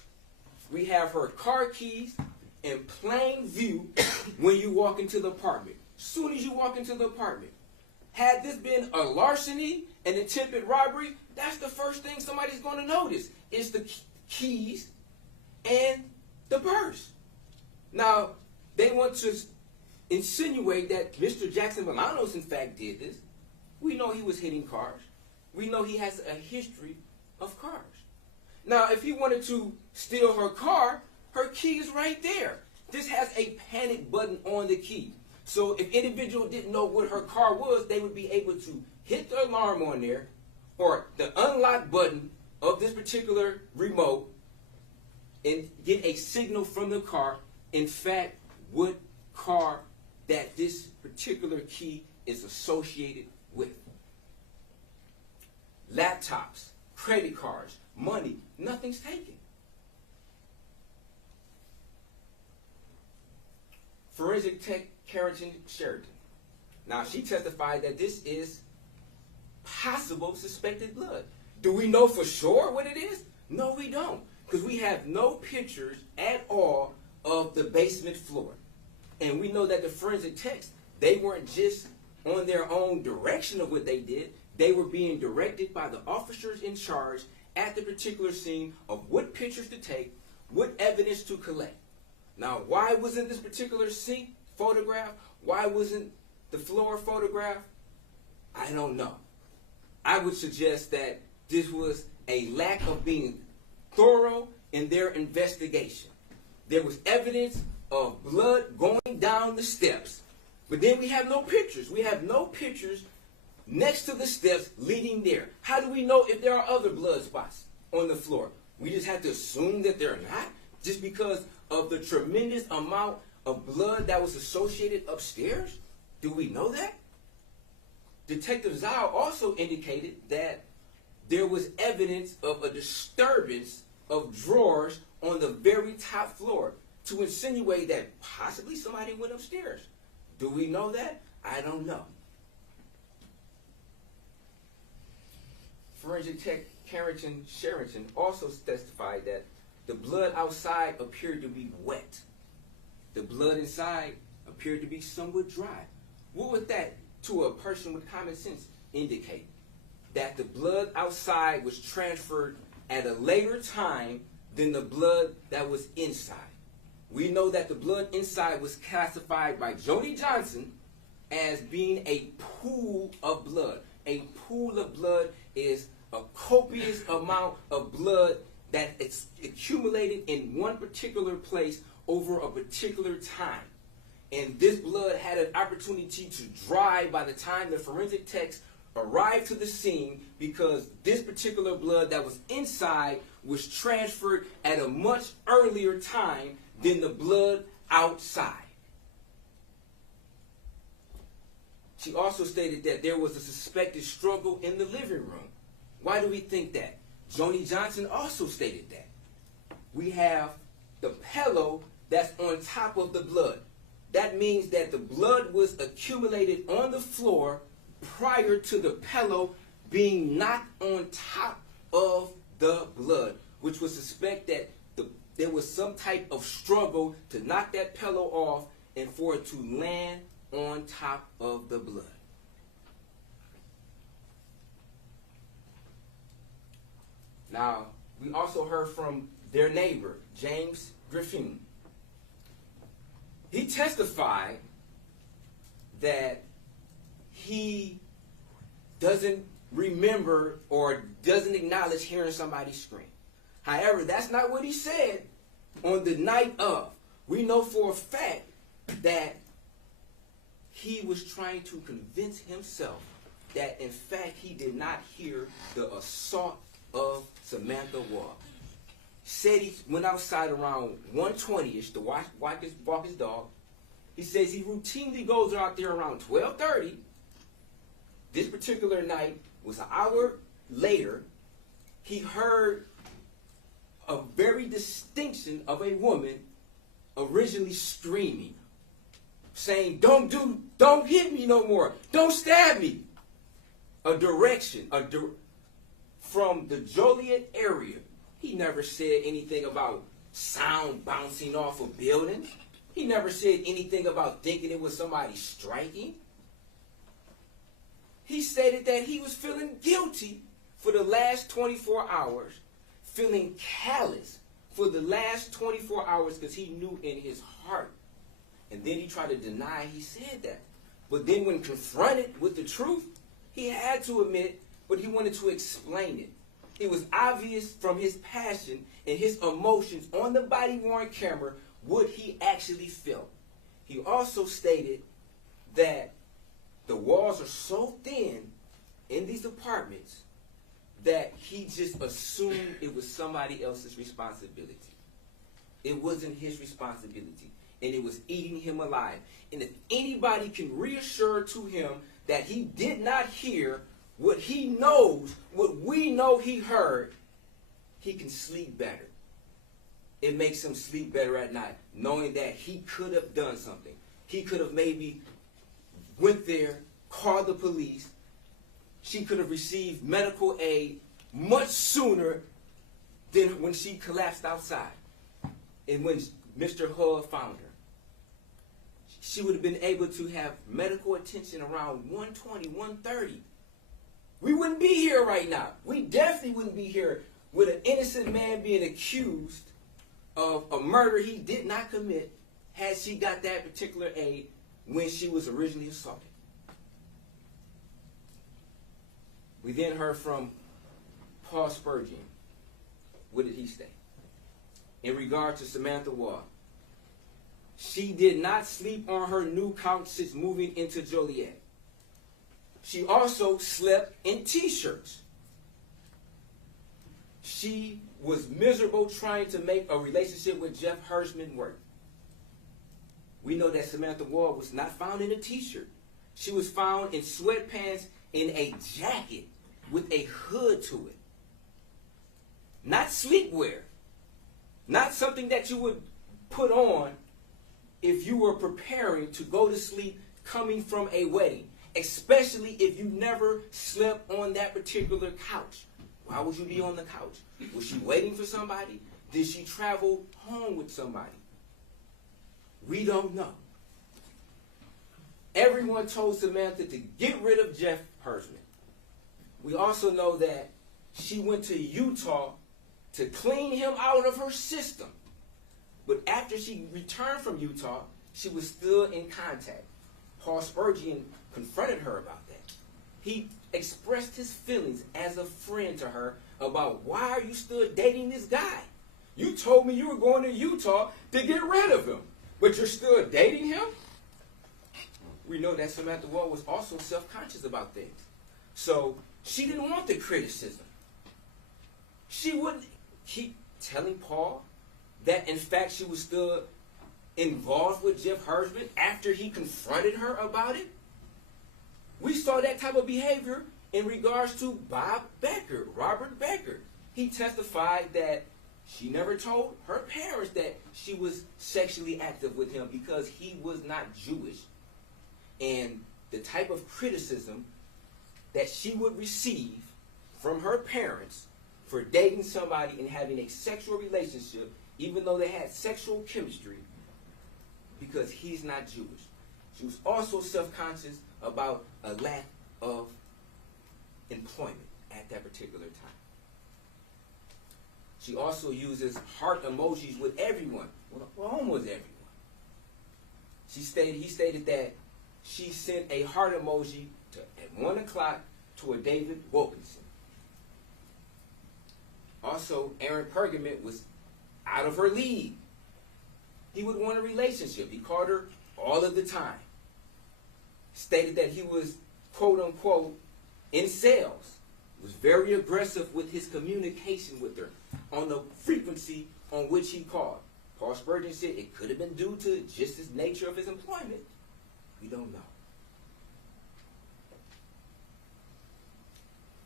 we have her car keys in plain view when you walk into the apartment. Soon as you walk into the apartment. Had this been a larceny, an attempted robbery, that's the first thing somebody's going to notice is the keys and the purse. Now, they want to insinuate that Mr. Jackson-Bolanos, in fact, did this. We know he was hitting cars. We know he has a history of cars. Now, if he wanted to steal her car, her key is right there. This has a panic button on the key. So if individual didn't know what her car was, they would be able to hit the alarm on there or the unlock button of this particular remote and get a signal from the car, in fact, what car that this particular key is associated with. Laptops, credit cards, money, nothing's taken. Forensic tech Carrington Sheridan. Now, she testified that this is possible suspected blood. Do we know for sure what it is? No, we don't, because we have no pictures at all of the basement floor. And we know that the forensic techs, they weren't just on their own direction of what they did. They were being directed by the officers in charge at the particular scene of what pictures to take, what evidence to collect. Now, why wasn't this particular sink photographed? Why wasn't the floor photographed? I don't know. I would suggest that this was a lack of being thorough in their investigation. There was evidence of blood going down the steps, but then we have no pictures. We have no pictures next to the steps leading there. How do we know if there are other blood spots on the floor? We just have to assume that they're not, just because of the tremendous amount of blood that was associated upstairs? Do we know that? Detective Zhao also indicated that there was evidence of a disturbance of drawers on the very top floor to insinuate that possibly somebody went upstairs. Do we know that? I don't know. Forensic tech Carrington Sheridan also testified that the blood outside appeared to be wet. The blood inside appeared to be somewhat dry. What would that, to a person with common sense, indicate? That the blood outside was transferred at a later time than the blood that was inside. We know that the blood inside was classified by Jody Johnson as being a pool of blood. A pool of blood is a copious amount of blood that it's accumulated in one particular place over a particular time. And this blood had an opportunity to dry by the time the forensic techs arrived to the scene, because this particular blood that was inside was transferred at a much earlier time than the blood outside. She also stated that there was a suspected struggle in the living room. Why do we think that? Joni Johnson also stated that. We have the pillow that's on top of the blood. That means that the blood was accumulated on the floor prior to the pillow being knocked on top of the blood, which would suspect that there was some type of struggle to knock that pillow off and for it to land on top of the blood. Now, we also heard from their neighbor, James Griffin. He testified that he doesn't remember or doesn't acknowledge hearing somebody scream. However, that's not what he said on the night of. We know for a fact that he was trying to convince himself that, in fact, he did not hear the assault of Samantha Woll. Said he went outside around 1:20ish to walk his dog. He says he routinely goes out there around 12:30. This particular night was an hour later. He heard a very distinction of a woman originally screaming, saying, don't hit me no more. Don't stab me. A direction from the Joliet area. He never said anything about sound bouncing off a building. He never said anything about thinking it was somebody striking. He stated that he was feeling guilty for the last 24 hours, feeling callous for the last 24 hours because he knew in his heart. And then he tried to deny he said that. But then when confronted with the truth, he had to admit, but he wanted to explain it. It was obvious from his passion and his emotions on the body-worn camera what he actually felt. He also stated that the walls are so thin in these apartments that he just assumed it was somebody else's responsibility. It wasn't his responsibility, and it was eating him alive. And if anybody can reassure to him that he did not hear what he knows, what we know he heard, he can sleep better. It makes him sleep better at night, knowing that he could have done something. He could have maybe went there, called the police. She could have received medical aid much sooner than when she collapsed outside and when Mr. Hull found her. She would have been able to have medical attention around 1:20, 1:30. We wouldn't be here right now. We definitely wouldn't be here with an innocent man being accused of a murder he did not commit had she got that particular aid when she was originally assaulted. We then heard from Paul Spurgeon. What did he say? In regard to Samantha Woll, she did not sleep on her new couch since moving into Joliet. She also slept in T-shirts. She was miserable trying to make a relationship with Jeff Hersman work. We know that Samantha Woll was not found in a T-shirt. She was found in sweatpants in a jacket with a hood to it. Not sleepwear. Not something that you would put on if you were preparing to go to sleep coming from a wedding. Especially if you never slept on that particular couch. Why would you be on the couch? Was she waiting for somebody? Did she travel home with somebody? We don't know. Everyone told Samantha to get rid of Jeff Hersman. We also know that she went to Utah to clean him out of her system. But after she returned from Utah, she was still in contact. Paul Spurgeon confronted her about that. He expressed his feelings as a friend to her about, why are you still dating this guy? You told me you were going to Utah to get rid of him, but you're still dating him? We know that Samantha Woll was also self-conscious about things. So she didn't want the criticism. She wouldn't keep telling Paul that, in fact, she was still involved with Jeff Hersman after he confronted her about it. We saw that type of behavior in regards to Bob Becker, Robert Becker. He testified that she never told her parents that she was sexually active with him because he was not Jewish. And the type of criticism that she would receive from her parents for dating somebody and having a sexual relationship, even though they had sexual chemistry, because he's not Jewish. She was also self-conscious about a lack of employment at that particular time. She also uses heart emojis with everyone, well, almost everyone. He stated that she sent a heart emoji at 1 o'clock to a David Wilkinson. Also, Aaron Pergament was out of her league he would want a relationship. He called her all of the time. Stated that he was, quote unquote, in sales. Was very aggressive with his communication with her on the frequency on which he called. Paul Spurgeon said it could have been due to just the nature of his employment. We don't know.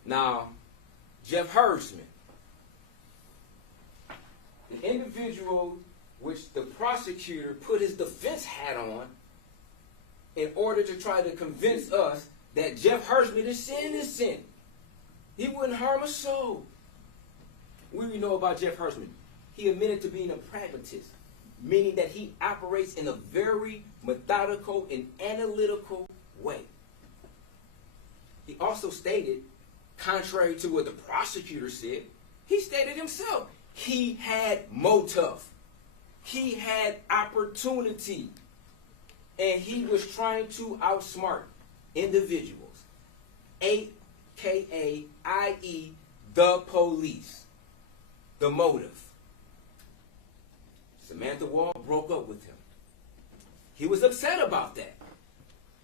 Now, Jeff Hersman, the individual which the prosecutor put his defense hat on in order to try to convince us that Jeff Hersman is innocent. He wouldn't harm a soul. What do we know about Jeff Hersman? He admitted to being a pragmatist, meaning that he operates in a very methodical and analytical way. He also stated, contrary to what the prosecutor said, he stated himself, he had motive. He had opportunity. And he was trying to outsmart individuals, a.k.a. i.e. the police. The motive. Samantha Woll broke up with him. He was upset about that.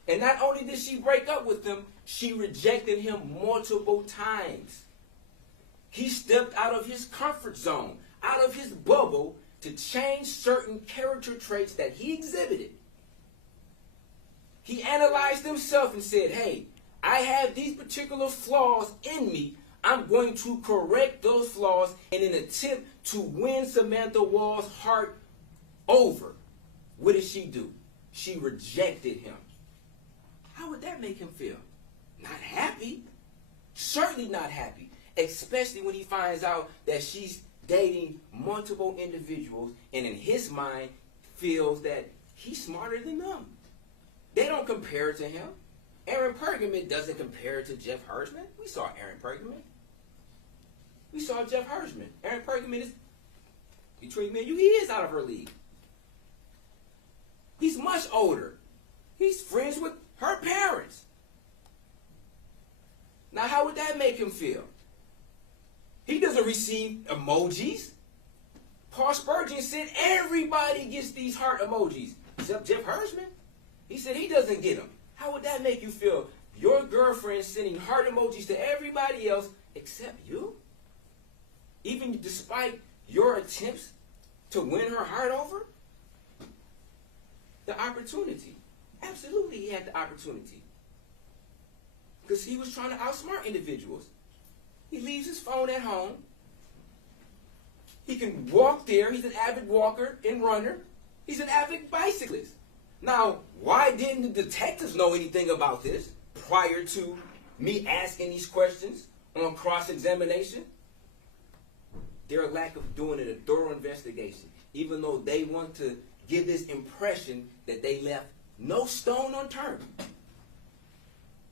And not only did she break up with him, she rejected him multiple times. He stepped out of his comfort zone, out of his bubble, to change certain character traits that he exhibited. He analyzed himself and said, hey, I have these particular flaws in me. I'm going to correct those flaws in an attempt to win Samantha Woll's heart over. What did she do? She rejected him. How would that make him feel? Not happy. Certainly not happy. Especially when he finds out that she's dating multiple individuals and in his mind feels that he's smarter than them. They don't compare to him. Aaron Pergamon doesn't compare to Jeff Hersman. We saw Aaron Pergamon. We saw Jeff Hersman. Aaron Pergamon is, between me and you, he is out of her league. He's much older. He's friends with her parents. Now, how would that make him feel? He doesn't receive emojis. Paul Spurgeon said everybody gets these heart emojis, except Jeff Hersman. He said he doesn't get them. How would that make you feel? Your girlfriend sending heart emojis to everybody else except you? Even despite your attempts to win her heart over? The opportunity. Absolutely he had the opportunity. Because he was trying to outsmart individuals. He leaves his phone at home. He can walk there. He's an avid walker and runner. He's an avid bicyclist. Now, why didn't the detectives know anything about this prior to me asking these questions on cross-examination? Their lack of doing a thorough investigation, even though they want to give this impression that they left no stone unturned.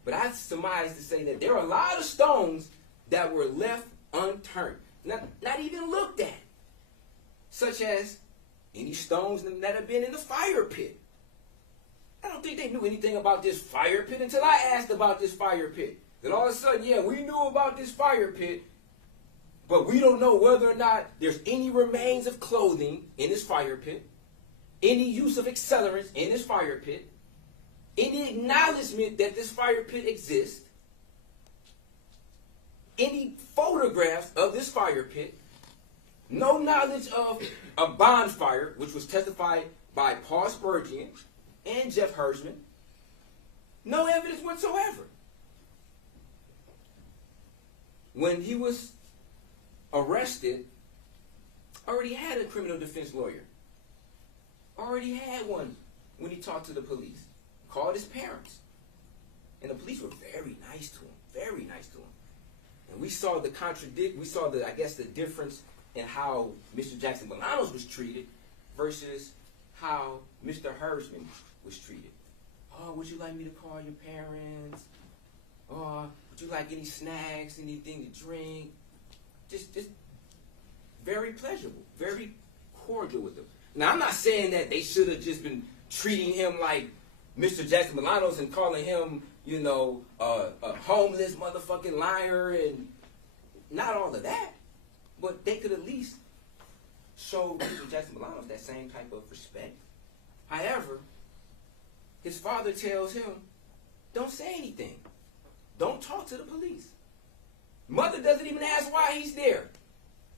But I surmise to say that there are a lot of stones that were left unturned, not even looked at, such as any stones that have been in the fire pit. I don't think they knew anything about this fire pit until I asked about this fire pit. Then all of a sudden, yeah, we knew about this fire pit, but we don't know whether or not there's any remains of clothing in this fire pit, any use of accelerants in this fire pit, any acknowledgement that this fire pit exists, any photographs of this fire pit, no knowledge of a bonfire, which was testified by Paul Spurgeon and Jeff Hersman, no evidence whatsoever. When he was arrested, already had a criminal defense lawyer. Already had one when he talked to the police. Called his parents. And the police were very nice to him. Very nice to him. And we saw the I guess the difference in how Mr. Jackson-Bolanos was treated versus how Mr. Hersman was treated. Oh, would you like me to call your parents? Oh, would you like any snacks, anything to drink? Just very pleasurable, very cordial with them. Now, I'm not saying that they should have just been treating him like Mr. Jackson-Bolanos and calling him, you know, a homeless motherfucking liar and not all of that. But they could at least showed Mr. Jackson-Bolanos that same type of respect. However, his father tells him, don't say anything. Don't talk to the police. Mother doesn't even ask why he's there.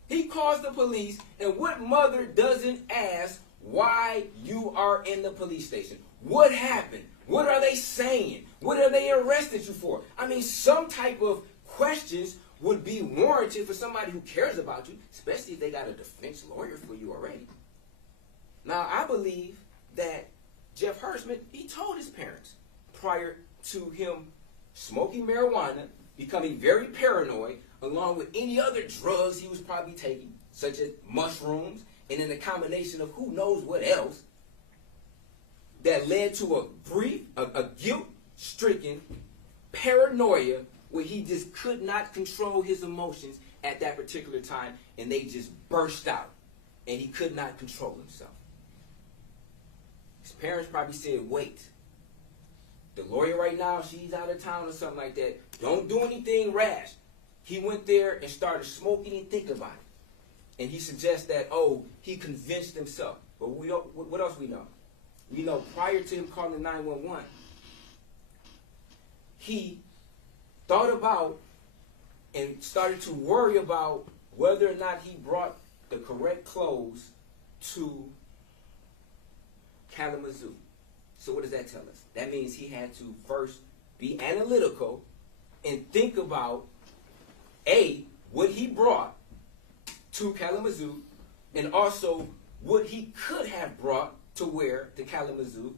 He calls the police, and what mother doesn't ask why you are in the police station? What happened? What are they saying? What are they arrested you for? I mean, some type of questions would be warranted for somebody who cares about you, especially if they got a defense lawyer for you already. Now, I believe that Jeff Hirschman, he told his parents prior to him smoking marijuana, becoming very paranoid, along with any other drugs he was probably taking, such as mushrooms, and then a combination of who knows what else, that led to a guilt-stricken paranoia where he just could not control his emotions at that particular time, and they just burst out, and he could not control himself. His parents probably said, wait, the lawyer right now, she's out of town or something like that. Don't do anything rash. He went there and started smoking and thinking about it. And he suggests that, oh, he convinced himself. But what else we know? We know prior to him calling 911, he thought about and started to worry about whether or not he brought the correct clothes to Kalamazoo. So what does that tell us? That means he had to first be analytical and think about, A, what he brought to Kalamazoo, and also what he could have brought to wear to Kalamazoo,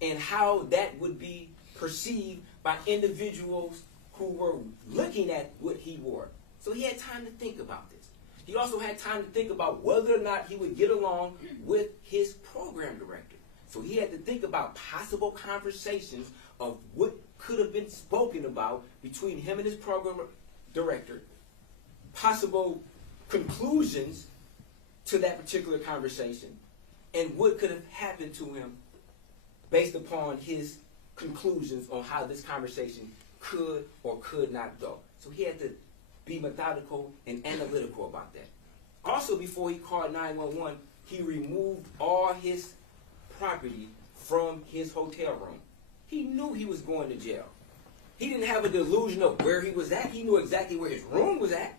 and how that would be perceived by individuals who were looking at what he wore. So he had time to think about this. He also had time to think about whether or not he would get along with his program director. So he had to think about possible conversations of what could have been spoken about between him and his program director, possible conclusions to that particular conversation, and what could have happened to him based upon his conclusions on how this conversation could or could not go. So he had to be methodical and analytical about that. Also, before he called 911, he removed all his property from his hotel room. He knew he was going to jail. He didn't have a delusion of where he was at. He knew exactly where his room was at.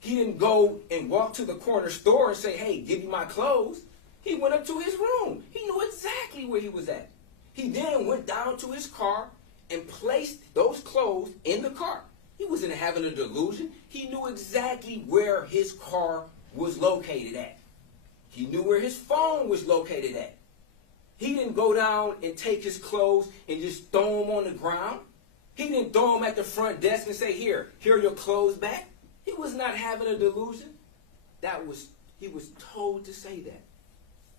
He didn't go and walk to the corner store and say, hey, give me my clothes. He went up to his room. He knew exactly where he was at. He then went down to his car and placed those clothes in the car. He wasn't having a delusion. He knew exactly where his car was located at. He knew where his phone was located at. He didn't go down and take his clothes and just throw them on the ground. He didn't throw them at the front desk and say, here are your clothes back. He was not having a delusion. He was told to say that.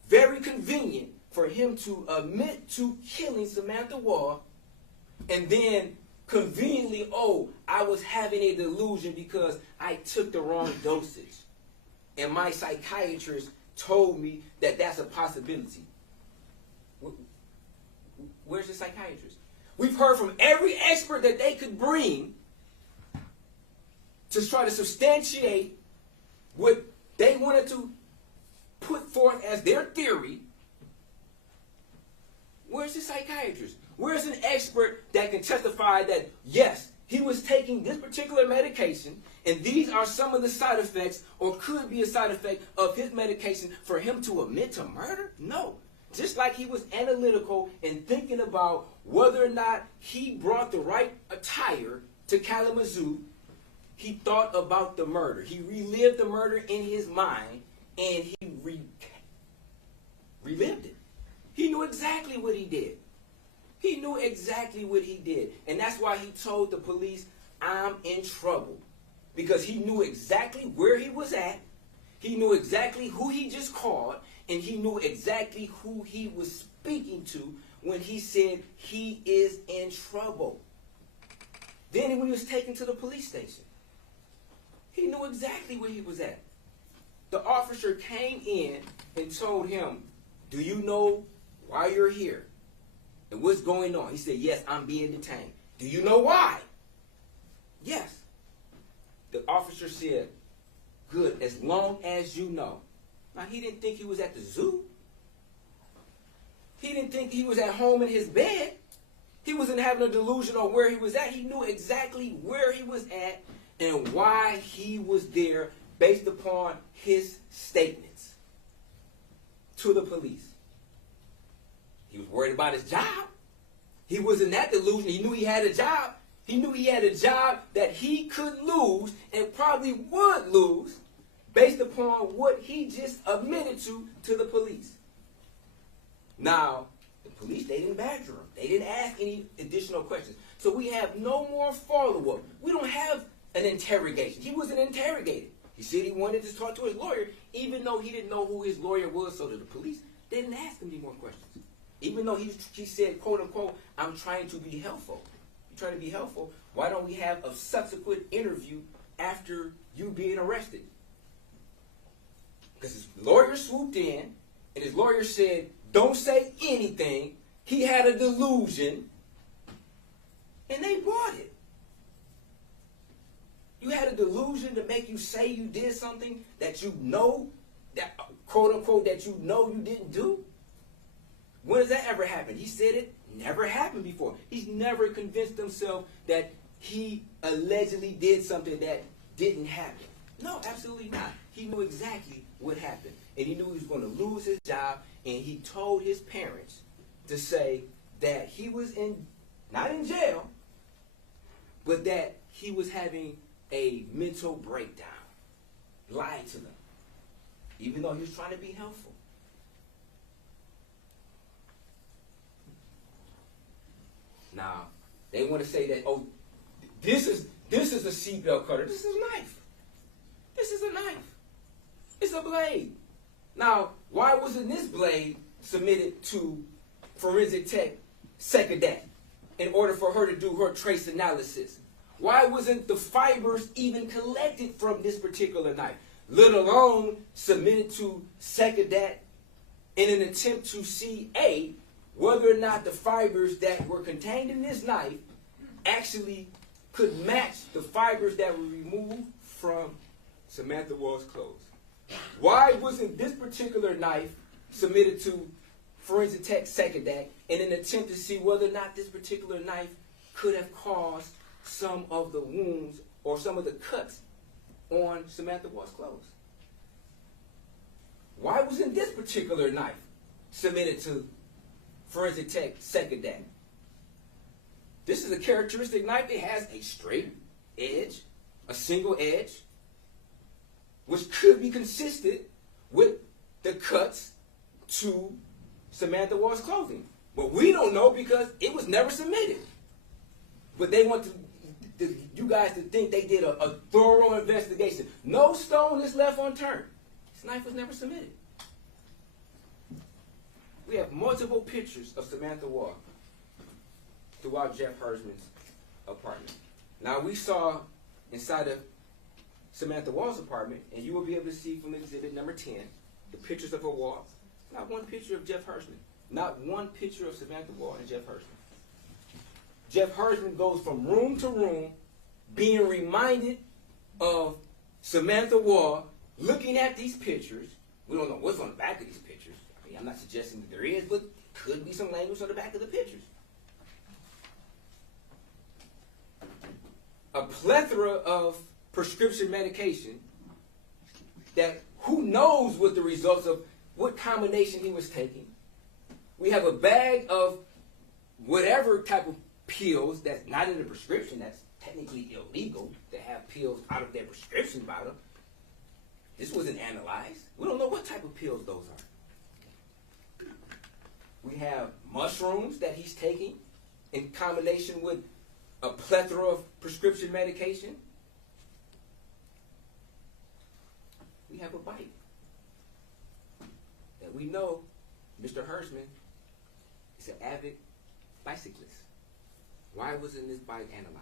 Very convenient for him to admit to killing Samantha Woll, and then conveniently, oh, I was having a delusion because I took the wrong dosage. And my psychiatrist told me that that's a possibility. Where's the psychiatrist? We've heard from every expert that they could bring to try to substantiate what they wanted to put forth as their theory. Where's the psychiatrist? Where's an expert that can testify that, yes, he was taking this particular medication, and these are some of the side effects, or could be a side effect of his medication for him to admit to murder? No. Just like he was analytical and thinking about whether or not he brought the right attire to Kalamazoo, he thought about the murder. He relived the murder in his mind, and he relived it. He knew exactly what he did. He knew exactly what he did. And that's why he told the police, I'm in trouble. Because he knew exactly where he was at. He knew exactly who he just called. And he knew exactly who he was speaking to when he said he is in trouble. Then when he was taken to the police station, he knew exactly where he was at. The officer came in and told him, do you know why you're here? And what's going on? He said, yes, I'm being detained. Do you know why? Yes. The officer said, good, as long as you know. Now, he didn't think he was at the zoo. He didn't think he was at home in his bed. He wasn't having a delusion on where he was at. He knew exactly where he was at and why he was there based upon his statements to the police. He was worried about his job. He was in that delusion. He knew he had a job. He knew he had a job that he could lose and probably would lose based upon what he just admitted to the police. Now, the police, they didn't badger him. They didn't ask any additional questions. So we have no more follow-up. We don't have an interrogation. He wasn't interrogated. He said he wanted to talk to his lawyer, even though he didn't know who his lawyer was, so that the police didn't ask him any more questions. Even though he said, quote unquote, I'm trying to be helpful. You're trying to be helpful. Why don't we have a subsequent interview after you being arrested? Because his lawyer swooped in, and his lawyer said, don't say anything. He had a delusion, and they bought it. You had a delusion to make you say you did something that you know, that quote unquote, that you know you didn't do? When has that ever happened? He said it never happened before. He's never convinced himself that he allegedly did something that didn't happen. No, absolutely not. He knew exactly what happened. And he knew he was going to lose his job. And he told his parents to say that he was not in jail, but that he was having a mental breakdown. Lied to them. Even though he was trying to be helpful. Now, they want to say that, oh, this is a seatbelt cutter. This is a knife. This is a knife. It's a blade. Now, why wasn't this blade submitted to forensic tech Secadat in order for her to do her trace analysis? Why wasn't the fibers even collected from this particular knife, let alone submitted to Secadat in an attempt to see, whether or not the fibers that were contained in this knife actually could match the fibers that were removed from Samantha Woll's clothes? Why wasn't this particular knife submitted to forensic tech Secadat in an attempt to see whether or not this particular knife could have caused some of the wounds or some of the cuts on Samantha Woll's clothes? Why wasn't this particular knife submitted to forensic tech Secadat? This is a characteristic knife. It has a straight edge, a single edge, which could be consistent with the cuts to Samantha Woll's clothing. But we don't know because it was never submitted. But they want you guys to think they did a thorough investigation. No stone is left unturned. This knife was never submitted. We have multiple pictures of Samantha Woll throughout Jeff Hersman's apartment. Now, we saw inside of Samantha Woll's apartment, and you will be able to see from exhibit number 10, the pictures of her wall. Not one picture of Jeff Hersman. Not one picture of Samantha Woll and Jeff Hersman. Jeff Hersman goes from room to room, being reminded of Samantha Woll, looking at these pictures. We don't know what's on the back of these pictures. I mean, I'm not suggesting that there is, but could be some language on the back of the pictures. A plethora of prescription medication that who knows what the results of what combination he was taking. We have a bag of whatever type of pills that's not in the prescription, that's technically illegal to have pills out of their prescription bottle. This wasn't analyzed. We don't know what type of pills those are. We have mushrooms that he's taking in combination with a plethora of prescription medication. We have a bike that we know Mr. Hersman is an avid bicyclist. Why wasn't this bike analyzed?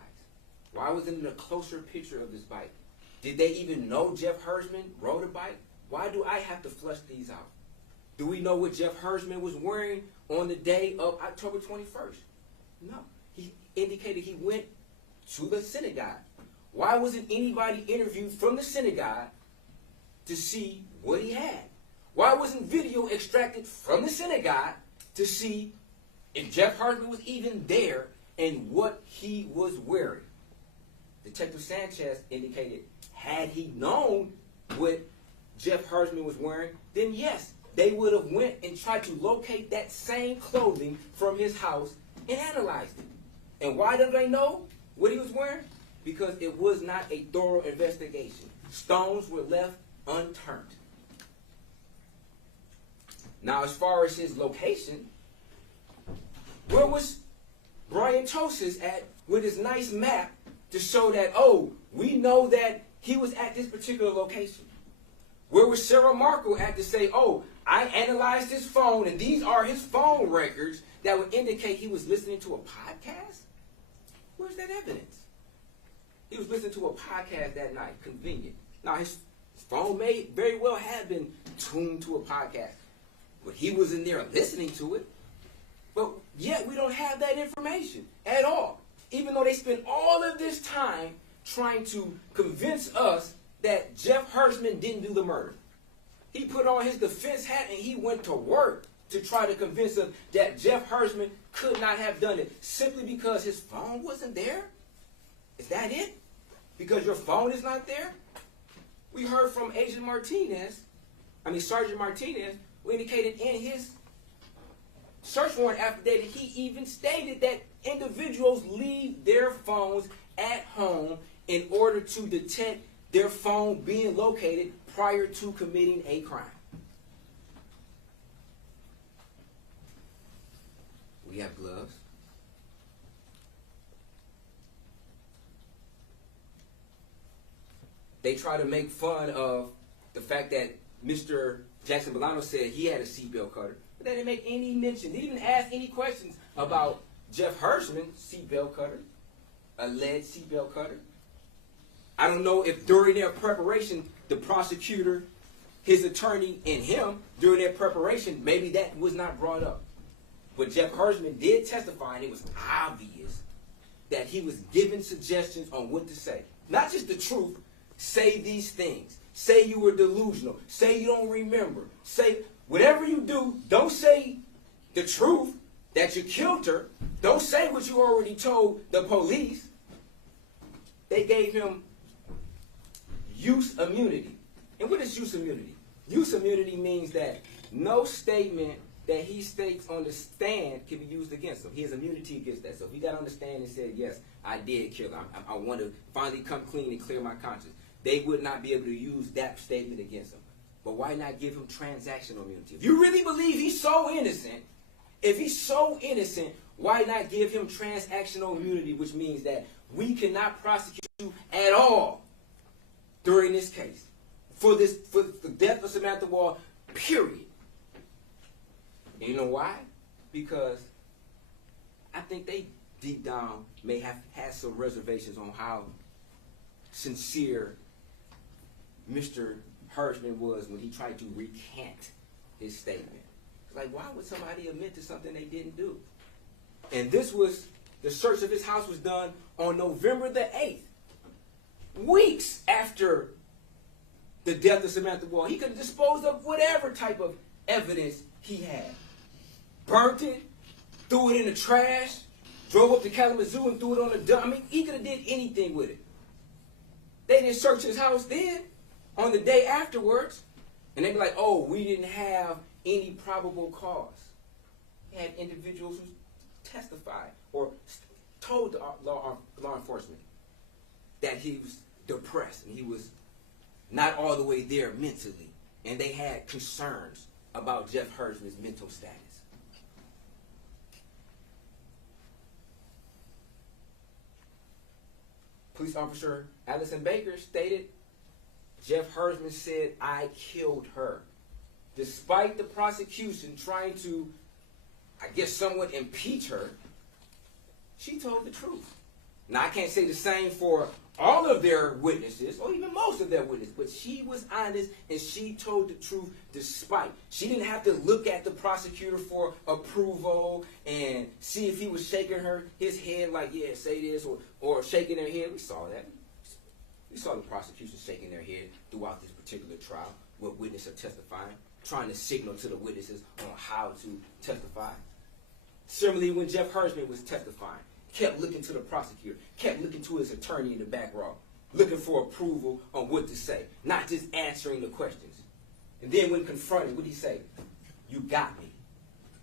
Why wasn't it a closer picture of this bike? Did they even know Jeff Hersman rode a bike? Why do I have to flush these out? Do we know what Jeff Hersman was wearing on the day of October 21st? No. He indicated he went to the synagogue. Why wasn't anybody interviewed from the synagogue to see what he had? Why wasn't video extracted from the synagogue to see if Jeff Hersman was even there and what he was wearing? Detective Sanchez indicated, had he known what Jeff Hersman was wearing, then yes, they would have went and tried to locate that same clothing from his house and analyzed it. And why did they know what he was wearing? Because it was not a thorough investigation. Stones were left unturned. Now, as far as his location, where was Brian Tosis at with his nice map to show that, oh, we know that he was at this particular location? Where was Sarah Markle at to say, oh, I analyzed his phone and these are his phone records that would indicate he was listening to a podcast? Where's that evidence? He was listening to a podcast that night, convenient. Now, his phone may very well have been tuned to a podcast, but he was in there listening to it. But yet we don't have that information at all, even though they spent all of this time trying to convince us that Jeff Hersman didn't do the murder. He put on his defense hat and he went to work to try to convince us that Jeff Hersman could not have done it simply because his phone wasn't there? Is that it? Because your phone is not there? We heard from Sergeant Martinez, who indicated in his search warrant affidavit, he even stated that individuals leave their phones at home in order to detect their phone being located prior to committing a crime. We have gloves. They try to make fun of the fact that Mr. Jackson-Bolanos said he had a seatbelt cutter, but they didn't make any mention. They didn't ask any questions about Jeff Hersman's seatbelt cutter, alleged seatbelt cutter. I don't know if during their preparation, the prosecutor, his attorney, and him, during their preparation, maybe that was not brought up. But Jeff Hersman did testify, and it was obvious that he was giving suggestions on what to say. Not just the truth. Say these things. Say you were delusional. Say you don't remember. Say whatever you do, don't say the truth that you killed her. Don't say what you already told the police. They gave him use immunity. And what is use immunity? Use immunity means that no statement that he states on the stand can be used against him. He has immunity against that. So if he got on the stand and said, yes, I did kill her, I want to finally come clean and clear my conscience, they would not be able to use that statement against him. But why not give him transactional immunity? If you really believe he's so innocent, why not give him transactional immunity, which means that we cannot prosecute you at all during this case for the death of Samantha Woll, period. And you know why? Because I think they deep down may have had some reservations on how sincere Mr. Hersman was when he tried to recant his statement. It's like, why would somebody admit to something they didn't do? And this was, the search of his house was done on November the 8th. Weeks after the death of Samantha Woll. He could have disposed of whatever type of evidence he had. Burnt it, threw it in the trash, drove up to Kalamazoo and threw it on the dump. I mean, he could have did anything with it. They didn't search his house then, on the day afterwards, and they'd be like, oh, we didn't have any probable cause. He had individuals who testified or told the law enforcement that he was depressed and he was not all the way there mentally, and they had concerns about Jeff Hersman's mental status. Police officer Allison Baker stated, Jeff Hersman said, I killed her. Despite the prosecution trying to, I guess, somewhat impeach her, she told the truth. Now, I can't say the same for all of their witnesses, or even most of their witnesses, but she was honest and she told the truth despite. She didn't have to look at the prosecutor for approval and see if he was shaking his head like, yeah, say this, or shaking their head. We saw that. We saw the prosecution shaking their head throughout this particular trial, where witnesses are testifying. trying to signal to the witnesses on how to testify. Similarly, when Jeff Hersman was testifying, kept looking to the prosecutor, kept looking to his attorney in the back row, looking for approval on what to say, not just answering the questions. And then when confronted, what did he say? You got me.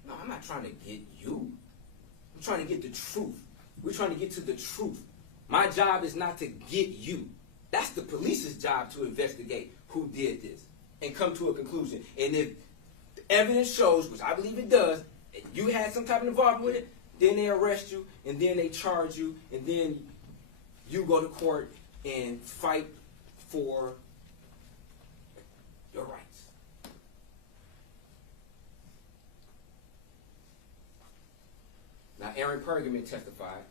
No, I'm not trying to get you. I'm trying to get the truth. We're trying to get to the truth. My job is not to get you. That's the police's job, to investigate who did this and come to a conclusion. And if the evidence shows, which I believe it does, you had some type of involvement with it, then they arrest you, and then they charge you, and then you go to court and fight for your rights. Now, Aaron Pergamon testified,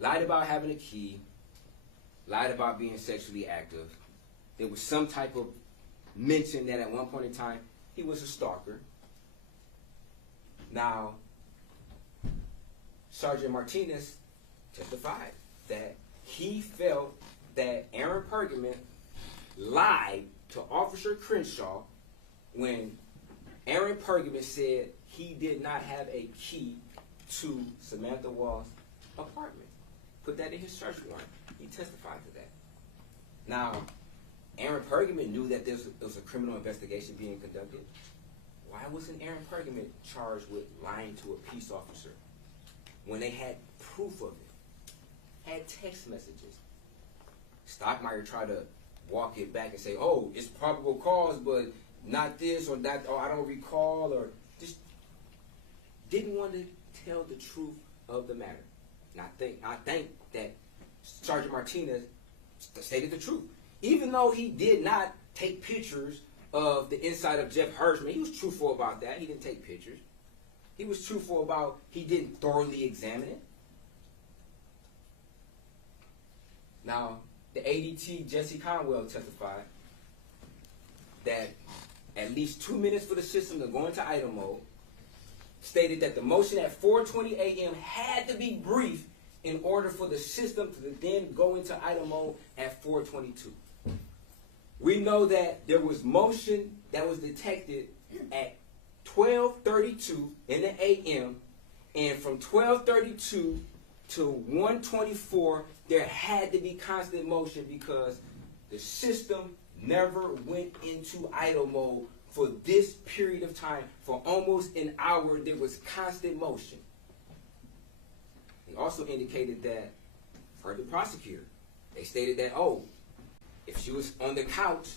lied about having a key, lied about being sexually active. There was some type of mention that at one point in time he was a stalker. Now, Sergeant Martinez testified that he felt that Aaron Pergamon lied to Officer Crenshaw when Aaron Pergamon said he did not have a key to Samantha Woll's apartment. Put that in his search warrant. He testified to that. Now, Aaron Pergamon knew that there was a criminal investigation being conducted. Why wasn't Aaron Pergamon charged with lying to a peace officer when they had proof of it, had text messages? Stockmeyer tried to walk it back and say, oh, it's probable cause, but not this or that, or I don't recall, or just didn't want to tell the truth of the matter. And I think that Sergeant Martinez stated the truth. Even though he did not take pictures of the inside of Jeff Hersman, he was truthful about that. He didn't take pictures. He was truthful about he didn't thoroughly examine it. Now, the ADT Jesse Conwell testified that at least 2 minutes for the system to go into idle mode, stated that the motion at 4:20 a.m. had to be brief in order for the system to then go into idle mode at 4:22. We know that there was motion that was detected at 12:32 in the a.m. and from 12:32 to 1:24 there had to be constant motion because the system never went into idle mode for this period of time. For almost an hour there was constant motion. They also indicated that, for the prosecutor, they stated that, oh, if she was on the couch,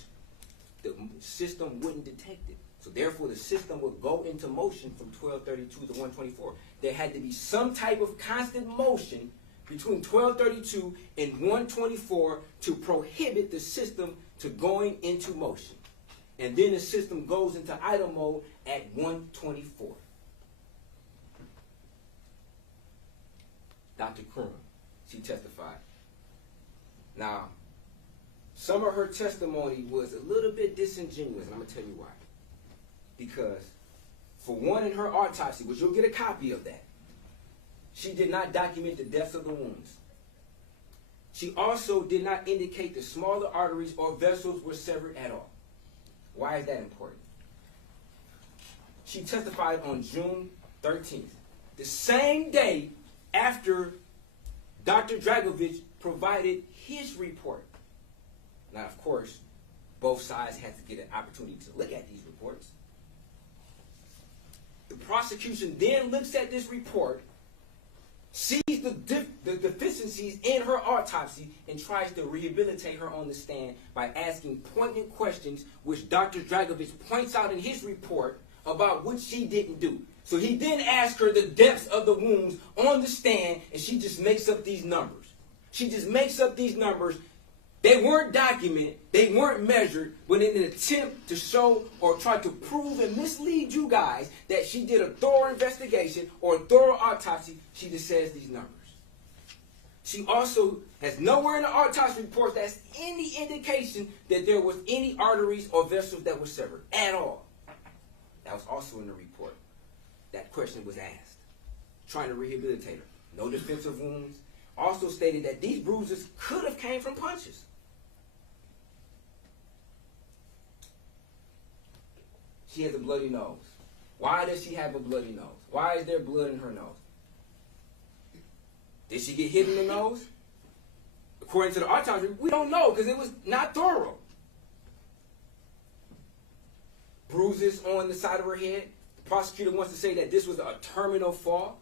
the system wouldn't detect it. So therefore, the system would go into motion from 12:32 to 1:24. There had to be some type of constant motion between 12:32 and 1:24 to prohibit the system to going into motion. And then the system goes into idle mode at 1:24. Dr. Krum, she testified. Now, some of her testimony was a little bit disingenuous, and I'm going to tell you why. Because, for one, in her autopsy, which you'll get a copy of that, she did not document the depths of the wounds. She also did not indicate the smaller arteries or vessels were severed at all. Why is that important? She testified on June 13th, the same day after Dr. Dragovich provided his report. Now, of course, both sides had to get an opportunity to look at these reports. The prosecution then looks at this report, sees the deficiencies in her autopsy, and tries to rehabilitate her on the stand by asking poignant questions, which Dr. Dragovich points out in his report about what she didn't do. So he then asks her the depths of the wounds on the stand, and she just makes up these numbers. She just makes up these numbers. They weren't documented, they weren't measured, but in an attempt to show or try to prove and mislead you guys that she did a thorough investigation or a thorough autopsy, she just says these numbers. She also has nowhere in the autopsy report that's any indication that there was any arteries or vessels that were severed at all. That was also in the report. That question was asked, trying to rehabilitate her. No defensive wounds. Also stated that these bruises could have came from punches. she has a bloody nose. Why does she have a bloody nose? Why is there blood in her nose? Did she get hit in the nose? According to the autopsy, we don't know because it was not thorough. Bruises on the side of her head. The prosecutor wants to say that this was a terminal fall.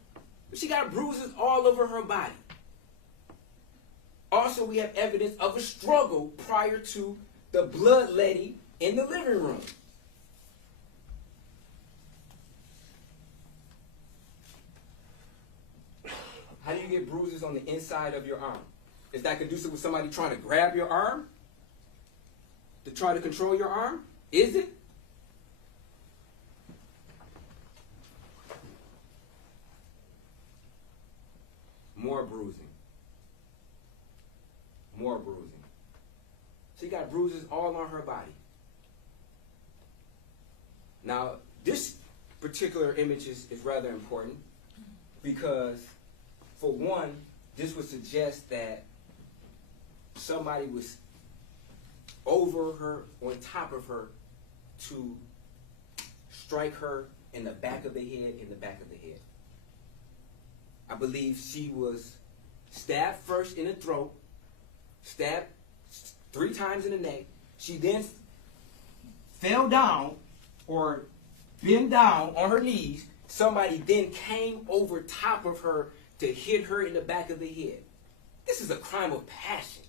But she got bruises all over her body. Also, we have evidence of a struggle prior to the bloodletting in the living room. How do you get bruises on the inside of your arm? Is that conducive with somebody trying to grab your arm? To try to control your arm? Is it? More bruising. More bruising. She got bruises all on her body. Now, this particular image is rather important because, for one, this would suggest that somebody was over her, on top of her, to strike her in the back of the head, I believe she was stabbed first in the throat, stabbed 3 times in the neck. She then fell down or bent down on her knees. Somebody then came over top of her to hit her in the back of the head. This is a crime of passion.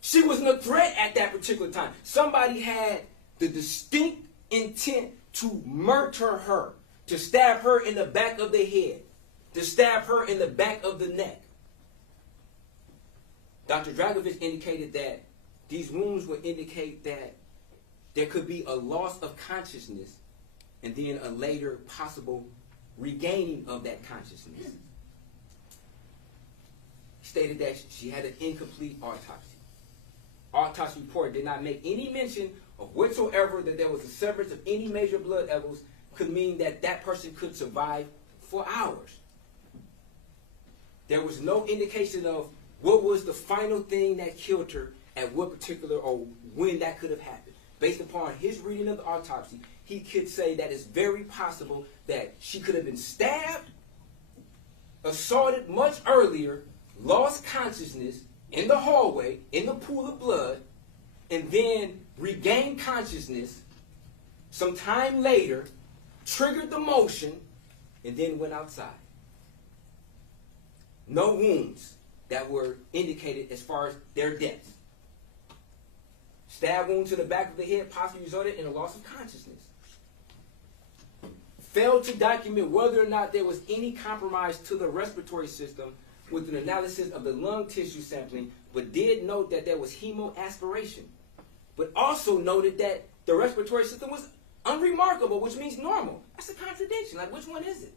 She wasn't a threat at that particular time. Somebody had the distinct intent to murder her, to stab her in the back of the head, to stab her in the back of the neck. Dr. Dragovich indicated that these wounds would indicate that there could be a loss of consciousness and then a later possible regaining of that consciousness. He stated that she had an incomplete autopsy. Autopsy report did not make any mention of whatsoever that there was a severance of any major blood levels could mean that that person could survive for hours. There was no indication of what was the final thing that killed her at what particular or when that could have happened. Based upon his reading of the autopsy, he could say that it's very possible that she could have been stabbed, assaulted much earlier, lost consciousness in the hallway, in the pool of blood, and then regained consciousness some time later, triggered the motion, and then went outside. No wounds that were indicated as far as their deaths. Stab wound to the back of the head possibly resulted in a loss of consciousness. Failed to document whether or not there was any compromise to the respiratory system with an analysis of the lung tissue sampling, but did note that there was hemoaspiration. But also noted that the respiratory system was unremarkable, which means normal. That's a contradiction. Like, which one is it?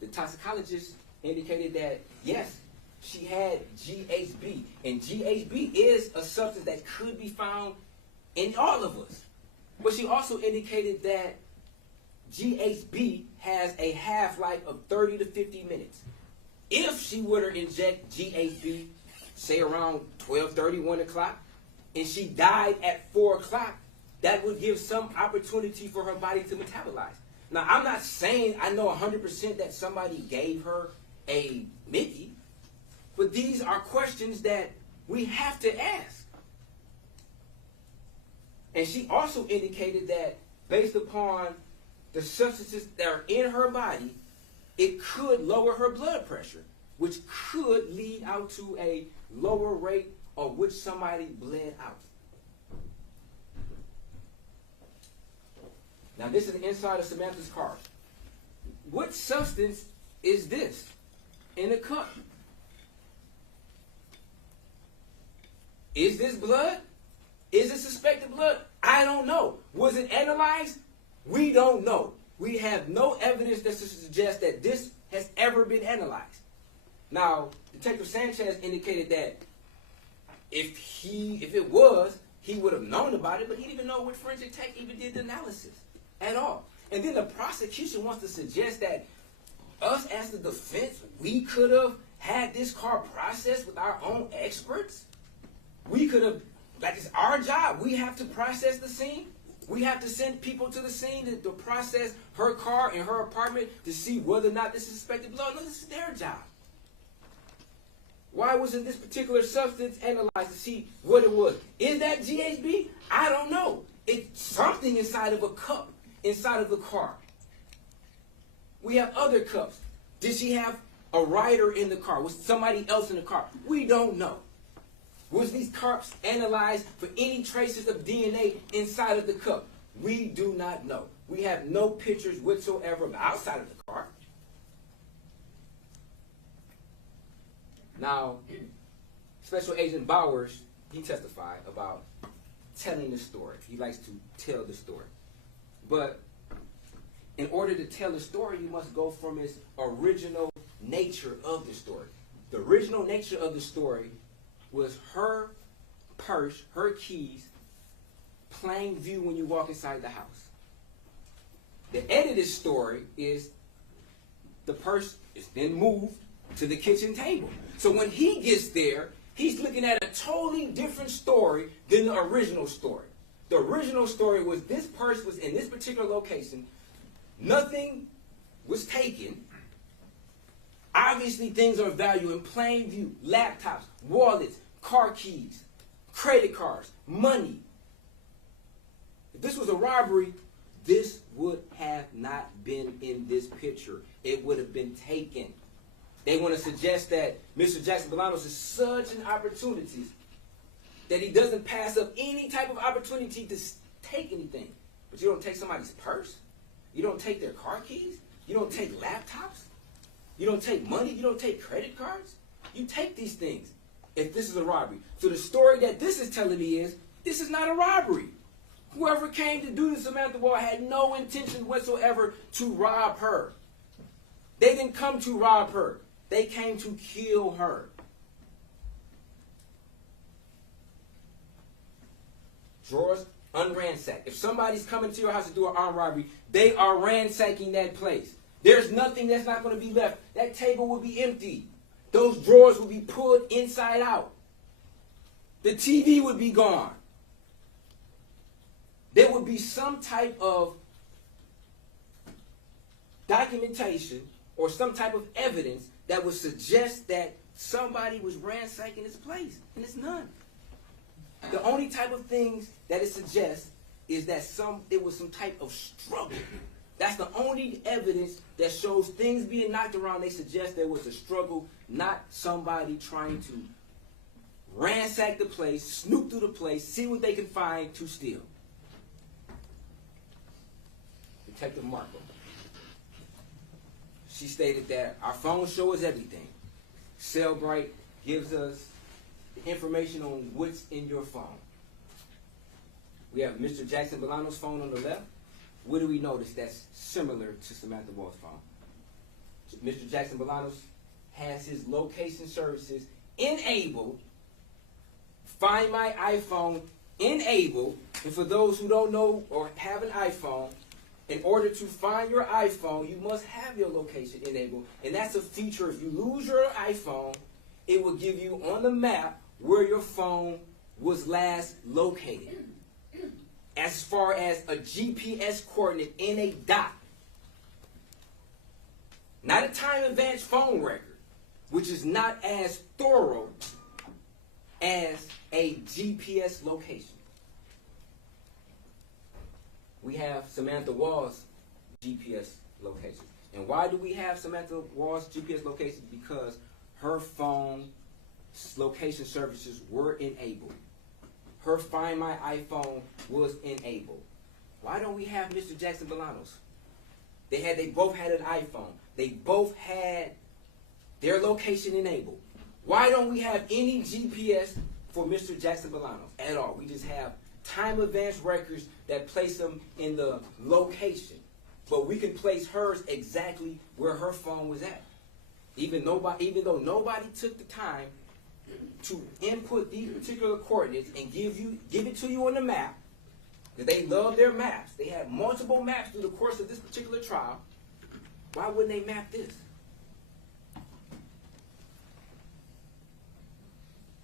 The toxicologist indicated that, yes, she had GHB. And GHB is a substance that could be found in all of us. But she also indicated that GHB has a half-life of 30 to 50 minutes. If she were to inject GHB, say around 12:30, 1 o'clock, and she died at 4 o'clock, that would give some opportunity for her body to metabolize. Now, I'm not saying I know 100% that somebody gave her a Mickey, but these are questions that we have to ask. And she also indicated that based upon the substances that are in her body, it could lower her blood pressure, which could lead out to a lower rate of which somebody bled out. Now, this is the inside of Samantha's car. What substance is this in a cup? Is this blood? Is it suspected blood? I don't know. Was it analyzed? We don't know. We have no evidence that suggests that this has ever been analyzed. Now, Detective Sanchez indicated that if it was, he would have known about it, but he didn't even know what forensic tech even did the analysis at all. And then the prosecution wants to suggest that us as the defense, we could have had this car processed with our own experts. We could have, like it's our job. We have to process the scene. We have to send people to the scene to process her car and her apartment to see whether or not this is suspected blood. No, this is their job. Why wasn't this particular substance analyzed to see what it was? Is that GHB? I don't know. It's something inside of a cup inside of the car. We have other cups. Did she have a rider in the car? Was somebody else in the car? We don't know. Was these cups analyzed for any traces of DNA inside of the cup? We do not know. We have no pictures whatsoever of outside of the car. Now, Special Agent Bowers, he testified about telling the story. He likes to tell the story. But in order to tell the story, you must go from its original nature of the story. The original nature of the story was her purse, her keys, plain view when you walk inside the house. The edited story is the purse is then moved to the kitchen table. So when he gets there, he's looking at a totally different story than the original story. The original story was this purse was in this particular location. Nothing was taken. Obviously, things are of value in plain view. Laptops, wallets, car keys, credit cards, money. If this was a robbery, this would have not been in this picture. It would have been taken. They want to suggest that Mr. Jackson-Bolanos is such an opportunity that he doesn't pass up any type of opportunity to take anything. But you don't take somebody's purse. You don't take their car keys. You don't take laptops. You don't take money. You don't take credit cards. You take these things if this is a robbery. So the story that this is telling me is this is not a robbery. Whoever came to do this, Samantha Woll, had no intention whatsoever to rob her. They didn't come to rob her. They came to kill her. Drawers unransacked. If somebody's coming to your house to do an armed robbery, they are ransacking that place. There's nothing that's not going to be left. That table will be empty. Those drawers will be pulled inside out. The TV would be gone. There would be some type of documentation or some type of evidence that would suggest that somebody was ransacking this place, and it's none. The only type of things that it suggests is that it was some type of struggle. That's the only evidence that shows things being knocked around. They suggest there was a struggle, not somebody trying to ransack the place, snoop through the place, see what they can find to steal. Detective Marco. She stated that our phones show us everything. Cellbrite gives us the information on what's in your phone. We have Mr. Jackson-Bolanos' phone on the left. What do we notice that's similar to Samantha Woll's phone? Mr. Jackson-Bolanos has his location services enabled. Find My iPhone enabled. And for those who don't know or have an iPhone, in order to find your iPhone, you must have your location enabled. And that's a feature. If you lose your iPhone, it will give you on the map where your phone was last located. As far as a GPS coordinate in a dot. Not a time-advanced phone record, which is not as thorough as a GPS location. We have Samantha Woll's GPS location. And why do we have Samantha Woll's GPS location? Because her phone location services were enabled. Her Find My iPhone was enabled. Why don't we have Mr. Jackson-Bolanos? They both had an iPhone. They both had their location enabled. Why don't we have any GPS for Mr. Jackson-Bolanos at all? We just have time-advanced records that place them in the location. But we can place hers exactly where her phone was at. Even though nobody took the time to input these particular coordinates and give it to you on the map, because they love their maps. They had multiple maps through the course of this particular trial. Why wouldn't they map this?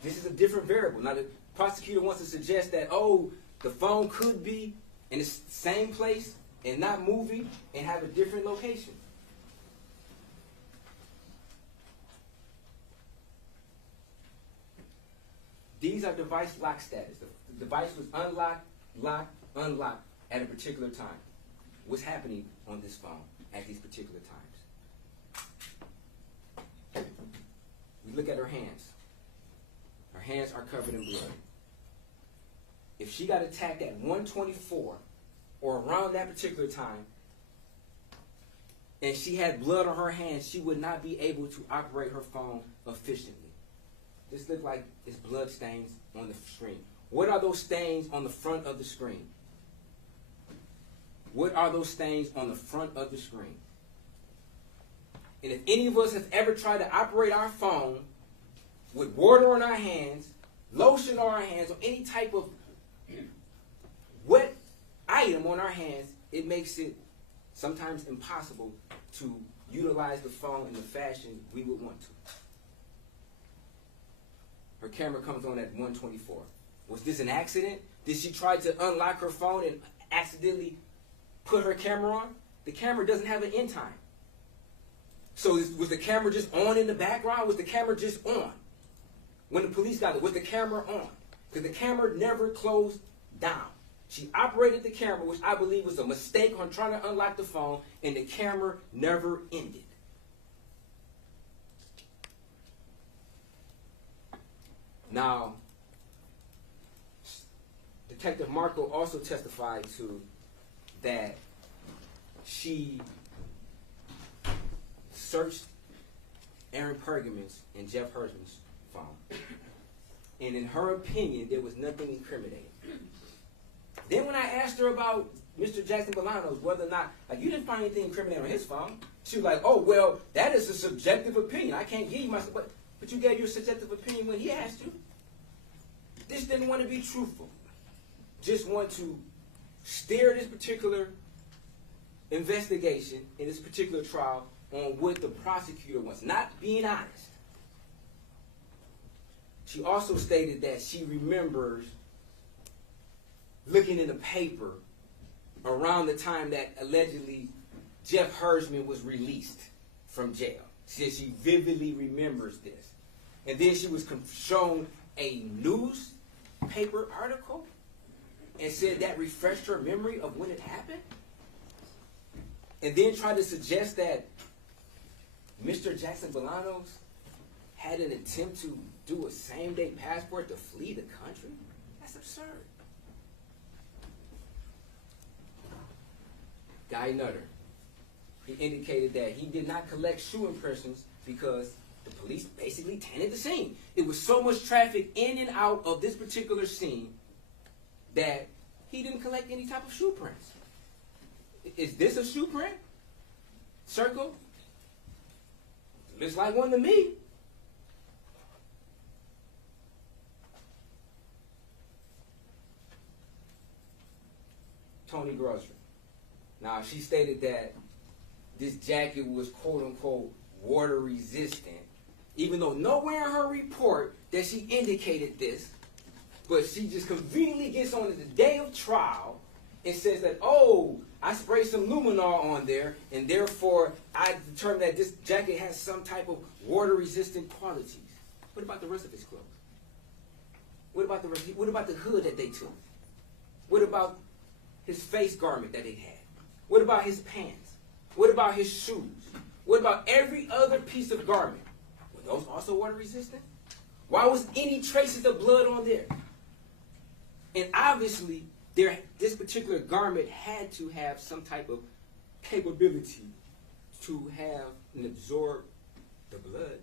This is a different variable. Now, prosecutor wants to suggest that, oh, the phone could be in the same place and not moving and have a different location. These are device lock status. The device was unlocked, locked, unlocked at a particular time. What's happening on this phone at these particular times? We look at her hands. Her hands are covered in blood. If she got attacked at 1:24 or around that particular time, and she had blood on her hands, she would not be able to operate her phone efficiently. This looks like it's blood stains on the screen. What are those stains on the front of the screen? What are those stains on the front of the screen? And if any of us have ever tried to operate our phone with water on our hands, lotion on our hands, or any type of wet item on our hands, it makes it sometimes impossible to utilize the phone in the fashion we would want to. Her camera comes on at 1:24. Was this an accident? Did she try to unlock her phone and accidentally put her camera on? The camera doesn't have an end time. So was the camera just on in the background? Was the camera just on? When the police got it, was the camera on? Because the camera never closed down. She operated the camera, which I believe was a mistake on trying to unlock the phone, and the camera never ended. Now, Detective Marco also testified to that she searched Aaron Pergamon's and Jeff Hersman's phone. And in her opinion, there was nothing incriminating. Then when I asked her about Mr. Jackson-Bolanos, whether or not, like, you didn't find anything incriminating on his phone, she was like, oh, well, that is a subjective opinion. I can't give you my, but you gave your subjective opinion when he asked you. This didn't want to be truthful. Just want to steer this particular investigation in this particular trial on what the prosecutor wants, not being honest. She also stated that she remembers looking in the paper around the time that allegedly Jeff Hersman was released from jail. She said she vividly remembers this. And then she was shown a newspaper article and said that refreshed her memory of when it happened. And then tried to suggest that Mr. Jackson-Bolanos had an attempt to do a same-day passport to flee the country? That's absurd. Guy Nutter, he indicated that he did not collect shoe impressions because the police basically tainted the scene. It was so much traffic in and out of this particular scene that he didn't collect any type of shoe prints. Is this a shoe print? Circle? Looks like one to me. Tony Grocery. Now, she stated that this jacket was quote-unquote water resistant, even though nowhere in her report that she indicated this, but she just conveniently gets on the day of trial and says that, oh, I sprayed some Luminar on there, and therefore I determined that this jacket has some type of water-resistant qualities. What about the rest of his clothes? What about the rest? What about the hood that they took? What about his face garment that they had? What about his pants? What about his shoes? What about every other piece of garment? Were those also water-resistant? Why was any traces of blood on there? And obviously, this particular garment had to have some type of capability to have and absorb the blood,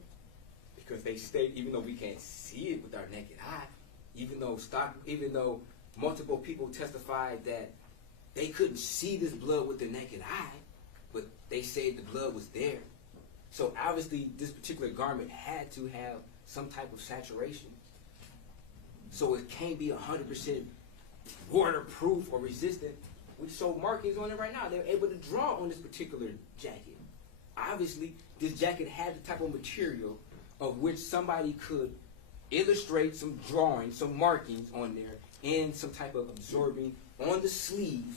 because they state, even though we can't see it with our naked eye, even though multiple people testified that they couldn't see this blood with the naked eye, but they said the blood was there. So obviously, this particular garment had to have some type of saturation. So it can't be 100% waterproof or resistant. We show markings on it right now. They're able to draw on this particular jacket. Obviously, this jacket had the type of material of which somebody could illustrate some drawings, some markings on there, and some type of absorbing on the sleeve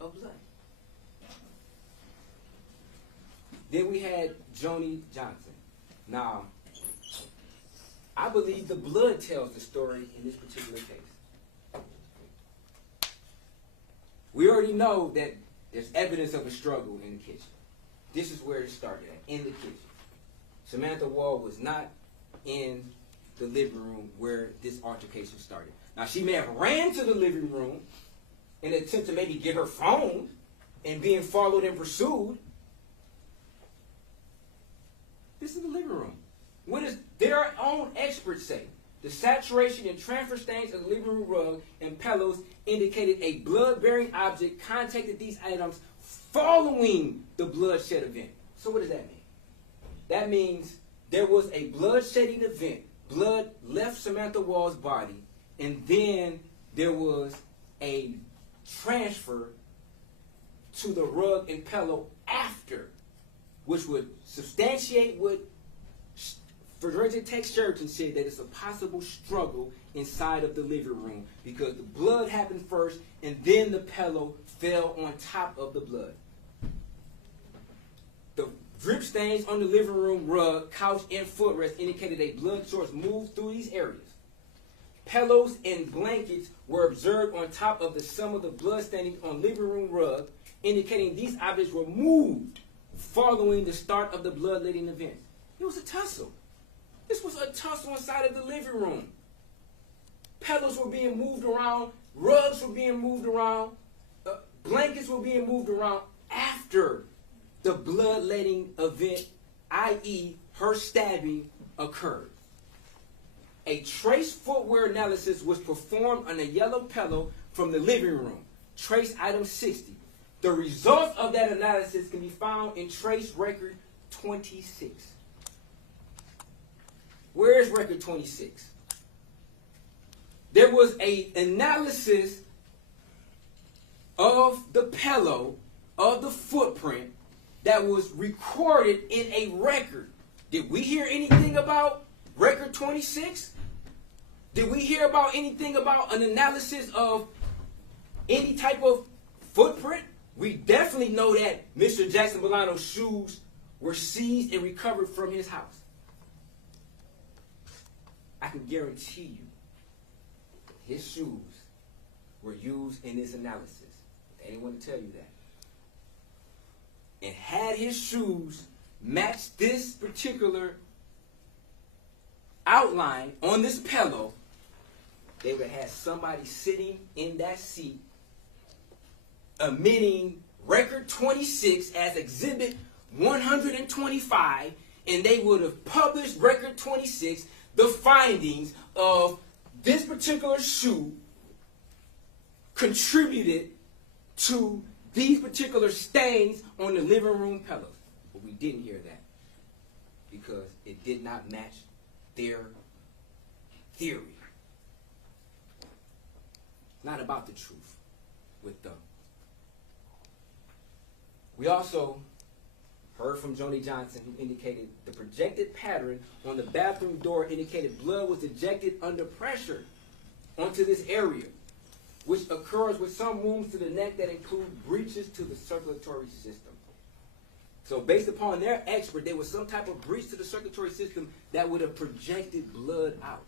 of blood. Then we had Joni Johnson. Now, I believe the blood tells the story in this particular case. We already know that there's evidence of a struggle in the kitchen. This is where it started at, in the kitchen. Samantha Woll was not in the living room where this altercation started. Now, she may have ran to the living room in an attempt to maybe get her phone and being followed and pursued. This is the living room. What does their own experts say? The saturation and transfer stains of the living room rug and pillows indicated a blood-bearing object contacted these items following the bloodshed event. So what does that mean? That means there was a bloodshedding event. Blood left Samantha Woll's body, and then there was a transfer to the rug and pillow after, which would substantiate what forensic technology said, that it's a possible struggle inside of the living room because the blood happened first and then the pillow fell on top of the blood. The drip stains on the living room rug, couch, and footrest indicated a blood source moved through these areas. Pillows and blankets were observed on top of the sum of the blood stains on living room rug, indicating these objects were moved following the start of the bloodletting event. It was a tussle. This was a tussle inside of the living room. Pillows were being moved around, rugs were being moved around, blankets were being moved around after the bloodletting event, i.e. her stabbing, occurred. A trace footwear analysis was performed on a yellow pillow from the living room, trace item 60. The results of that analysis can be found in trace record 26. Where is record 26? There was an analysis of the pillow, of the footprint, that was recorded in a record. Did we hear anything about record 26? Did we hear about anything about an analysis of any type of footprint? We definitely know that Mr. Jackson-Bolanos' shoes were seized and recovered from his house. I can guarantee you his shoes were used in this analysis. They didn't want to tell you that. And had his shoes matched this particular outline on this pillow, they would have had somebody sitting in that seat emitting record 26 as exhibit 125, and they would have published record 26, the findings of this particular shoe contributed to these particular stains on the living room pillows. But we didn't hear that because it did not match their theory. Not about the truth with them. We also heard from Joni Johnson, who indicated the projected pattern on the bathroom door indicated blood was ejected under pressure onto this area, which occurs with some wounds to the neck that include breaches to the circulatory system. So based upon their expert, there was some type of breach to the circulatory system that would have projected blood out.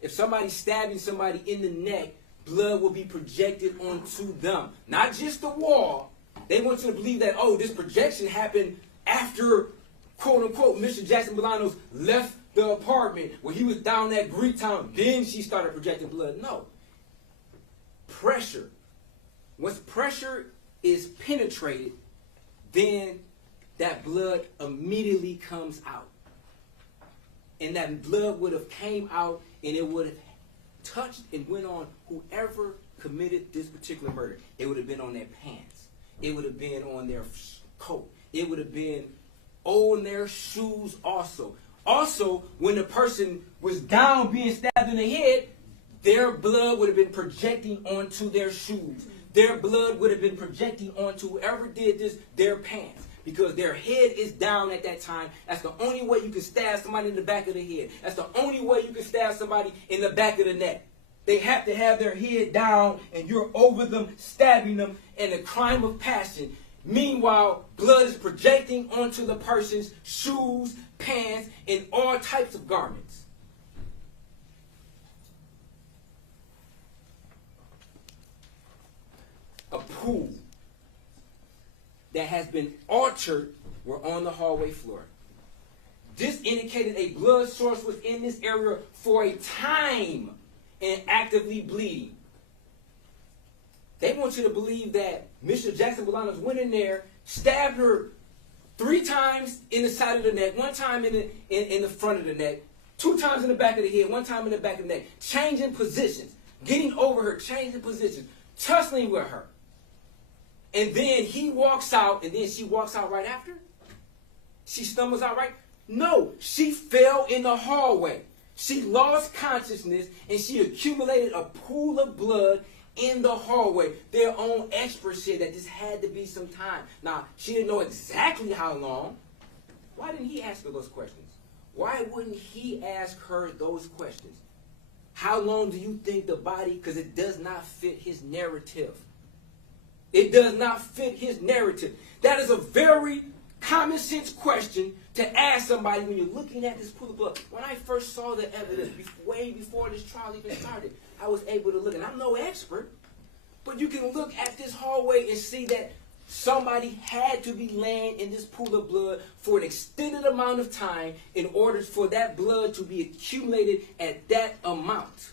If somebody's stabbing somebody in the neck, blood will be projected onto them. Not just the wall. They want you to believe that, oh, this projection happened after, quote unquote, Mr. Jackson-Bolanos left the apartment when he was down at Greektown. Then she started projecting blood. No. Pressure. Once pressure is penetrated, then that blood immediately comes out. And that blood would have came out and it would have touched and went on whoever committed this particular murder. It would have been on their pants. It would have been on their coat. It would have been on their shoes also. Also, when the person was down being stabbed in the head, their blood would have been projecting onto their shoes. Their blood would have been projecting onto whoever did this, their pants. because their head is down at that time. That's the only way you can stab somebody in the back of the head. That's the only way you can stab somebody in the back of the neck. They have to have their head down, and you're over them, stabbing them in a crime of passion. Meanwhile, blood is projecting onto the person's shoes, pants, and all types of garments. A pool that has been altered were on the hallway floor. This indicated a blood source was in this area for a time and actively bleeding. They want you to believe that Mr. Jackson-Bolanos went in there, stabbed her 3 times in the side of the neck, 1 time in the front of the neck, 2 times in the back of the head, 1 time in the back of the neck, changing positions, getting over her, changing positions, tussling with her. And then he walks out, and then she walks out right after? She stumbles out right? No, she fell in the hallway. She lost consciousness, and she accumulated a pool of blood in the hallway. Their own experts said that this had to be some time. Now, she didn't know exactly how long. Why didn't he ask her those questions? Why wouldn't he ask her those questions? How long do you think the body, because it does not fit his narrative. It does not fit his narrative. That is a very common sense question to ask somebody when you're looking at this pool of blood. When I first saw the evidence, way before this trial even started, I was able to look, and I'm no expert, but you can look at this hallway and see that somebody had to be laying in this pool of blood for an extended amount of time in order for that blood to be accumulated at that amount.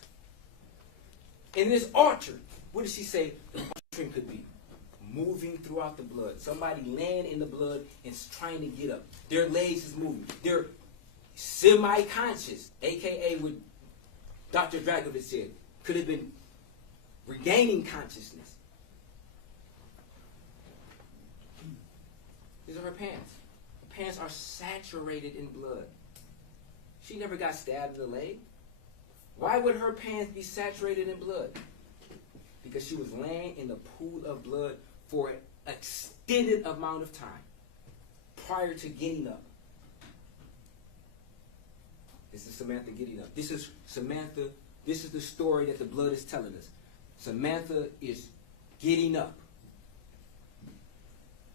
And this altar, what did she say the altering could be? Moving throughout the blood. Somebody laying in the blood and trying to get up. Their legs is moving. They're semi-conscious, a.k.a. what Dr. Dragovich said, could have been regaining consciousness. These are her pants. Her pants are saturated in blood. She never got stabbed in the leg. Why would her pants be saturated in blood? Because she was laying in the pool of blood for an extended amount of time prior to getting up. This is Samantha getting up. This is Samantha. This is the story that the blood is telling us. Samantha is getting up.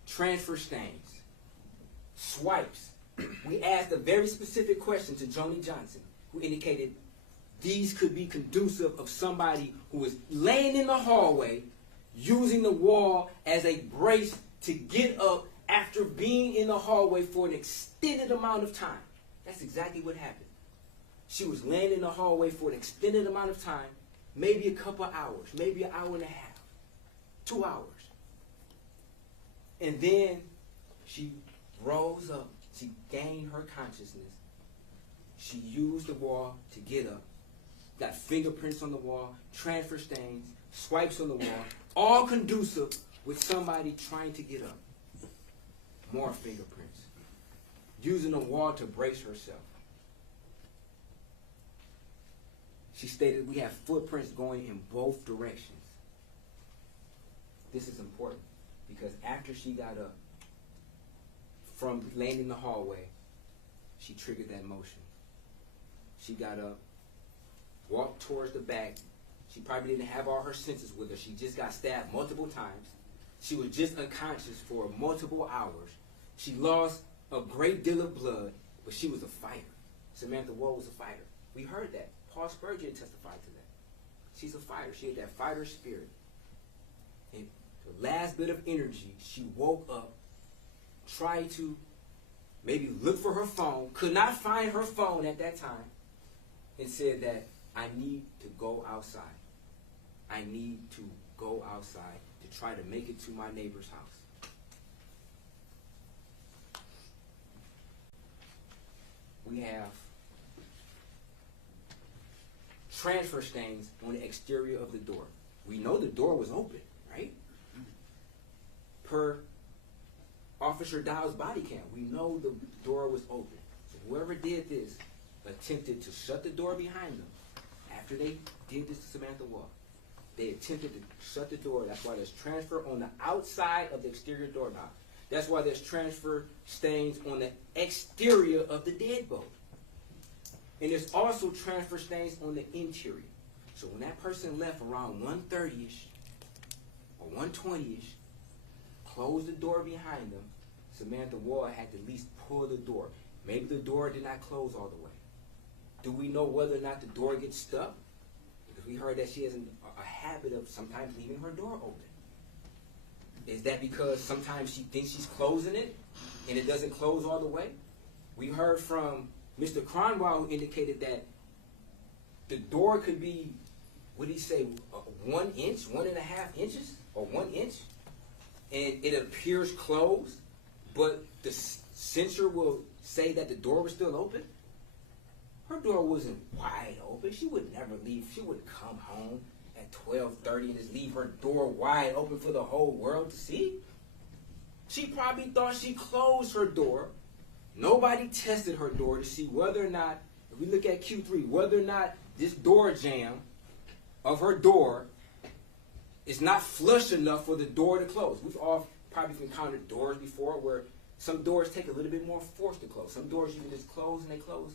Transfer stains. Swipes. We asked a very specific question to Joni Johnson, who indicated these could be conducive of somebody who is laying in the hallway using the wall as a brace to get up after being in the hallway for an extended amount of time. That's exactly what happened. She was laying in the hallway for an extended amount of time, maybe a couple hours, maybe an hour and a half, 2 hours. And then she rose up. She gained her consciousness. She used the wall to get up. Got fingerprints on the wall, transfer stains, swipes on the wall, all conducive with somebody trying to get up. More fingerprints. Using the wall to brace herself. She stated we have footprints going in both directions. This is important because after she got up from laying in the hallway, she triggered that motion. She got up, walked towards the back. She probably didn't have all her senses with her. She just got stabbed multiple times. She was just unconscious for multiple hours. She lost a great deal of blood, but she was a fighter. Samantha Woll was a fighter. We heard that. Paul Spurgeon testified to that. She's a fighter. She had that fighter spirit. And the last bit of energy, she woke up, tried to maybe look for her phone, could not find her phone at that time, and said that I need to go outside. I need to go outside to try to make it to my neighbor's house. We have transfer stains on the exterior of the door. We know the door was open, right? Per Officer Dow's body cam, we know the door was open. So whoever did this attempted to shut the door behind them. After they did this to Samantha Woll, they attempted to shut the door. That's why there's transfer on the outside of the exterior doorknob. That's why there's transfer stains on the exterior of the deadbolt. And there's also transfer stains on the interior. So when that person left around 1:30-ish or 1:20-ish, closed the door behind them, Samantha Woll had to at least pull the door. Maybe the door did not close all the way. Do we know whether or not the door gets stuck? Because we heard that she has a habit of sometimes leaving her door open. Is that because sometimes she thinks she's closing it and it doesn't close all the way? We heard from Mr. Cronwell, who indicated that the door could be, what did he say, 1 inch, 1.5 inches, or 1 inch, and it appears closed, but the sensor will say that the door was still open? Her door wasn't wide open. She would never leave. She wouldn't come home at 12:30 and just leave her door wide open for the whole world to see. She probably thought she closed her door. Nobody tested her door to see whether or not, if we look at Q3, whether or not this door jamb of her door is not flush enough for the door to close. We've all probably encountered doors before where some doors take a little bit more force to close. Some doors you can just close and they close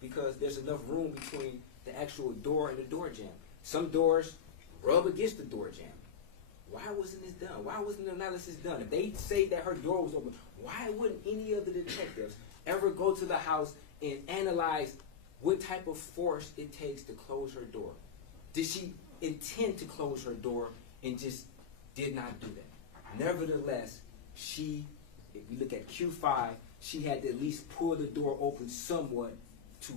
because there's enough room between the actual door and the door jamb. Some doors rub against the door jamb. Why wasn't this done? Why wasn't the analysis done? If they say that her door was open, why wouldn't any of the detectives ever go to the house and analyze what type of force it takes to close her door? Did she intend to close her door and just did not do that? Nevertheless, she, if we look at Q5, she had to at least pull the door open somewhat to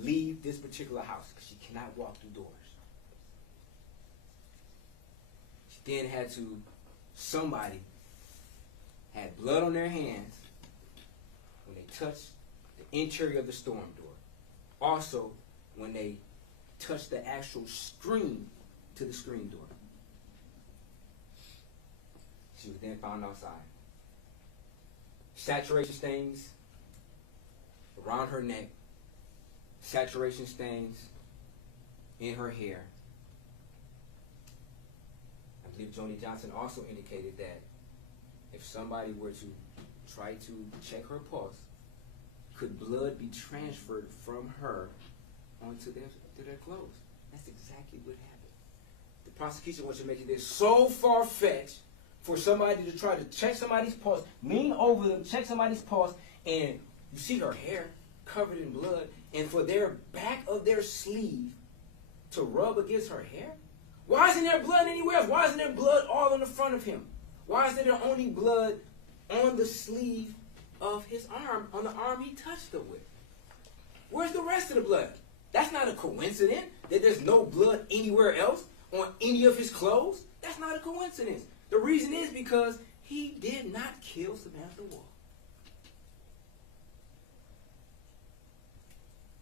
leave this particular house because she cannot walk through doors. She then had to, somebody had blood on their hands when they touched the interior of the storm door. Also, when they touched the actual screen to the screen door. She was then found outside. Saturation stains around her neck, saturation stains in her hair. I believe Joni Johnson also indicated that if somebody were to try to check her pulse, could blood be transferred from her onto their clothes? That's exactly what happened. The prosecution wants to make it this so far-fetched for somebody to try to check somebody's pulse, lean over them, check somebody's pulse, and you see her hair covered in blood, and for their back of their sleeve to rub against her hair? Why isn't there blood anywhere else? Why isn't there blood all on the front of him? Why is there only blood on the sleeve of his arm, on the arm he touched her with? Where's the rest of the blood? That's not a coincidence that there's no blood anywhere else on any of his clothes. That's not a coincidence. The reason is because he did not kill Samantha Woll.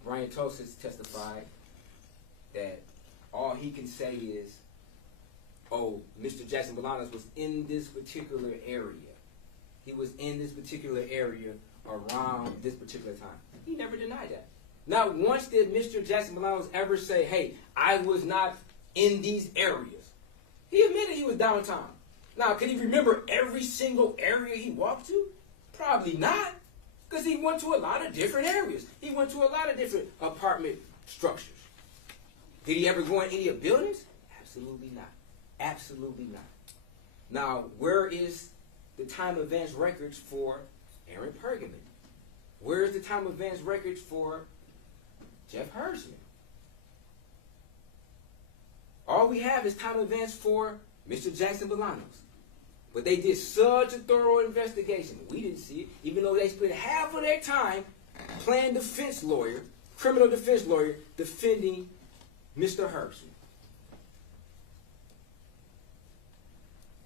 Brian Tost has testified that all he can say is, oh, Mr. Jackson-Bolanos was in this particular area. He was in this particular area around this particular time. He never denied that. Not once did Mr. Jackson-Bolanos ever say, hey, I was not in these areas. He admitted he was downtown. Now, can he remember every single area he walked to? Probably not, because he went to a lot of different areas. He went to a lot of different apartment structures. Did he ever go in any of buildings? Absolutely not. Absolutely not. Now, where is the time advance records for Aaron Pergamon? Where is the time advance records for Jeff Hersman? All we have is time advance for Mr. Jackson-Bolanos. But they did such a thorough investigation. We didn't see it, even though they spent half of their time playing defense lawyer, criminal defense lawyer, defending Mr. Hersman.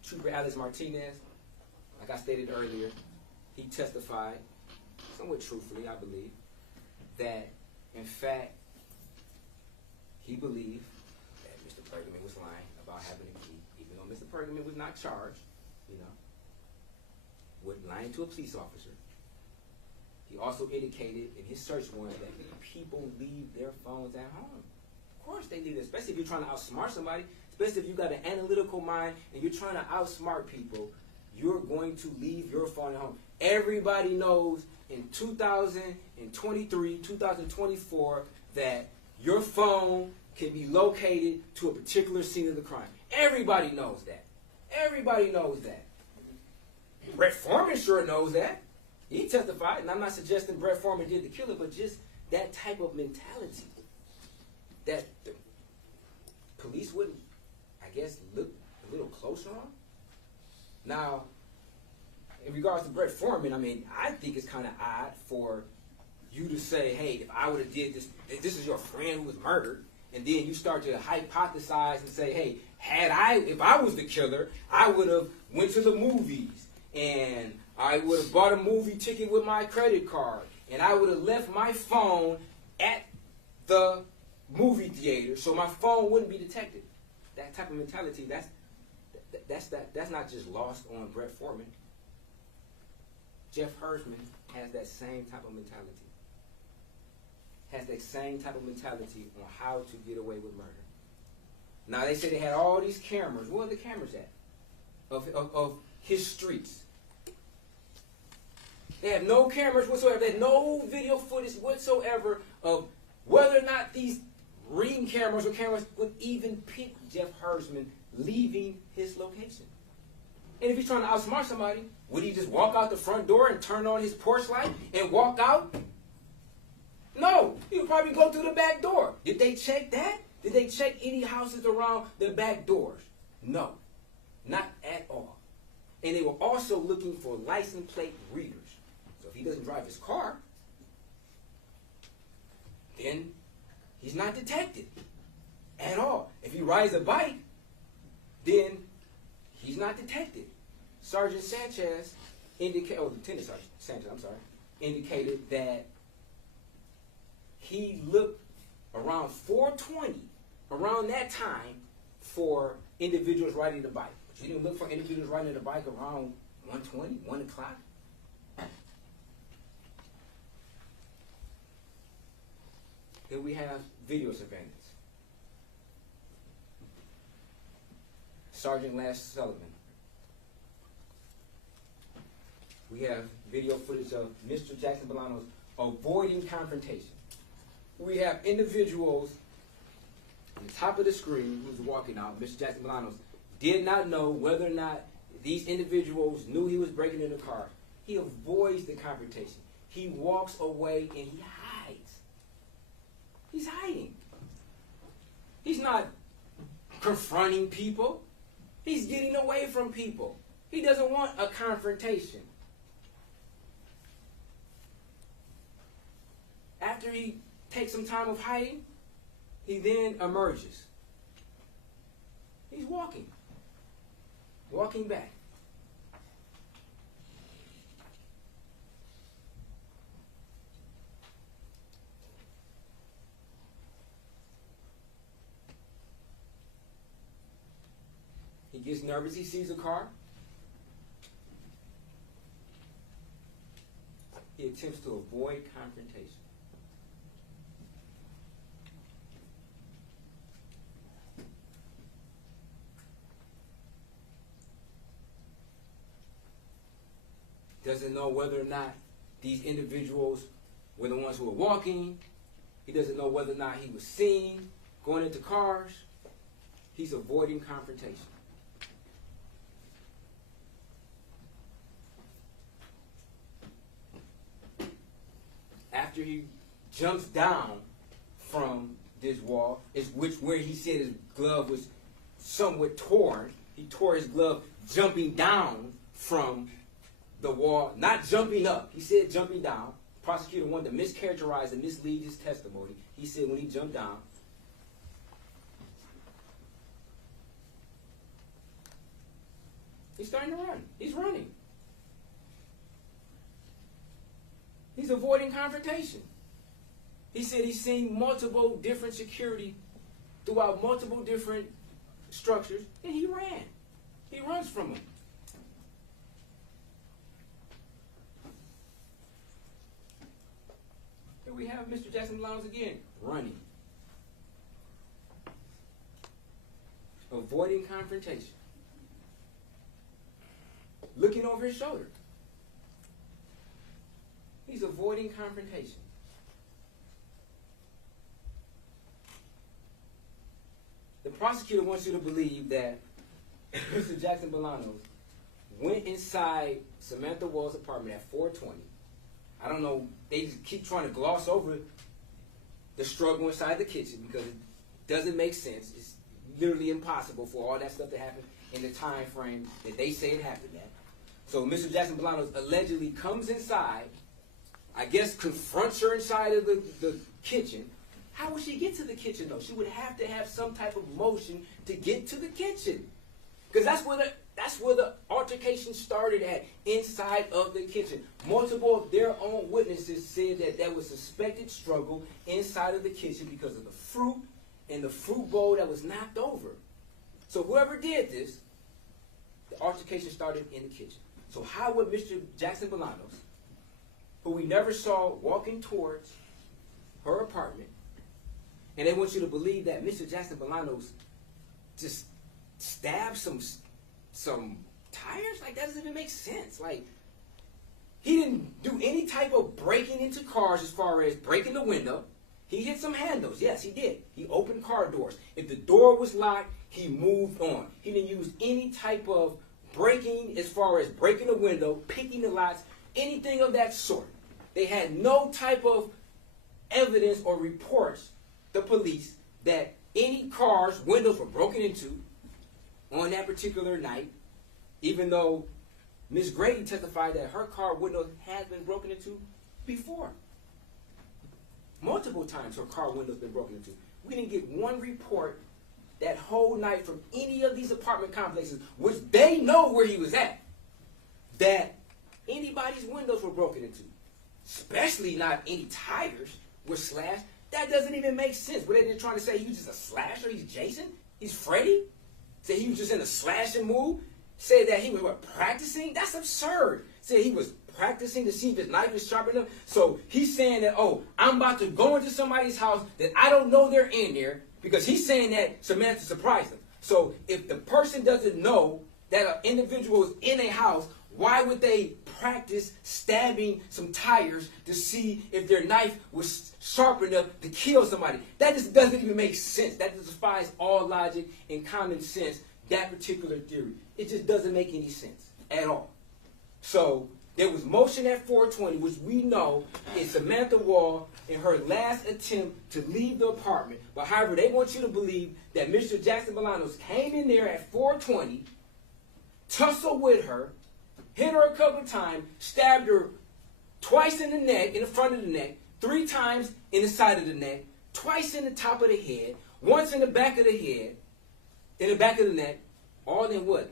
Trooper Alex Martinez, like I stated earlier, he testified, somewhat truthfully, I believe, that, in fact, he believed that Mr. Pergamon was lying about having a key, even though Mr. Pergamon was not charged, with lying to a police officer. He also indicated in his search warrant that people leave their phones at home. Of course they leave it, especially if you're trying to outsmart somebody, especially if you got an analytical mind and you're trying to outsmart people. you're going to leave your phone at home. Everybody knows in 2023, 2024, that your phone can be located to a particular scene of the crime. Everybody knows that. Everybody knows that. Brett Foreman sure knows that. He testified, and I'm not suggesting Brett Foreman did the killing, but just that type of mentality that the police wouldn't, I guess, look a little closer on. Now, in regards to Brett Foreman, I mean, I think it's kind of odd for you to say, hey, if I would have did this, if this is your friend who was murdered, and then you start to hypothesize and say, hey, if I was the killer, I would have went to the movies, and I would have bought a movie ticket with my credit card, and I would have left my phone at the movie theater so my phone wouldn't be detected. That type of mentality, that's not just lost on Brett Foreman. Jeff Hersman has that same type of mentality. Has that same type of mentality on how to get away with murder. Now, they say they had all these cameras. Where are the cameras at? Of his streets. They have no cameras whatsoever. They have no video footage whatsoever of whether or not these Ring cameras or cameras would even pick Jeff Hersman leaving his location. And if he's trying to outsmart somebody, would he just walk out the front door and turn on his porch light and walk out? No, he would probably go through the back door. Did they check that? Did they check any houses around the back doors? No, not at all. And they were also looking for license plate readers. So if he doesn't drive his car, then he's not detected at all. If he rides a bike, then he's not detected. Sergeant Sanchez indicated, Lieutenant Sergeant Sanchez, indicated that he looked around 4:20, around that time, for individuals riding the bike. But you didn't look for individuals riding the bike around 1:20, 1 o'clock. Then we have video surveillance. Sergeant Lash Sullivan. We have video footage of Mr. Jackson-Bolanos avoiding confrontation. We have individuals on the top of the screen who's walking out. Mr. Jackson-Bolanos did not know whether or not these individuals knew he was breaking in the car. He avoids the confrontation. He walks away and he hides. He's hiding. He's not confronting people. He's getting away from people. He doesn't want a confrontation. After he takes some time of hiding, he then emerges. He's walking back. He gets nervous. He sees a car. He attempts to avoid confrontation. Doesn't know whether or not these individuals were the ones who were walking. He doesn't know whether or not he was seen going into cars. He's avoiding confrontation. After he jumps down from this wall, where he said his glove was somewhat torn. He tore his glove jumping down from the wall, not jumping up. He said jumping down. The prosecutor wanted to mischaracterize and mislead his testimony. He said when he jumped down. He's starting to run. He's running. He's avoiding confrontation. He said he's seen multiple different security throughout multiple different structures, and he ran. He runs from them. Here we have Mr. Jackson-Bolanos again, running. Avoiding confrontation. looking over his shoulder. He's avoiding confrontation. The prosecutor wants you to believe that Mr. Jackson-Bolanos went inside Samantha Woll's apartment at 4:20. I don't know, they just keep trying to gloss over the struggle inside the kitchen because it doesn't make sense. It's literally impossible for all that stuff to happen in the time frame that they say it happened at. So Mr. Jackson-Bolanos allegedly comes inside, I guess confronts her inside of the kitchen. How would she get to the kitchen, though? She would have to have some type of motion to get to the kitchen. Because that's where the altercation started at, inside of the kitchen. Multiple of their own witnesses said that there was suspected struggle inside of the kitchen because of the fruit and the fruit bowl that was knocked over. So whoever did this, the altercation started in the kitchen. So how would Mr. Jackson-Bolanos, who we never saw walking towards her apartment, and they want you to believe that Mr. Jackson-Bolanos just stabbed some tires? Like, that doesn't even make sense. Like, he didn't do any type of breaking into cars as far as breaking the window. He hit some handles. Yes, he did. He opened car doors. If the door was locked, he moved on. He didn't use any type of breaking as far as breaking the window, picking the locks, anything of that sort. They had no type of evidence or reports, the police, that any cars' windows were broken into on that particular night, even though Ms. Grady testified that her car window had been broken into before. Multiple times her car window's been broken into. We didn't get one report that whole night from any of these apartment complexes, which they know where he was at, that anybody's windows were broken into. Especially not any tires were slashed. That doesn't even make sense. Were they just trying to say he was just a slasher? He's Jason? He's Freddy? Say he was just in a slashing mood? Say that he was practicing? That's absurd. Say he was practicing to see if his knife is sharp enough. So he's saying that, oh, I'm about to go into somebody's house that I don't know they're in there, because he's saying that Samantha surprised him. So if the person doesn't know that an individual is in a house, why would they practice stabbing some tires to see if their knife was sharp enough to kill somebody? That just doesn't even make sense. That just defies all logic and common sense, that particular theory. It just doesn't make any sense at all. So there was motion at 4:20, which we know is Samantha Woll in her last attempt to leave the apartment. But however, they want you to believe that Mr. Jackson-Bolanos came in there at 4:20, tussled with her, hit her a couple of times, stabbed her twice in the neck, in the front of the neck, 3 times in the side of the neck, twice in the top of the head, once in the back of the head, in the back of the neck, all in what?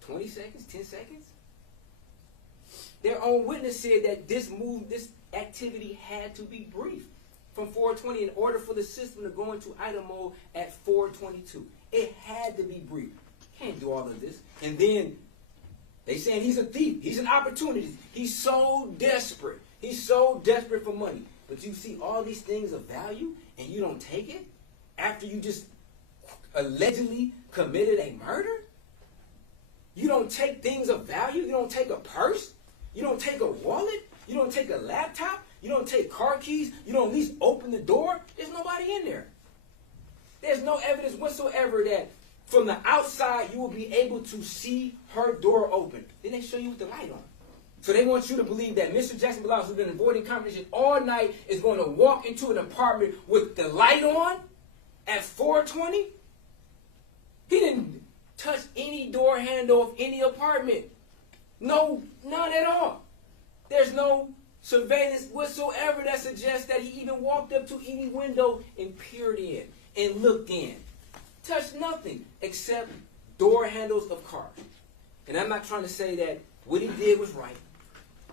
20 seconds, 10 seconds? Their own witness said that this activity had to be brief from 4:20 in order for the system to go into idle mode at 4:22. It had to be brief. Can't do all of this. And then they saying he's a thief. He's an opportunist. He's so desperate. He's so desperate for money. But you see all these things of value and you don't take it after you just allegedly committed a murder? You don't take things of value? You don't take a purse? You don't take a wallet? You don't take a laptop? You don't take car keys? You don't at least open the door? There's nobody in there. There's no evidence whatsoever that from the outside you will be able to see her door open. Then they show you with the light on. So they want you to believe that Mr. Jackson-Bolanos, who's been avoiding confrontation all night, is going to walk into an apartment with the light on at 4:20? He didn't touch any door handle of any apartment. No, none at all. There's no surveillance whatsoever that suggests that he even walked up to any window and peered in and looked in. Touched nothing except door handles of cars. And I'm not trying to say that what he did was right.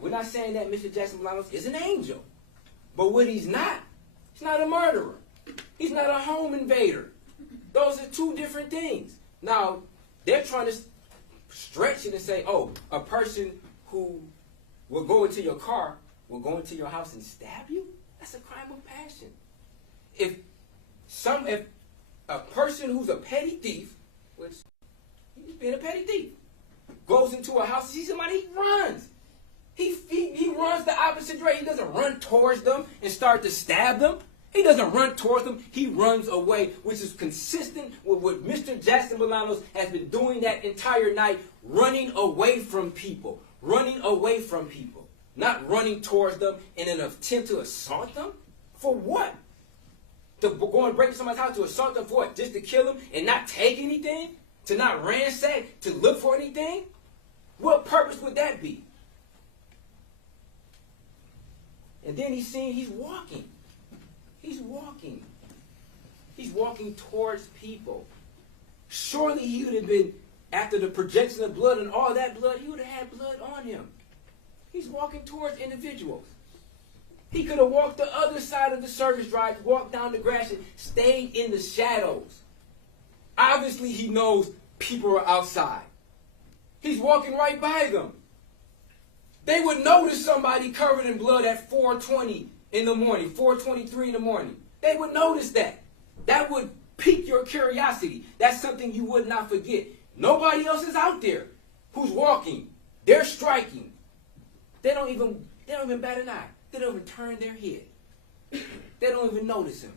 We're not saying that Mr. Jackson-Bolanos is an angel. But what he's not a murderer. He's not a home invader. Those are two different things. Now, they're trying to stretch it and say, oh, a person who will go into your car, will go into your house and stab you? That's a crime of passion. If a person who's a petty thief, which he's been a petty thief, goes into a house, sees somebody, he runs. He runs the opposite direction. He doesn't run towards them and start to stab them. He doesn't run towards them. He runs away, which is consistent with what Mr. Jackson-Bolanos has been doing that entire night, running away from people. Running away from people. Not running towards them in an attempt to assault them. For what? To go and break into somebody's house to assault them for what? Just to kill them and not take anything? To not ransack? To look for anything? What purpose would that be? And then he's walking. He's walking. He's walking towards people. Surely he would have been, after the projection of blood and all that blood, he would have had blood on him. He's walking towards individuals. He could have walked the other side of the service drive, walked down the grass and stayed in the shadows. Obviously he knows people are outside. He's walking right by them. They would notice somebody covered in blood at 4:20 in the morning, 4:23 in the morning. They would notice that. That would pique your curiosity. That's something you would not forget. Nobody else is out there who's walking. They're striking. They don't even bat an eye. They don't even turn their head. They don't even notice him.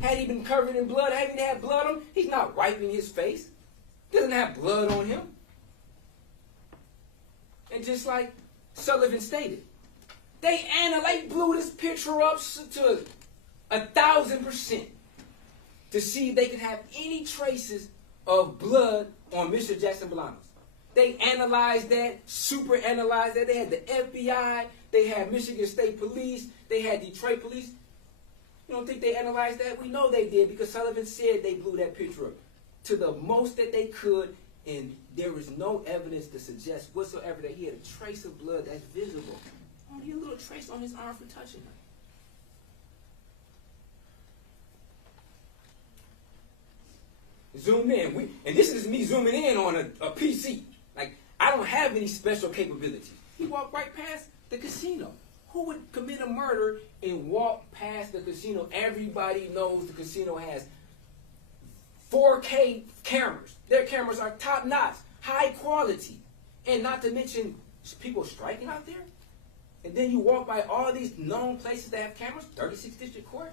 Had he been covered in blood, had he had blood on him, he's not wiping his face. Doesn't have blood on him. And just like Sullivan stated, they blew this picture up to 1,000% to see if they could have any traces of blood on Mr. Jackson-Bolanos. They analyzed that, super analyzed that. They had the FBI, they had Michigan State Police, they had Detroit Police. You don't think they analyzed that? We know they did because Sullivan said they blew that picture up to the most that they could, and there was no evidence to suggest whatsoever that he had a trace of blood that's visible. Only a little trace on his arm for touching her. Zoom in. And this is me zooming in on a PC. Like, I don't have any special capabilities. He walked right past the casino. Who would commit a murder and walk past the casino? Everybody knows the casino has 4K cameras. Their cameras are top-notch, high quality. And not to mention people striking out there. And then you walk by all these known places that have cameras, 36th District Court.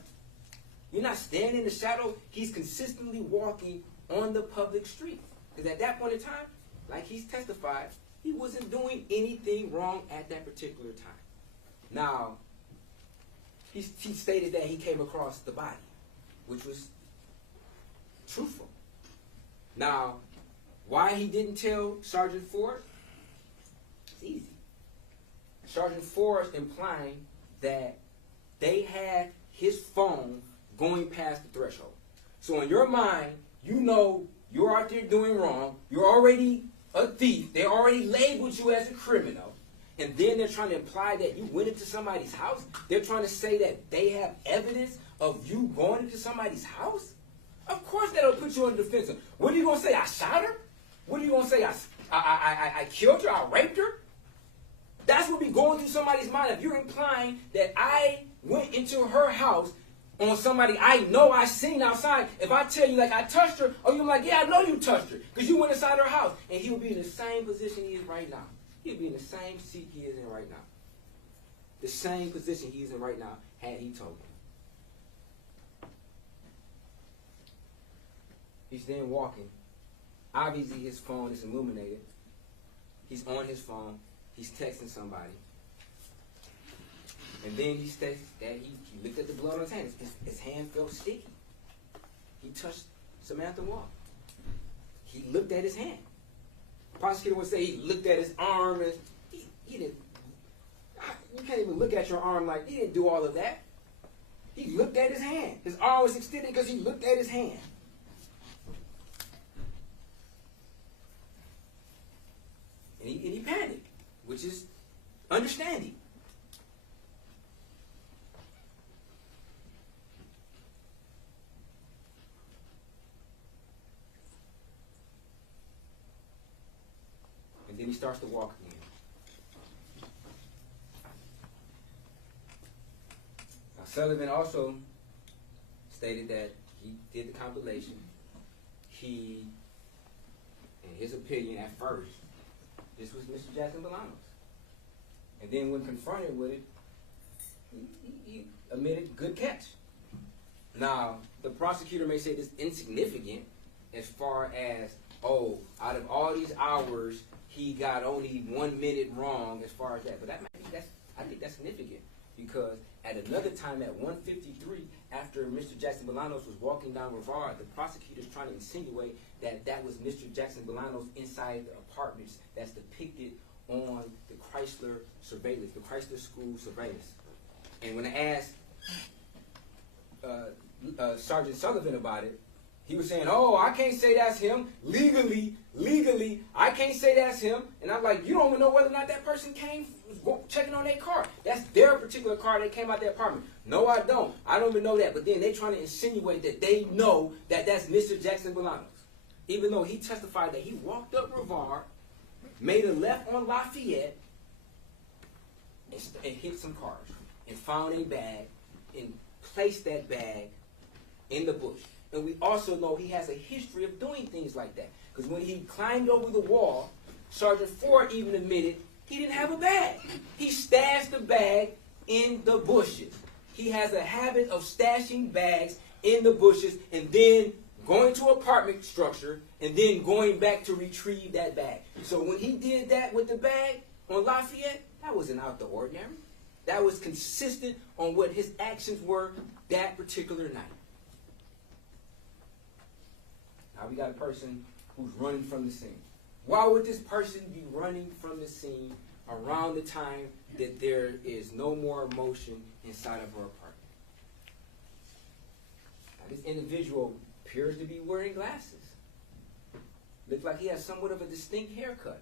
You're not standing in the shadow. He's consistently walking on the public street. Because at that point in time, like he's testified, he wasn't doing anything wrong at that particular time. Now, he stated that he came across the body, which was truthful. Now, why he didn't tell Sergeant Ford? It's easy. Sergeant Ford is implying that they had his phone going past the threshold. So in your mind, you know you're out there doing wrong. You're already a thief. They already labeled you as a criminal. And then they're trying to imply that you went into somebody's house. They're trying to say that they have evidence of you going into somebody's house. Of course that'll put you on the defensive. What are you going to say? I shot her? What are you going to say? I killed her? I raped her? That's what be going through somebody's mind. If you're implying that I went into her house on somebody I know I seen outside, if I tell you like I touched her, or you're like, yeah, I know you touched her because you went inside her house, and he would be in the same position he is right now. He'd be in the same seat he is in right now. The same position he is in right now had he told him. He's then walking. Obviously his phone is illuminated. He's on his phone. He's texting somebody. And then he states that he looked at the blood on his hand. His hand felt sticky. He touched Samantha Woll. He looked at his hand. The prosecutor would say he looked at his arm. And he didn't. You can't even look at your arm like he didn't do all of that. He looked at his hand. His arm was extended because he looked at his hand. And he panicked, which is understanding. And then he starts to walk again. Now, Sullivan also stated that he did the compilation. He, in his opinion at first, this was Mr. Jackson-Bolanos. And then when confronted with it, he admitted, good catch. Now, the prosecutor may say this is insignificant as far as, oh, out of all these hours, he got only 1 minute wrong as far as that. But I think that's significant, because at another time at 1:53, after Mr. Jackson-Bolanos was walking down Rivard, the prosecutor's trying to insinuate that that was Mr. Jackson-Bolanos inside the apartments that's depicted on the Chrysler surveillance, the Chrysler school surveillance. And when I asked Sergeant Sullivan about it, he was saying, oh, I can't say that's him. Legally, I can't say that's him. And I'm like, you don't even know whether or not that person came checking on their car. That's their particular car that came out their apartment. No, I don't. I don't even know that. But then they're trying to insinuate that they know that that's Mr. Jackson-Bolanos, even though he testified that he walked up Rivard, made a left on Lafayette, and hit some cars, and found a bag, and placed that bag in the bush. And we also know he has a history of doing things like that. Because when he climbed over the wall, Sergeant Ford even admitted he didn't have a bag. He stashed the bag in the bushes. He has a habit of stashing bags in the bushes and then going to an apartment structure and then going back to retrieve that bag. So when he did that with the bag on Lafayette, that wasn't out the ordinary. That was consistent on what his actions were that particular night. Now we got a person who's running from the scene. Why would this person be running from the scene around the time that there is no more emotion inside of her apartment? Now, this individual appears to be wearing glasses. Looks like he has somewhat of a distinct haircut.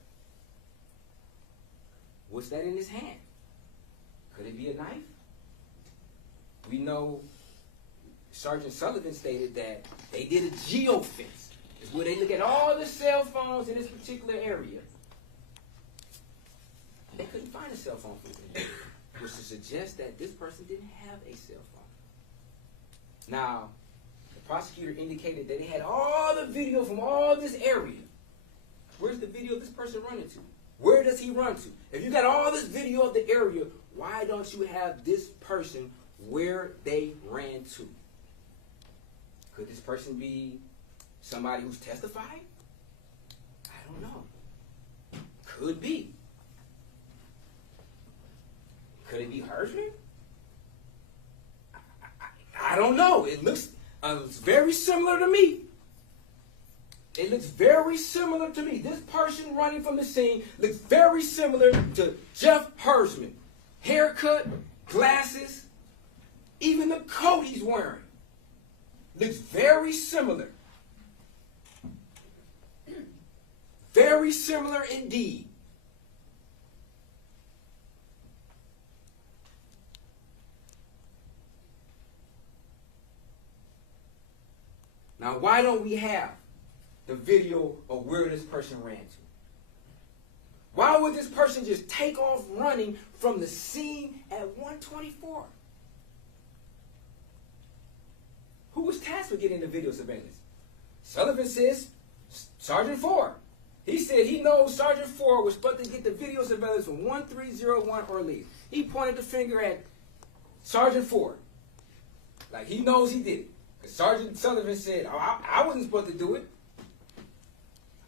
What's that in his hand? Could it be a knife? We know Sergeant Sullivan stated that they did a geofence. It's where they look at all the cell phones in this particular area. They couldn't find a cell phone from him, which to suggest that this person didn't have a cell phone. Now, the prosecutor indicated that they had all the video from all this area. Where's the video of this person running to? Where does he run to? If you got all this video of the area, why don't you have this person where they ran to? Could this person be somebody who's testified? I don't know. Could be. Could it be Hersman? I don't know. It looks very similar to me. It looks very similar to me. This person running from the scene looks very similar to Jeff Hersman. Haircut, glasses, even the coat he's wearing looks very similar. Very similar indeed. Now, why don't we have the video of where this person ran to? Why would this person just take off running from the scene at 1:24? Who was tasked with getting the video surveillance? Sullivan says Sergeant Ford. He said he knows Sergeant Ford was supposed to get the video surveillance from 1301 Orleans. He pointed the finger at Sergeant Ford. Like he knows he did it. Because Sergeant Sullivan said, oh, I wasn't supposed to do it.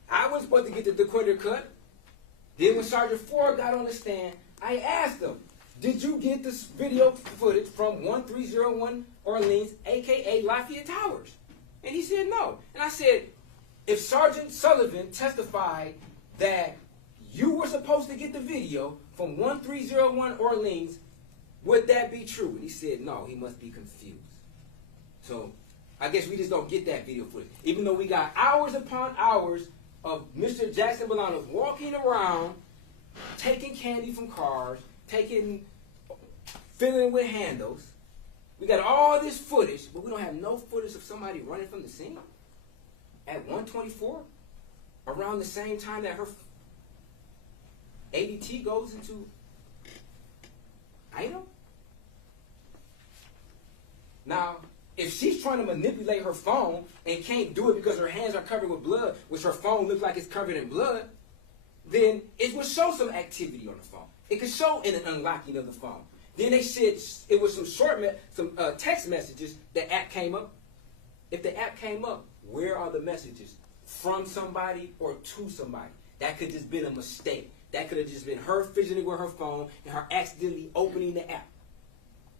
I wasn't supposed to get the decoder cut. Then when Sergeant Ford got on the stand, I asked him, did you get this video footage from 1301 Orleans, a.k.a. Lafayette Towers? And he said no. And I said, if Sergeant Sullivan testified that you were supposed to get the video from 1301 Orleans, would that be true? And he said no, he must be confused. So I guess we just don't get that video footage. Even though we got hours upon hours of Mr. Jackson-Bolanos walking around, taking candy from cars, filling with handles. We got all this footage, but we don't have no footage of somebody running from the scene at 1:24, around the same time that her ADT goes into idle. Now, if she's trying to manipulate her phone and can't do it because her hands are covered with blood, which her phone looks like it's covered in blood, then it would show some activity on the phone. It could show in an unlocking of the phone. Then they said it was some text messages. The app came up. If the app came up, where are the messages? From somebody or to somebody? That could just been a mistake. That could have just been her fidgeting with her phone and her accidentally opening the app.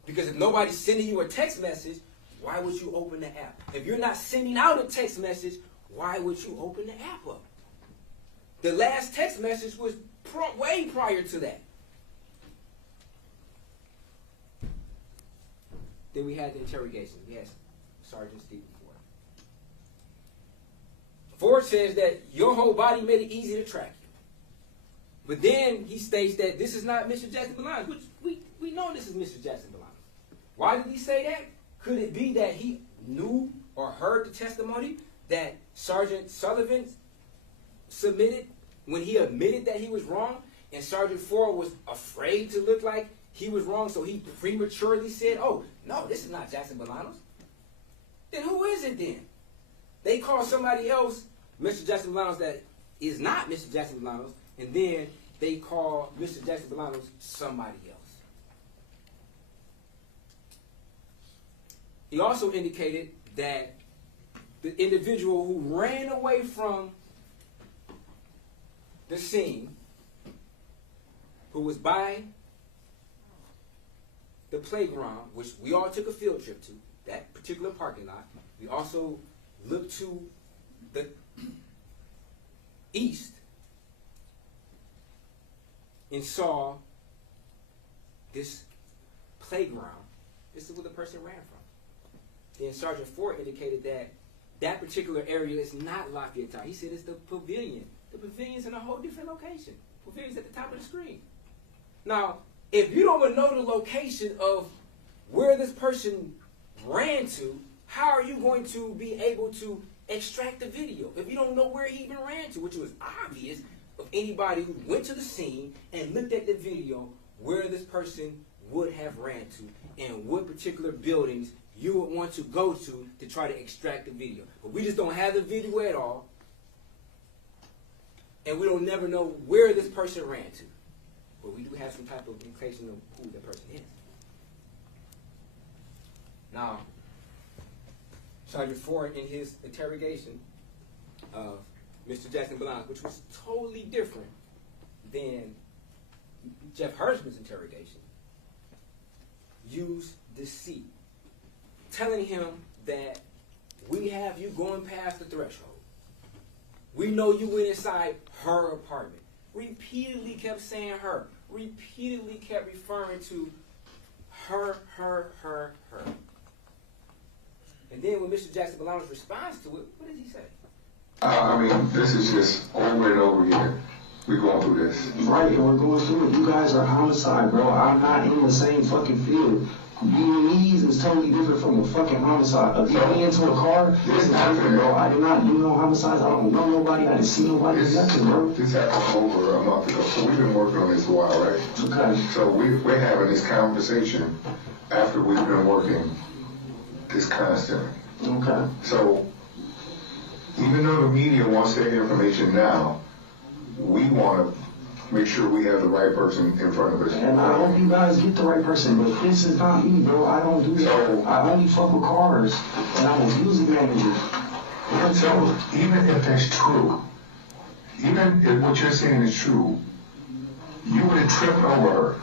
Because if nobody's sending you a text message, why would you open the app? If you're not sending out a text message, why would you open the app up? The last text message was way prior to that. Then we had the interrogation. We had Sergeant Stephen Ford. Ford says that your whole body made it easy to track you. But then he states that this is not Mr. Jackson-Bolanos, which we know this is Mr. Jackson-Bolanos. Why did he say that? Could it be that he knew or heard the testimony that Sergeant Sullivan submitted when he admitted that he was wrong, and Sergeant Ford was afraid to look like he was wrong, so he prematurely said, oh, no, this is not Jackson-Bolanos. Then who is it then? They call somebody else Mr. Jackson-Bolanos that is not Mr. Jackson-Bolanos, and then they call Mr. Jackson-Bolanos somebody else. He also indicated that the individual who ran away from the scene, who was by the playground, which we all took a field trip to, that particular parking lot. We also looked to the east and saw this playground. This is where the person ran from. Then Sergeant Ford indicated that that particular area is not Lafayette Tower. He said it's the pavilion. The pavilion's in a whole different location. The pavilion's at the top of the screen. Now, if you don't know the location of where this person ran to, how are you going to be able to extract the video if you don't know where he even ran to, which was obvious of anybody who went to the scene and looked at the video where this person would have ran to and what particular buildings you would want to go to try to extract the video. But we just don't have the video at all, and we don't never know where this person ran to. But we do have some type of indication of who that person is. Now, Sergeant Ford, in his interrogation of Mr. Jackson-Bolanos, which was totally different than Jeff Hirschman's interrogation, used deceit, telling him that we have you going past the threshold. We know you went inside her apartment. Repeatedly kept saying her. Repeatedly kept referring to her. And then when Mr. Jackson-Bolanos responds to it, what does he say? I mean, this is just over and over again. We're going through this. Right, and we're going through it. You guys are homicide, bro. I'm not in the same fucking field. Being these is totally different from a fucking homicide. Getting into a car, this is different, bro. I did not do no homicides. I don't know nobody. I didn't see nobody. Nothing, bro. This happened over a month ago, so we've been working on this for a while, right? Okay. So we're having this conversation after we've been working this constantly. Okay. So even though the media wants their information now, we want to make sure we have the right person in front of us. And I hope you guys get the right person, but this is not me, bro. I don't do that. So, I only fuck with cars, and I'm a music manager. So even if that's true, even if what you're saying is true, you would have tripped over her.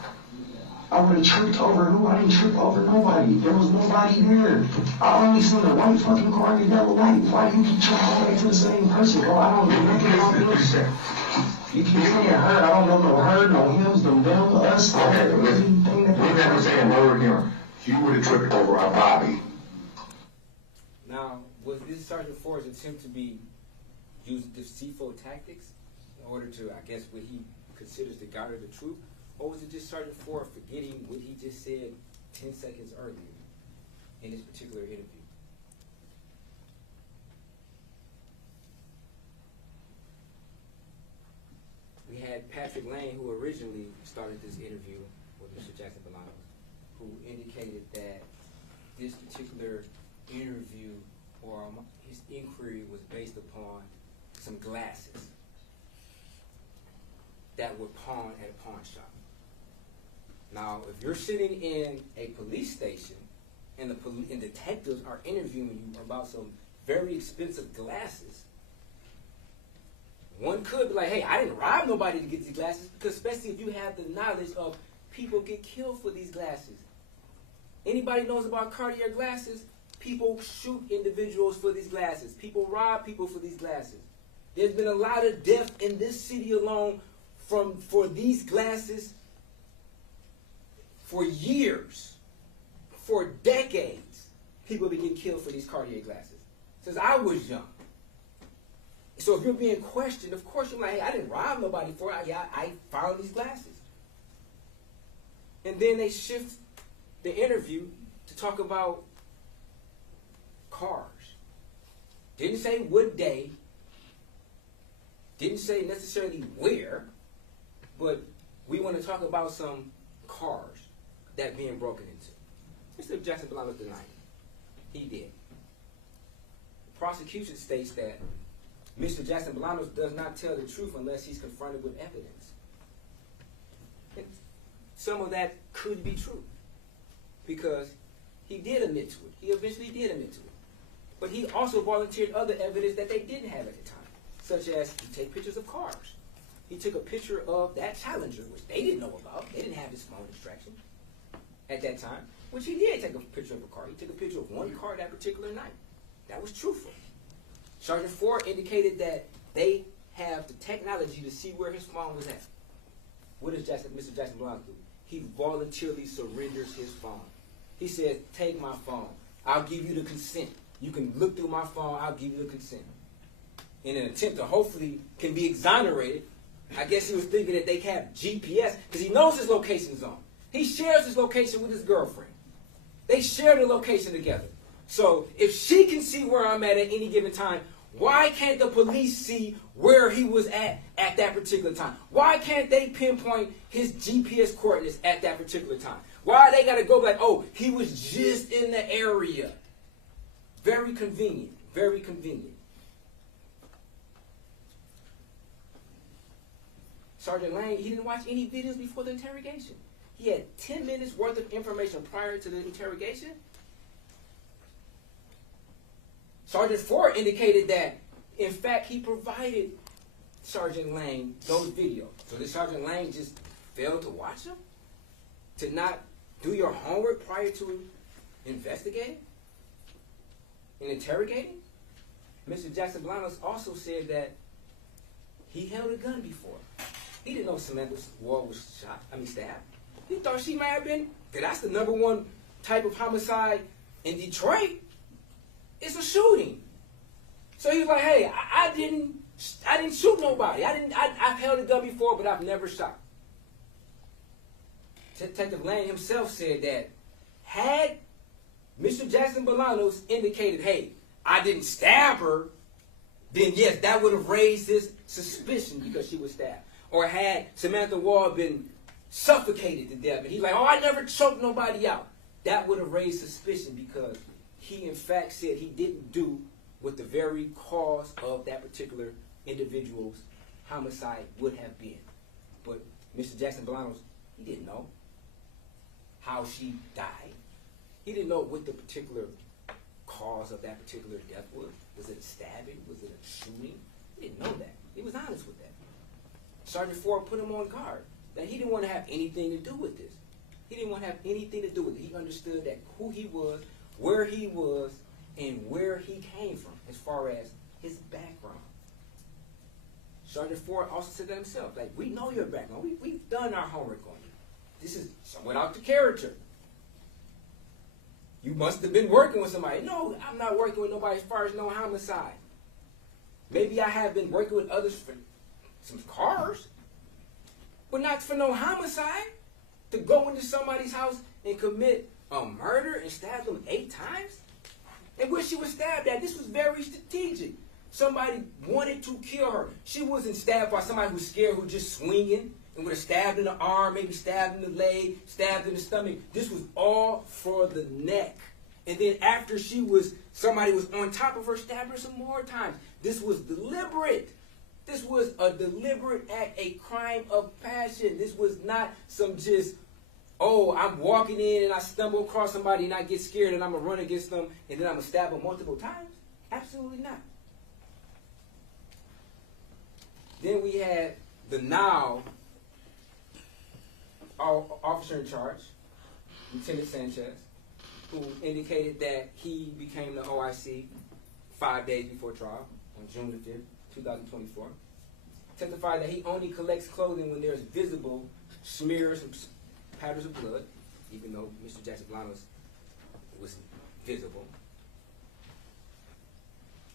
I would have tripped over who? I didn't trip over nobody. There was nobody there. I only seen a white fucking car and a yellow light. Why do you keep trying to go back to the same person, bro? I don't know nothing about this. You keep saying her. I don't know no her, no hims, no them, us. Okay, listen. We're never saying word here. You would have tripped over our Bobby. Now, was this Sergeant Ford's attempt to be using deceitful tactics in order to, I guess, what he considers to garner the truth? Or was it just Sergeant Ford forgetting what he just said 10 seconds earlier in this particular interview? We had Patrick Lane, who originally started this interview with Mr. Jackson-Bolanos, who indicated that this particular interview or his inquiry was based upon some glasses. that would pawn at a pawn shop. Now, if you're sitting in a police station and and detectives are interviewing you about some very expensive glasses, one could be like, hey, I didn't rob nobody to get these glasses, because especially if you have the knowledge of people get killed for these glasses. Anybody knows about Cartier glasses? People shoot individuals for these glasses. People rob people for these glasses. There's been a lot of death in this city alone for these glasses for years, for decades. People have been getting killed for these Cartier glasses since I was young. So if you're being questioned, of course you're like, hey, I didn't rob nobody for it. I found these glasses. And then they shift the interview to talk about cars. Didn't say what day, didn't say necessarily where, but we want to talk about some cars that being broken into. Mr. Jackson-Bolanos denied it. He did. The prosecution states that Mr. Jackson-Bolanos does not tell the truth unless he's confronted with evidence. And some of that could be true, because he did admit to it. He eventually did admit to it. But he also volunteered other evidence that they didn't have at the time, such as he take pictures of cars. He took a picture of that Challenger, which they didn't know about. They didn't have this phone distraction at that time, which he did take a picture of a car. He took a picture of one car that particular night. That was truthful. Sergeant Ford indicated that they have the technology to see where his phone was at. What does Mr. Jackson-Bolanos do? He voluntarily surrenders his phone. He says, take my phone. I'll give you the consent. You can look through my phone. I'll give you the consent. In an attempt to hopefully can be exonerated, I guess he was thinking that they have GPS, because he knows his location zone. He shares his location with his girlfriend. They share the location together. So if she can see where I'm at any given time, why can't the police see where he was at that particular time? Why can't they pinpoint his GPS coordinates at that particular time? Why they got to go like, oh, he was just in the area? Very convenient. Very convenient. Sergeant Lane, he didn't watch any videos before the interrogation. He had 10 minutes worth of information prior to the interrogation. Sergeant Ford indicated that, in fact, he provided Sergeant Lane those videos. So did Sergeant Lane just fail to watch them? To not do your homework prior to investigating and interrogating? Mr. Jackson-Bolanos also said that he held a gun before. He didn't know Samantha Woll was stabbed. He thought she might have been, because that's the #1 type of homicide in Detroit. It's a shooting. So he was like, hey, I didn't shoot nobody. I've held a gun before, but I've never shot. Detective Lane himself said that had Mr. Jackson-Bolanos indicated, hey, I didn't stab her, then yes, that would have raised his suspicion because she was stabbed. Or had Samantha Woll been suffocated to death, and he's like, oh, I never choked nobody out, that would have raised suspicion because he in fact said he didn't do what the very cause of that particular individual's homicide would have been. But Mr. Jackson-Bolanos, he didn't know how she died. He didn't know what the particular cause of that particular death was. Was it a stabbing? Was it a shooting? He didn't know that. He was honest with that. Sergeant Ford put him on guard that he didn't want to have anything to do with this. He didn't want to have anything to do with it. He understood that who he was, where he was, and where he came from as far as his background. Sergeant Ford also said that himself, like, we know your background. We've done our homework on you. This is somewhat out the character. You must have been working with somebody. No, I'm not working with nobody as far as no homicide. Maybe I have been working with others for some cars, but not for no homicide. To go into somebody's house and commit a murder and stab them 8 times? And where she was stabbed at, this was very strategic. Somebody wanted to kill her. She wasn't stabbed by somebody who's scared, who's just swinging and would have stabbed in the arm, maybe stabbed in the leg, stabbed in the stomach. This was all for the neck. And then after somebody was on top of her, stabbed her some more times. This was deliberate. This was a deliberate act, a crime of passion. This was not some just, oh, I'm walking in and I stumble across somebody and I get scared and I'm going to run against them and then I'm going to stab them multiple times. Absolutely not. Then we had the now officer in charge, Lieutenant Sanchez, who indicated that he became the OIC 5 days before trial on June the 5th, 2024. Testified that he only collects clothing when there's visible smears and patterns of blood, even though Mr. Jackson-Bolanos was visible.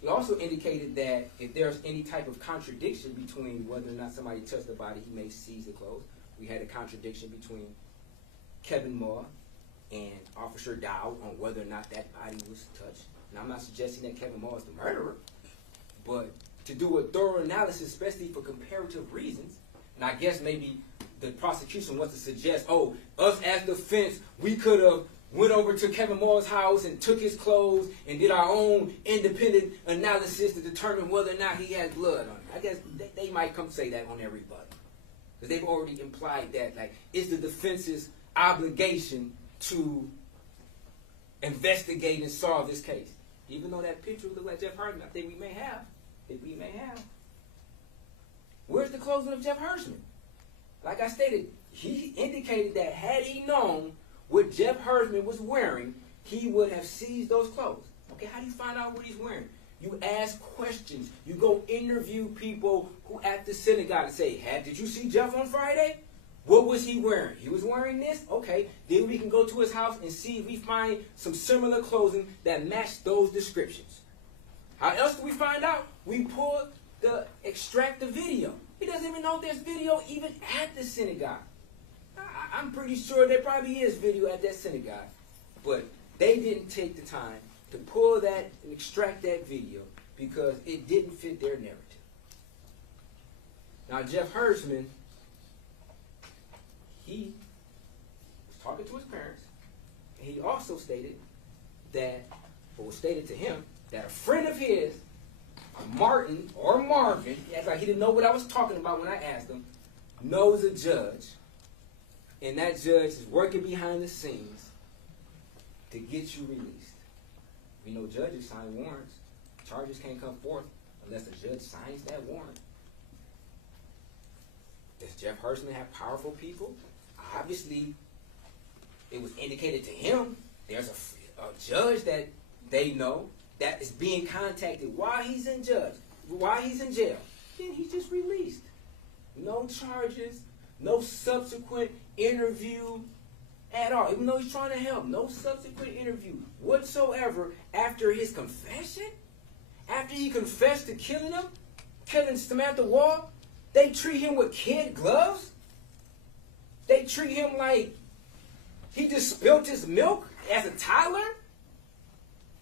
He also indicated that if there's any type of contradiction between whether or not somebody touched the body, he may seize the clothes. We had a contradiction between Kevin Moore and Officer Dow on whether or not that body was touched. And I'm not suggesting that Kevin Moore is the murderer, but to do a thorough analysis, especially for comparative reasons, and I guess maybe the prosecution wants to suggest, oh, us as defense, we could have went over to Kevin Moore's house and took his clothes and did our own independent analysis to determine whether or not he has blood on him. I guess they might come say that on everybody. Because they've already implied that, like, it's the defense's obligation to investigate and solve this case. Even though that picture looked like Jeff Hirschman, I think we may have. Where's the clothing of Jeff Hirschman? Like I stated, he indicated that had he known what Jeff Hirschman was wearing, he would have seized those clothes. Okay, how do you find out what he's wearing? You ask questions. You go interview people who at the synagogue and say, did you see Jeff on Friday? What was he wearing? He was wearing this? Okay, then we can go to his house and see if we find some similar clothing that match those descriptions. How else do we find out? We extract the video. He doesn't even know there's video even at the synagogue. I'm pretty sure there probably is video at that synagogue, but they didn't take the time to pull that and extract that video because it didn't fit their narrative. Now, Jeff Hirschman, he was talking to his parents, and he also stated that, or was stated to him, that a friend of his, Martin or Marvin, he acted like he didn't know what I was talking about when I asked him, knows a judge, and that judge is working behind the scenes to get you released. We know judges sign warrants. Charges can't come forth unless the judge signs that warrant. Does Jeff Hirschman have powerful people? Obviously, it was indicated to him there's a judge that they know that is being contacted while he's in jail. Then he's just released. No charges, no subsequent interview at all. Even though he's trying to help, no subsequent interview whatsoever after his confession. After he confessed to killing Samantha Woll, they treat him with kid gloves. They treat him like he just spilt his milk as a toddler.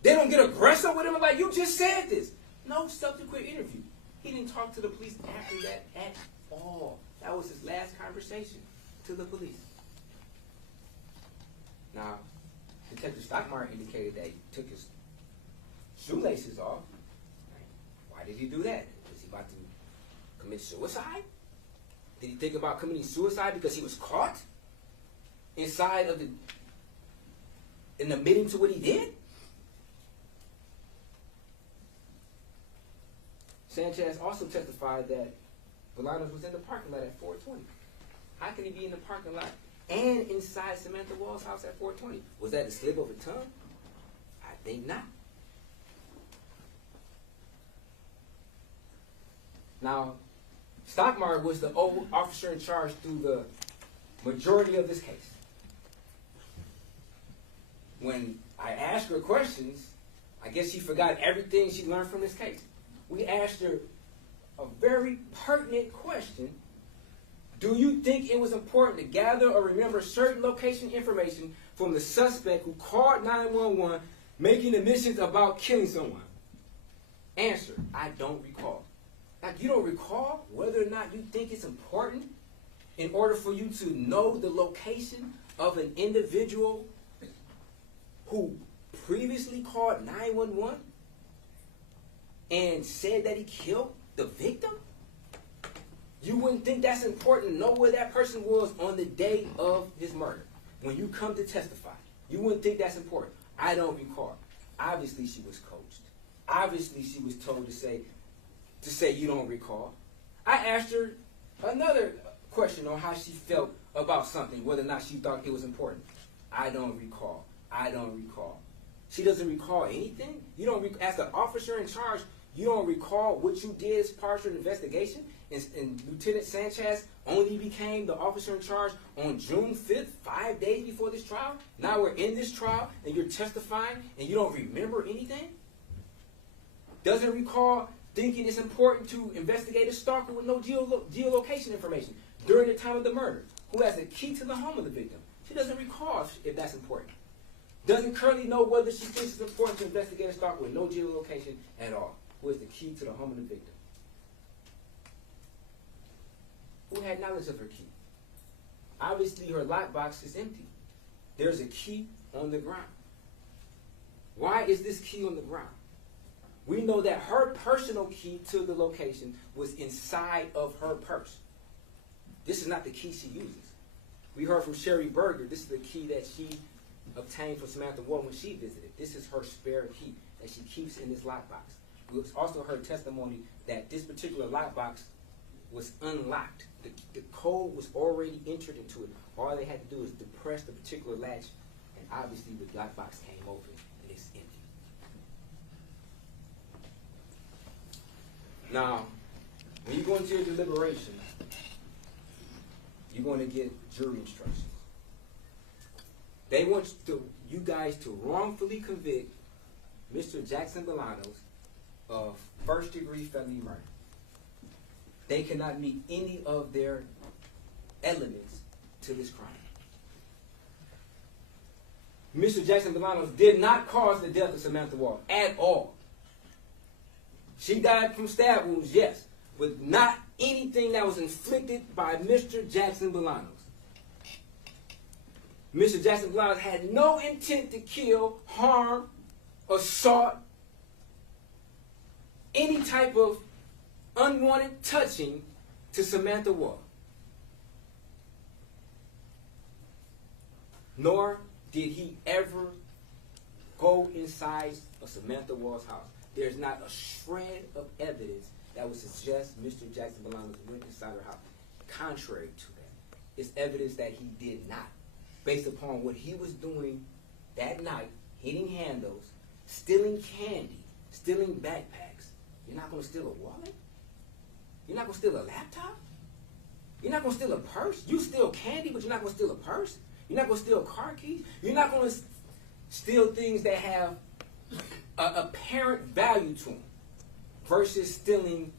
They don't get aggressive with him like, you just said this. No subsequent interview. He didn't talk to the police after that at all. That was his last conversation to the police. Now, Detective Stockmeyer indicated that he took his shoelaces off. Why did he do that? Was he about to commit suicide? Did he think about committing suicide because he was caught inside of in admitting to what he did? Sanchez also testified that Bolanos was in the parking lot at 420. How can he be in the parking lot and inside Samantha Woll's house at 420? Was that a slip of a tongue? I think not. Now, Stockmeyer was the old officer in charge through the majority of this case. When I asked her questions, I guess she forgot everything she learned from this case. We asked her a very pertinent question. Do you think it was important to gather or remember certain location information from the suspect who called 911 making admissions about killing someone? Answer, I don't recall. Like, you don't recall whether or not you think it's important in order for you to know the location of an individual who previously called 911 and said that he killed the victim? You wouldn't think that's important to know where that person was on the day of his murder. When you come to testify, you wouldn't think that's important. I don't recall. Obviously, she was coached. Obviously, she was told to say you don't recall. I asked her another question on how she felt about something, whether or not she thought it was important. I don't recall. I don't recall. She doesn't recall anything? You don't as the officer in charge, you don't recall what you did as part of your investigation? And Lieutenant Sanchez only became the officer in charge on June 5th, 5 days before this trial? Now we're in this trial and you're testifying and you don't remember anything? Doesn't recall thinking it's important to investigate a stalker with no geolocation information during the time of the murder, who has a key to the home of the victim. She doesn't recall if that's important. Doesn't currently know whether she thinks it's important to investigate a stalker with no geolocation at all, who is the key to the home of the victim. Who had knowledge of her key? Obviously, her lockbox is empty. There's a key on the ground. Why is this key on the ground? We know that her personal key to the location was inside of her purse. This is not the key she uses. We heard from Sherry Berger, this is the key that she obtained from Samantha Woll when she visited. This is her spare key that she keeps in this lockbox. We also heard testimony that this particular lockbox was unlocked. The code was already entered into it. All they had to do was depress the particular latch, and obviously the lockbox came open and it's empty. Now, when you go into your deliberation, you're going to get jury instructions. They want you guys to wrongfully convict Mr. Jackson-Bolanos of first-degree felony murder. They cannot meet any of their elements to this crime. Mr. Jackson-Bolanos did not cause the death of Samantha Woll at all. She died from stab wounds, yes, but not anything that was inflicted by Mr. Jackson-Bolanos. Mr. Jackson-Bolanos had no intent to kill, harm, assault, any type of unwanted touching to Samantha Woll. Nor did he ever go inside of Samantha Woll's house. There's not a shred of evidence that would suggest Mr. Jackson-Bolanos went inside her house. Contrary to that, it's evidence that he did not, based upon what he was doing that night, hitting handles, stealing candy, stealing backpacks. You're not going to steal a wallet? You're not going to steal a laptop? You're not going to steal a purse? You steal candy, but you're not going to steal a purse? You're not going to steal car keys? You're not going to steal things that have an apparent value to them versus stealing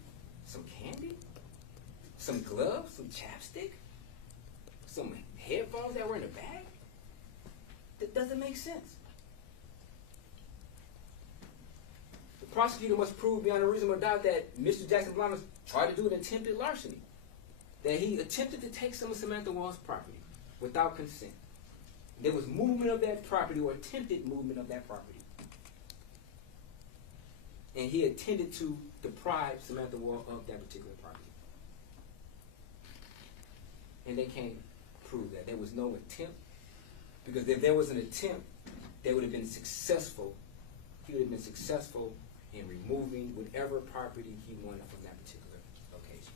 some candy, some gloves, some chapstick, some headphones that were in a bag? That doesn't make sense. The prosecutor must prove beyond a reasonable doubt that Mr. Jackson-Bolanos tried to do an attempted larceny, that he attempted to take some of Samantha Woll's property without consent. There was movement of that property or attempted movement of that property. And he intended to deprive Samantha Woll of that particular property. And they can't prove that. There was no attempt. Because if there was an attempt, they would have been successful. He would have been successful in removing whatever property he wanted from that particular location.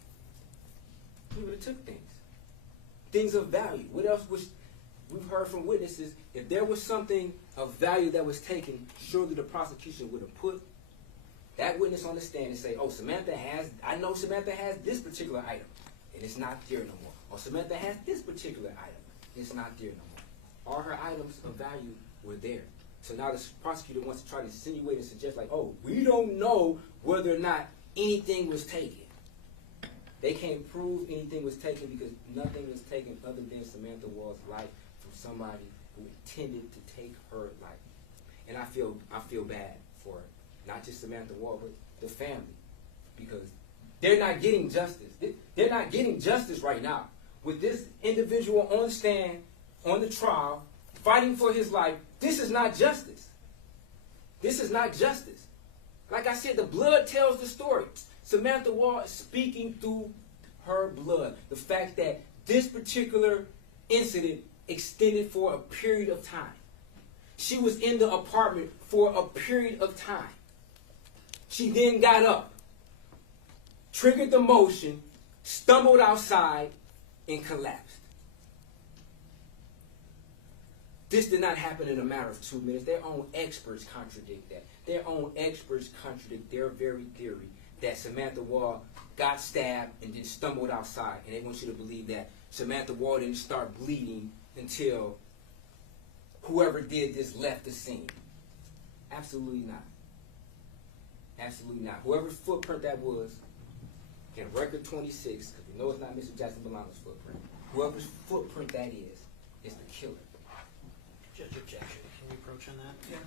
He would have took things. Things of value. What else was, we've heard from witnesses, if there was something of value that was taken, surely the prosecution would have put that witness on the stand and say, oh, I know Samantha has this particular item, and it's not there no more. Or Samantha has this particular item, and it's not there no more. All her items of value were there. So now the prosecutor wants to try to insinuate and suggest like, oh, we don't know whether or not anything was taken. They can't prove anything was taken because nothing was taken other than Samantha Woll's life from somebody who intended to take her life. And I feel bad for not just Samantha Woll, but the family, because they're not getting justice. They're not getting justice right now. With this individual on the stand, on the trial, fighting for his life, this is not justice. This is not justice. Like I said, the blood tells the story. Samantha Woll is speaking through her blood. The fact that this particular incident extended for a period of time. She was in the apartment for a period of time. She then got up, triggered the motion, stumbled outside, and collapsed. This did not happen in a matter of 2 minutes. Their own experts contradict that. Their own experts contradict their very theory that Samantha Woll got stabbed and then stumbled outside. And they want you to believe that Samantha Woll didn't start bleeding until whoever did this left the scene. Absolutely not. Absolutely not. Whoever's footprint that was, in record 26, because we know it's not Mr. Jackson-Bolanos' footprint, whoever's footprint that is the killer. Judge objection. Can we approach on that? Yes.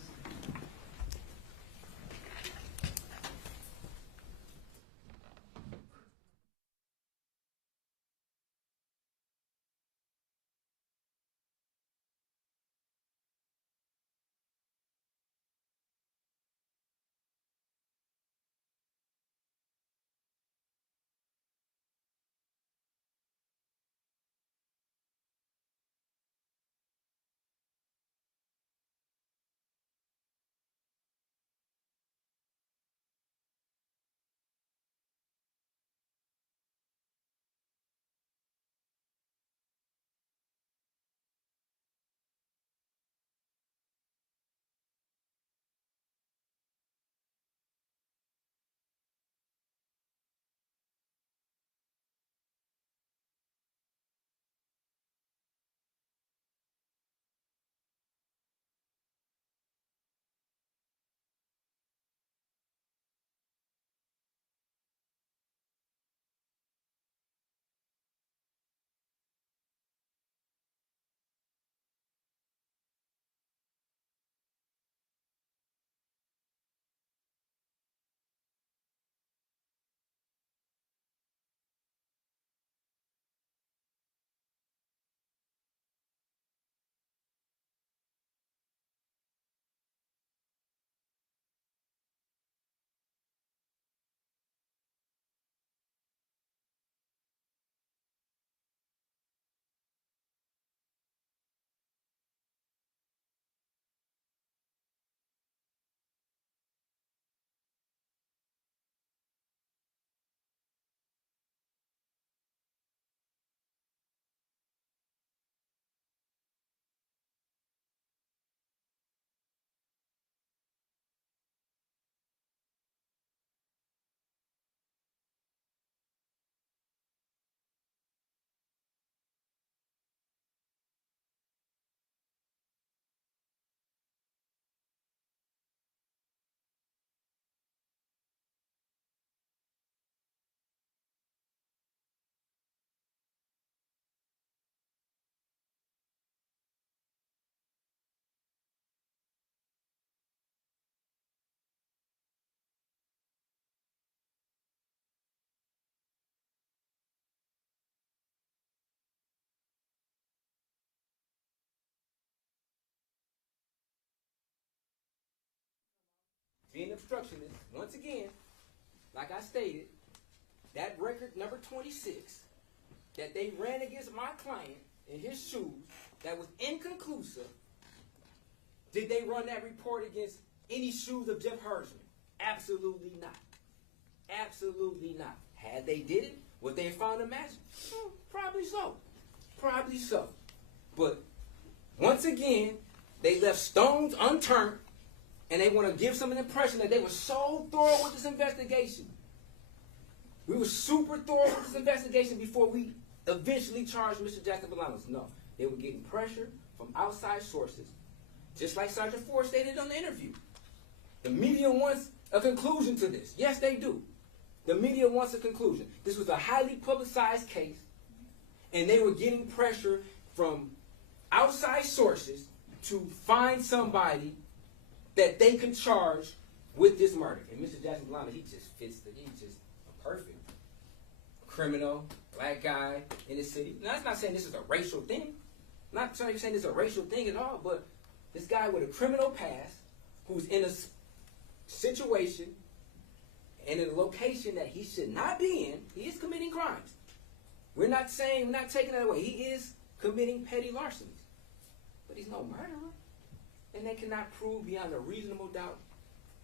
Being obstructionist, once again, like I stated, that record number 26 that they ran against my client in his shoes that was inconclusive, did they run that report against any shoes of Jeff Hersman? Absolutely not. Absolutely not. Had they did it, would they have found a match? Probably so. Probably so. But once again, they left stones unturned, and they want to give some impression that they were so thorough with this investigation. We were super thorough with this investigation before we eventually charged Mr. Jackson-Bolanos. No, they were getting pressure from outside sources, just like Sergeant Ford stated on the interview. The media wants a conclusion to this. Yes, they do. The media wants a conclusion. This was a highly publicized case, and they were getting pressure from outside sources to find somebody that they can charge with this murder. And Mr. Jackson-Bolanos, he just fits he's just a perfect criminal, black guy in the city. Now, that's not saying this is a racial thing. I'm not saying this is a racial thing at all, but this guy with a criminal past who's in a situation and in a location that he should not be in, he is committing crimes. We're not taking that away. He is committing petty larcenies, but he's no murderer. And they cannot prove beyond a reasonable doubt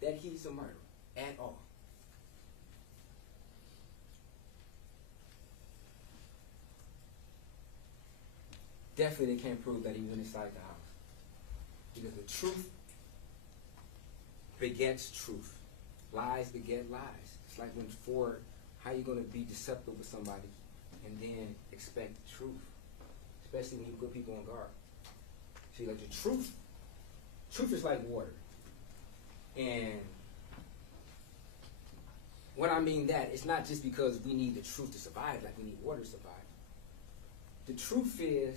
that he's a murderer at all. Definitely they can't prove that he went inside the house. Because the truth begets truth. Lies beget lies. It's like when Ford, how you going to be deceptive with somebody and then expect the truth? Especially when you put people on guard. See, like the truth is like water. And what I mean that, it's not just because we need the truth to survive, like we need water to survive. The truth is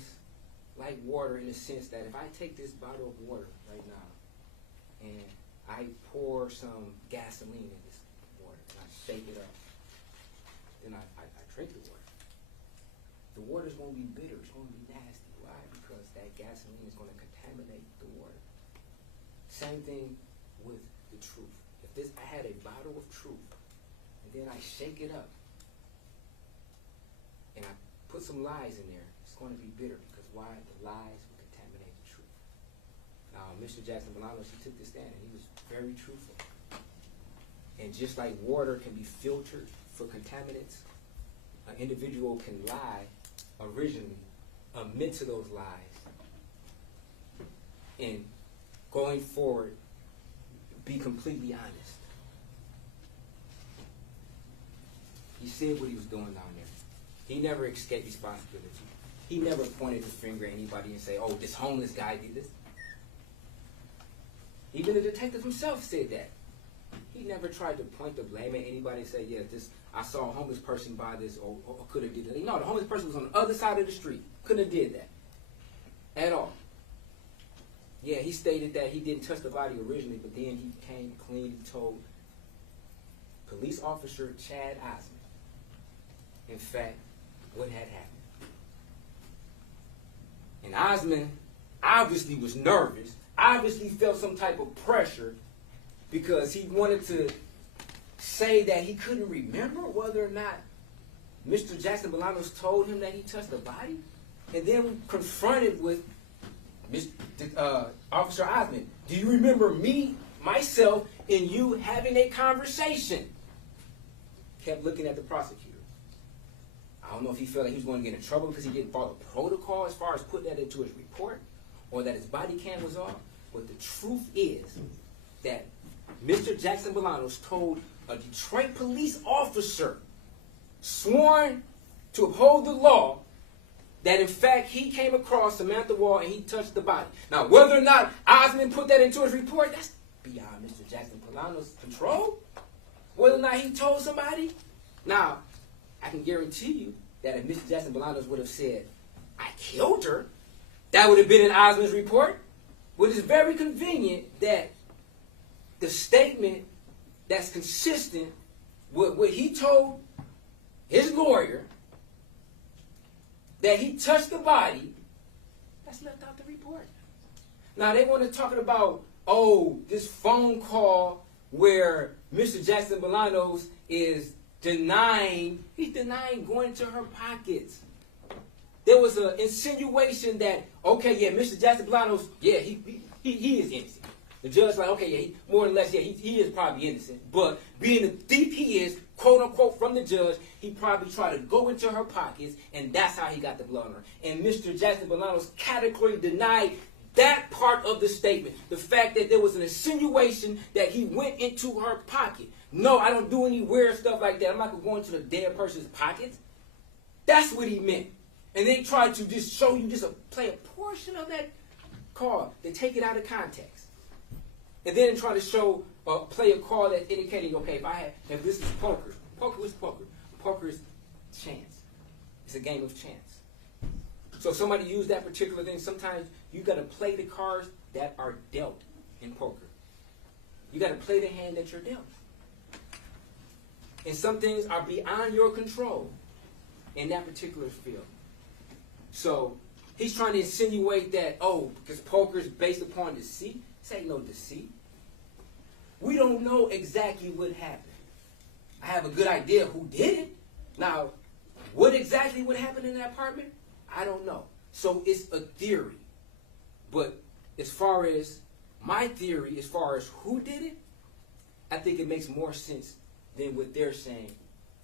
like water in the sense that if I take this bottle of water right now and I pour some gasoline in this water and I shake it up, then I drink the water. The water's going to be bitter, it's going to be nasty. Why? Because that gasoline is going to contaminate the water. Same thing with the truth. If I had a bottle of truth and then I shake it up and I put some lies in there, it's going to be bitter because why? The lies will contaminate the truth. Now, Mr. Jackson-Bolanos, he took this stand and he was very truthful. And just like water can be filtered for contaminants, an individual can lie originally, admit to those lies, and going forward, be completely honest. He said what he was doing down there. He never escaped responsibility. He never pointed the finger at anybody and say, oh, this homeless guy did this. Even the detective himself said that. He never tried to point the blame at anybody and say, yeah, I saw a homeless person buy this or could have did that. No, the homeless person was on the other side of the street. Couldn't have did that. At all. Yeah, he stated that he didn't touch the body originally, but then he came clean and told police officer Chad Osmond, in fact, what had happened. And Osmond obviously was nervous, obviously felt some type of pressure because he wanted to say that he couldn't remember whether or not Mr. Jackson-Bolanos told him that he touched the body. And then confronted with Officer Osmond, do you remember me, myself, and you having a conversation? Kept looking at the prosecutor. I don't know if he felt like he was going to get in trouble because he didn't follow protocol as far as putting that into his report or that his body cam was off. But the truth is that Mr. Jackson-Bolanos told a Detroit police officer sworn to uphold the law that in fact he came across Samantha Woll and he touched the body. Now, whether or not Osmond put that into his report, that's beyond Mr. Jackson-Bolanos' control. Whether or not he told somebody. Now, I can guarantee you that if Mr. Jackson-Bolanos would have said, I killed her, that would have been in Osmond's report. But it's very convenient that the statement that's consistent with what he told his lawyer, that he touched the body, that's left out the report. Now, they want to talk about, oh, this phone call where Mr. Jackson-Bolanos is denying going to her pockets. There was an insinuation that, okay, yeah, Mr. Jackson-Bolanos, yeah, he is innocent. The judge's like, okay, yeah, more or less, yeah, he is probably innocent. But being the thief he is, quote unquote, from the judge, he probably tried to go into her pockets, and that's how he got the blood on her. And Mr. Jackson-Bolanos categorically denied that part of the statement. The fact that there was an insinuation that he went into her pocket. No, I don't do any weird stuff like that. I'm not going to go into the dead person's pockets. That's what he meant. And they tried to just show you, play a portion of that call. They take it out of context. And then try to show, play a call that indicating, okay, if this is poker. Poker is poker. Poker is chance. It's a game of chance. So if somebody used that particular thing, sometimes you got to play the cards that are dealt in poker. You got to play the hand that you're dealt. And some things are beyond your control in that particular field. So he's trying to insinuate that, oh, because poker is based upon deceit. This ain't no deceit. We don't know exactly what happened. I have a good idea who did it. Now, What exactly would happen in that apartment? I don't know. So it's a theory. But as far as my theory, as far as who did it, I think it makes more sense than what they're saying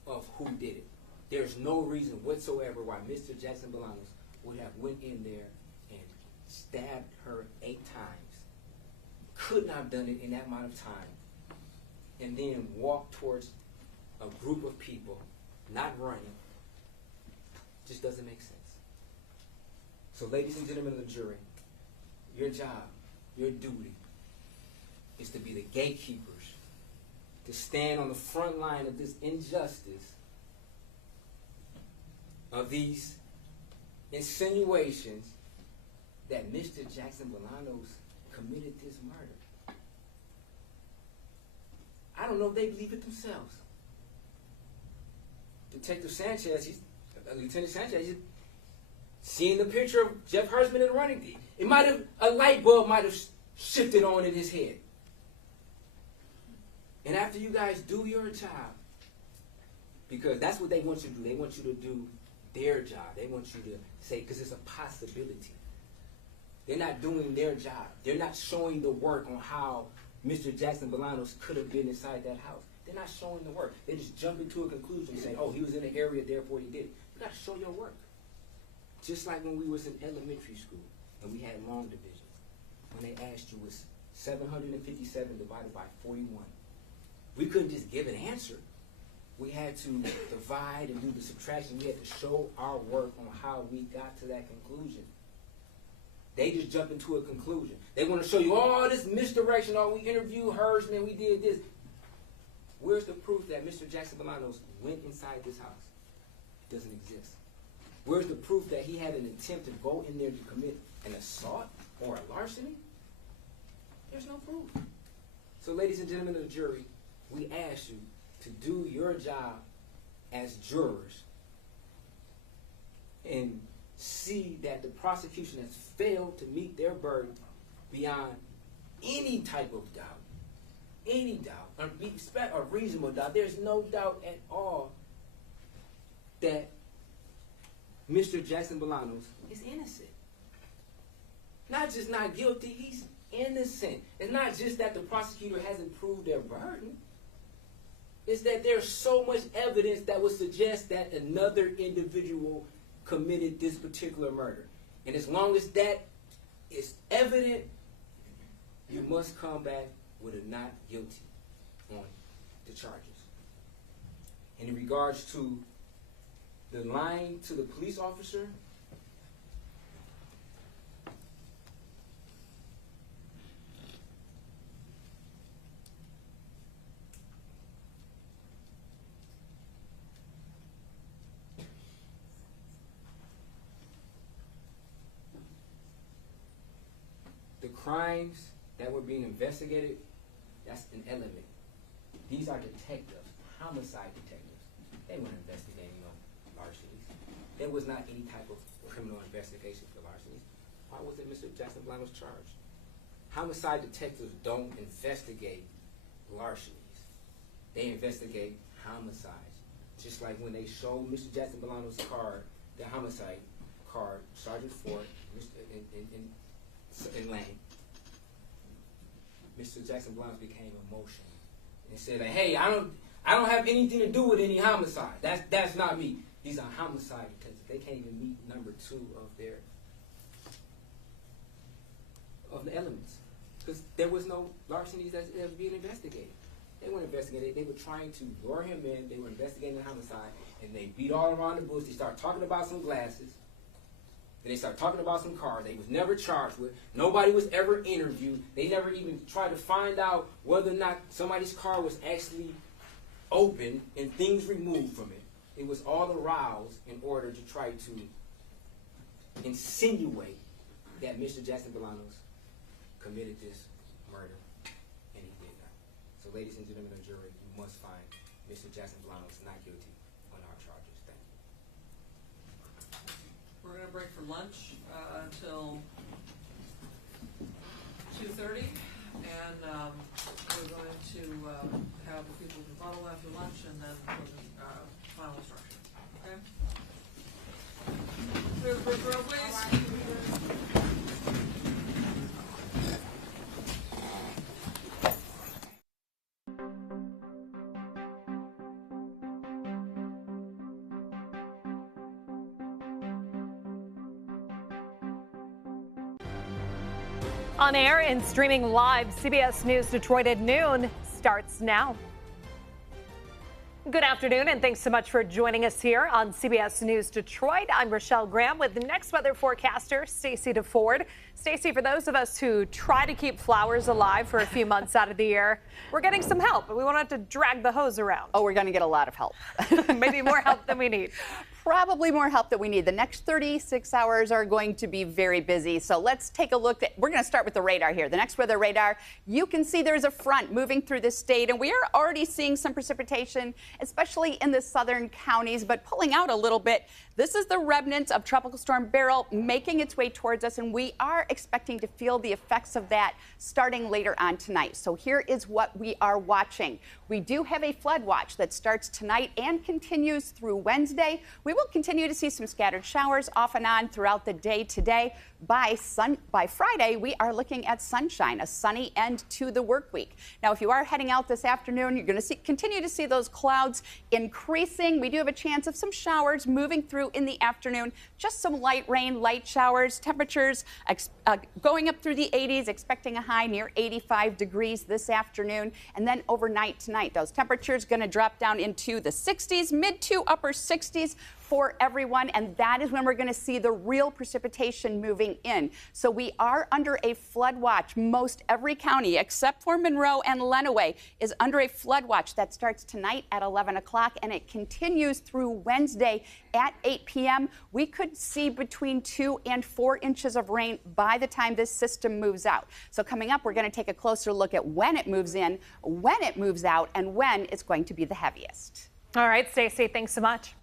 of who did it. There's no reason whatsoever why Mr. Jackson-Bolanos would have went in there and stabbed her 8 times. Could not have done it in that amount of time. And then walked towards a group of people, not running. Just doesn't make sense. So ladies and gentlemen of the jury, your job, your duty is to be the gatekeepers, to stand on the front line of this injustice, of these insinuations that Mr. Jackson-Bolanos committed this murder. I don't know if they believe it themselves. Detective Sanchez, Lieutenant Sanchez, he's seeing the picture of Jeff Hersman in the running. It might have, a light bulb might have shifted on in his head. And after you guys do your job, because that's what they want you to do. They want you to do their job. They want you to say, because it's a possibility. They're not doing their job. They're not showing the work on how Mr. Jackson-Bolanos could have been inside that house. They're not showing the work. They just jump into a conclusion and say, oh, he was in the area, therefore he did it. You got to show your work. Just like when we was in elementary school and we had long division. When they asked you, was 757 divided by 41? We couldn't just give an answer. We had to divide and do the subtraction. We had to show our work on how we got to that conclusion. They just jump into a conclusion. They want to show you all this misdirection. Oh, we interviewed Hersman, we did this. Where's the proof that Mr. Jackson-Bolanos went inside this house? It doesn't exist. Where's the proof that he had an attempt to go in there to commit an assault or a larceny? There's no proof. So, ladies and gentlemen of the jury, we ask you to do your job as jurors and see that the prosecution has failed to meet their burden beyond any type of doubt. Any doubt, or reasonable doubt. There's no doubt at all that Mr. Jackson-Bolanos is innocent. Not just not guilty, he's innocent. It's not just that the prosecutor hasn't proved their burden. It's that there's so much evidence that would suggest that another individual committed this particular murder. And as long as that is evident, you must come back with a not guilty on the charges. And in regards to the lying to the police officer, the crimes that were being investigated, that's an element. These are detectives, homicide detectives. They weren't investigating on larcenies. There was not any type of criminal investigation for larcenies. Why was it Mr. Jackson-Bolanos charged? Homicide detectives don't investigate larcenies. They investigate homicides. Just like when they showed Mr. Jackson-Bolanos' card, the homicide card, Sergeant Ford, in Lane, Mr. Jackson-Bolanos became emotional and said, like, "Hey, I don't have anything to do with any homicide. That's not me." These are homicide detectives. They can't even meet number 2 of the elements, because there was no larcenies that was being investigated. They weren't investigating. They were trying to lure him in. They were investigating the homicide, and they beat all around the bush. They started talking about some glasses. Then they started talking about some cars they was never charged with. Nobody was ever interviewed. They never even tried to find out whether or not somebody's car was actually open and things removed from it. It was all aroused in order to try to insinuate that Mr. Jackson-Bolanos committed this murder, and he did not. So, ladies and gentlemen of the jury, you must find Mr. Jackson-Bolanos not guilty on our charges. Thank you. We're going to break for lunch until 2:30, and we're going to have the people rebuttal after lunch, and then final instruction. Okay? clear the bridge rail, please. On air and streaming live, CBS News Detroit at noon starts now. Good afternoon, and thanks so much for joining us here on CBS News Detroit. I'm Rochelle Graham with the next weather forecaster, Stacey DeFord. Stacey, for those of us who try to keep flowers alive for a few months out of the year, we're getting some help, but we won't have to drag the hose around. Oh, we're going to get a lot of help. Maybe more help than we need. Probably more help than we need. The next 36 hours are going to be very busy. So let's take a look. We're going to start with the radar here. The next weather radar, you can see there's a front moving through the state, and we are already seeing some precipitation, especially in the southern counties, but pulling out a little bit. This is the remnants of Tropical Storm Beryl making its way towards us, and we are expecting to feel the effects of that starting later on tonight. So here is what we are watching. We do have a flood watch that starts tonight and continues through Wednesday. We will continue to see some scattered showers off and on throughout the day today. By Friday, we are looking at sunshine, a sunny end to the work week. Now, if you are heading out this afternoon, you're going to continue to see those clouds increasing. We do have a chance of some showers moving through in the afternoon, just some light rain, light showers, temperatures going up through the 80s, expecting a high near 85 degrees this afternoon. And then overnight tonight, those temperatures going to drop down into the 60s, mid to upper 60s for everyone, and that is when we're going to see the real precipitation moving in. So we are under a flood watch. Most every county except for Monroe and Lenawee is under a flood watch that starts tonight at 11 o'clock and it continues through Wednesday at 8 p.m. We could see between 2 and 4 inches of rain by the time this system moves out. So coming up, we're going to take a closer look at when it moves in, when it moves out, and when it's going to be the heaviest. All right, Stacey, thanks so much.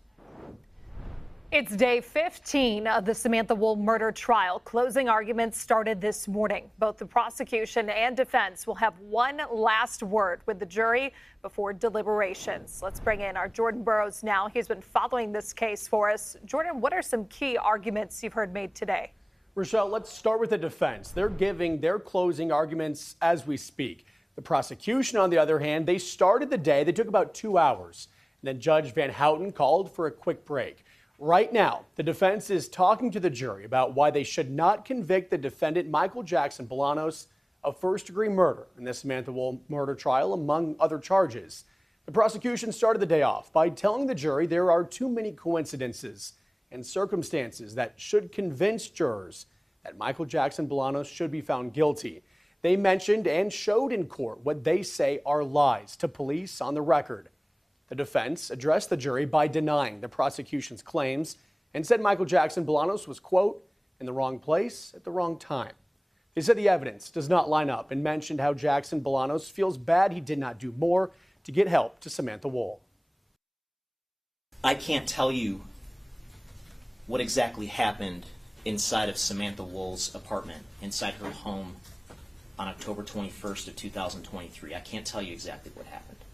It's day 15 of the Samantha Woll murder trial. Closing arguments started this morning. Both the prosecution and defense will have one last word with the jury before deliberations. Let's bring in our Jordan Burroughs now. He's been following this case for us. Jordan, what are some key arguments you've heard made today? Rochelle, let's start with the defense. They're giving their closing arguments as we speak. The prosecution, on the other hand, they started the day. They took about 2 hours. And then Judge Van Houten called for a quick break. Right now, the defense is talking to the jury about why they should not convict the defendant, Michael Jackson-Bolanos, of first-degree murder in the Samantha Woll murder trial, among other charges. The prosecution started the day off by telling the jury there are too many coincidences and circumstances that should convince jurors that Michael Jackson-Bolanos should be found guilty. They mentioned and showed in court what they say are lies to police on the record. The defense addressed the jury by denying the prosecution's claims and said Michael Jackson-Bolanos was, quote, in the wrong place at the wrong time. They said the evidence does not line up and mentioned how Jackson-Bolanos feels bad he did not do more to get help to Samantha Woll. I can't tell you what exactly happened inside of Samantha Woll's apartment, inside her home on October 21st of 2023. I can't tell you exactly what happened.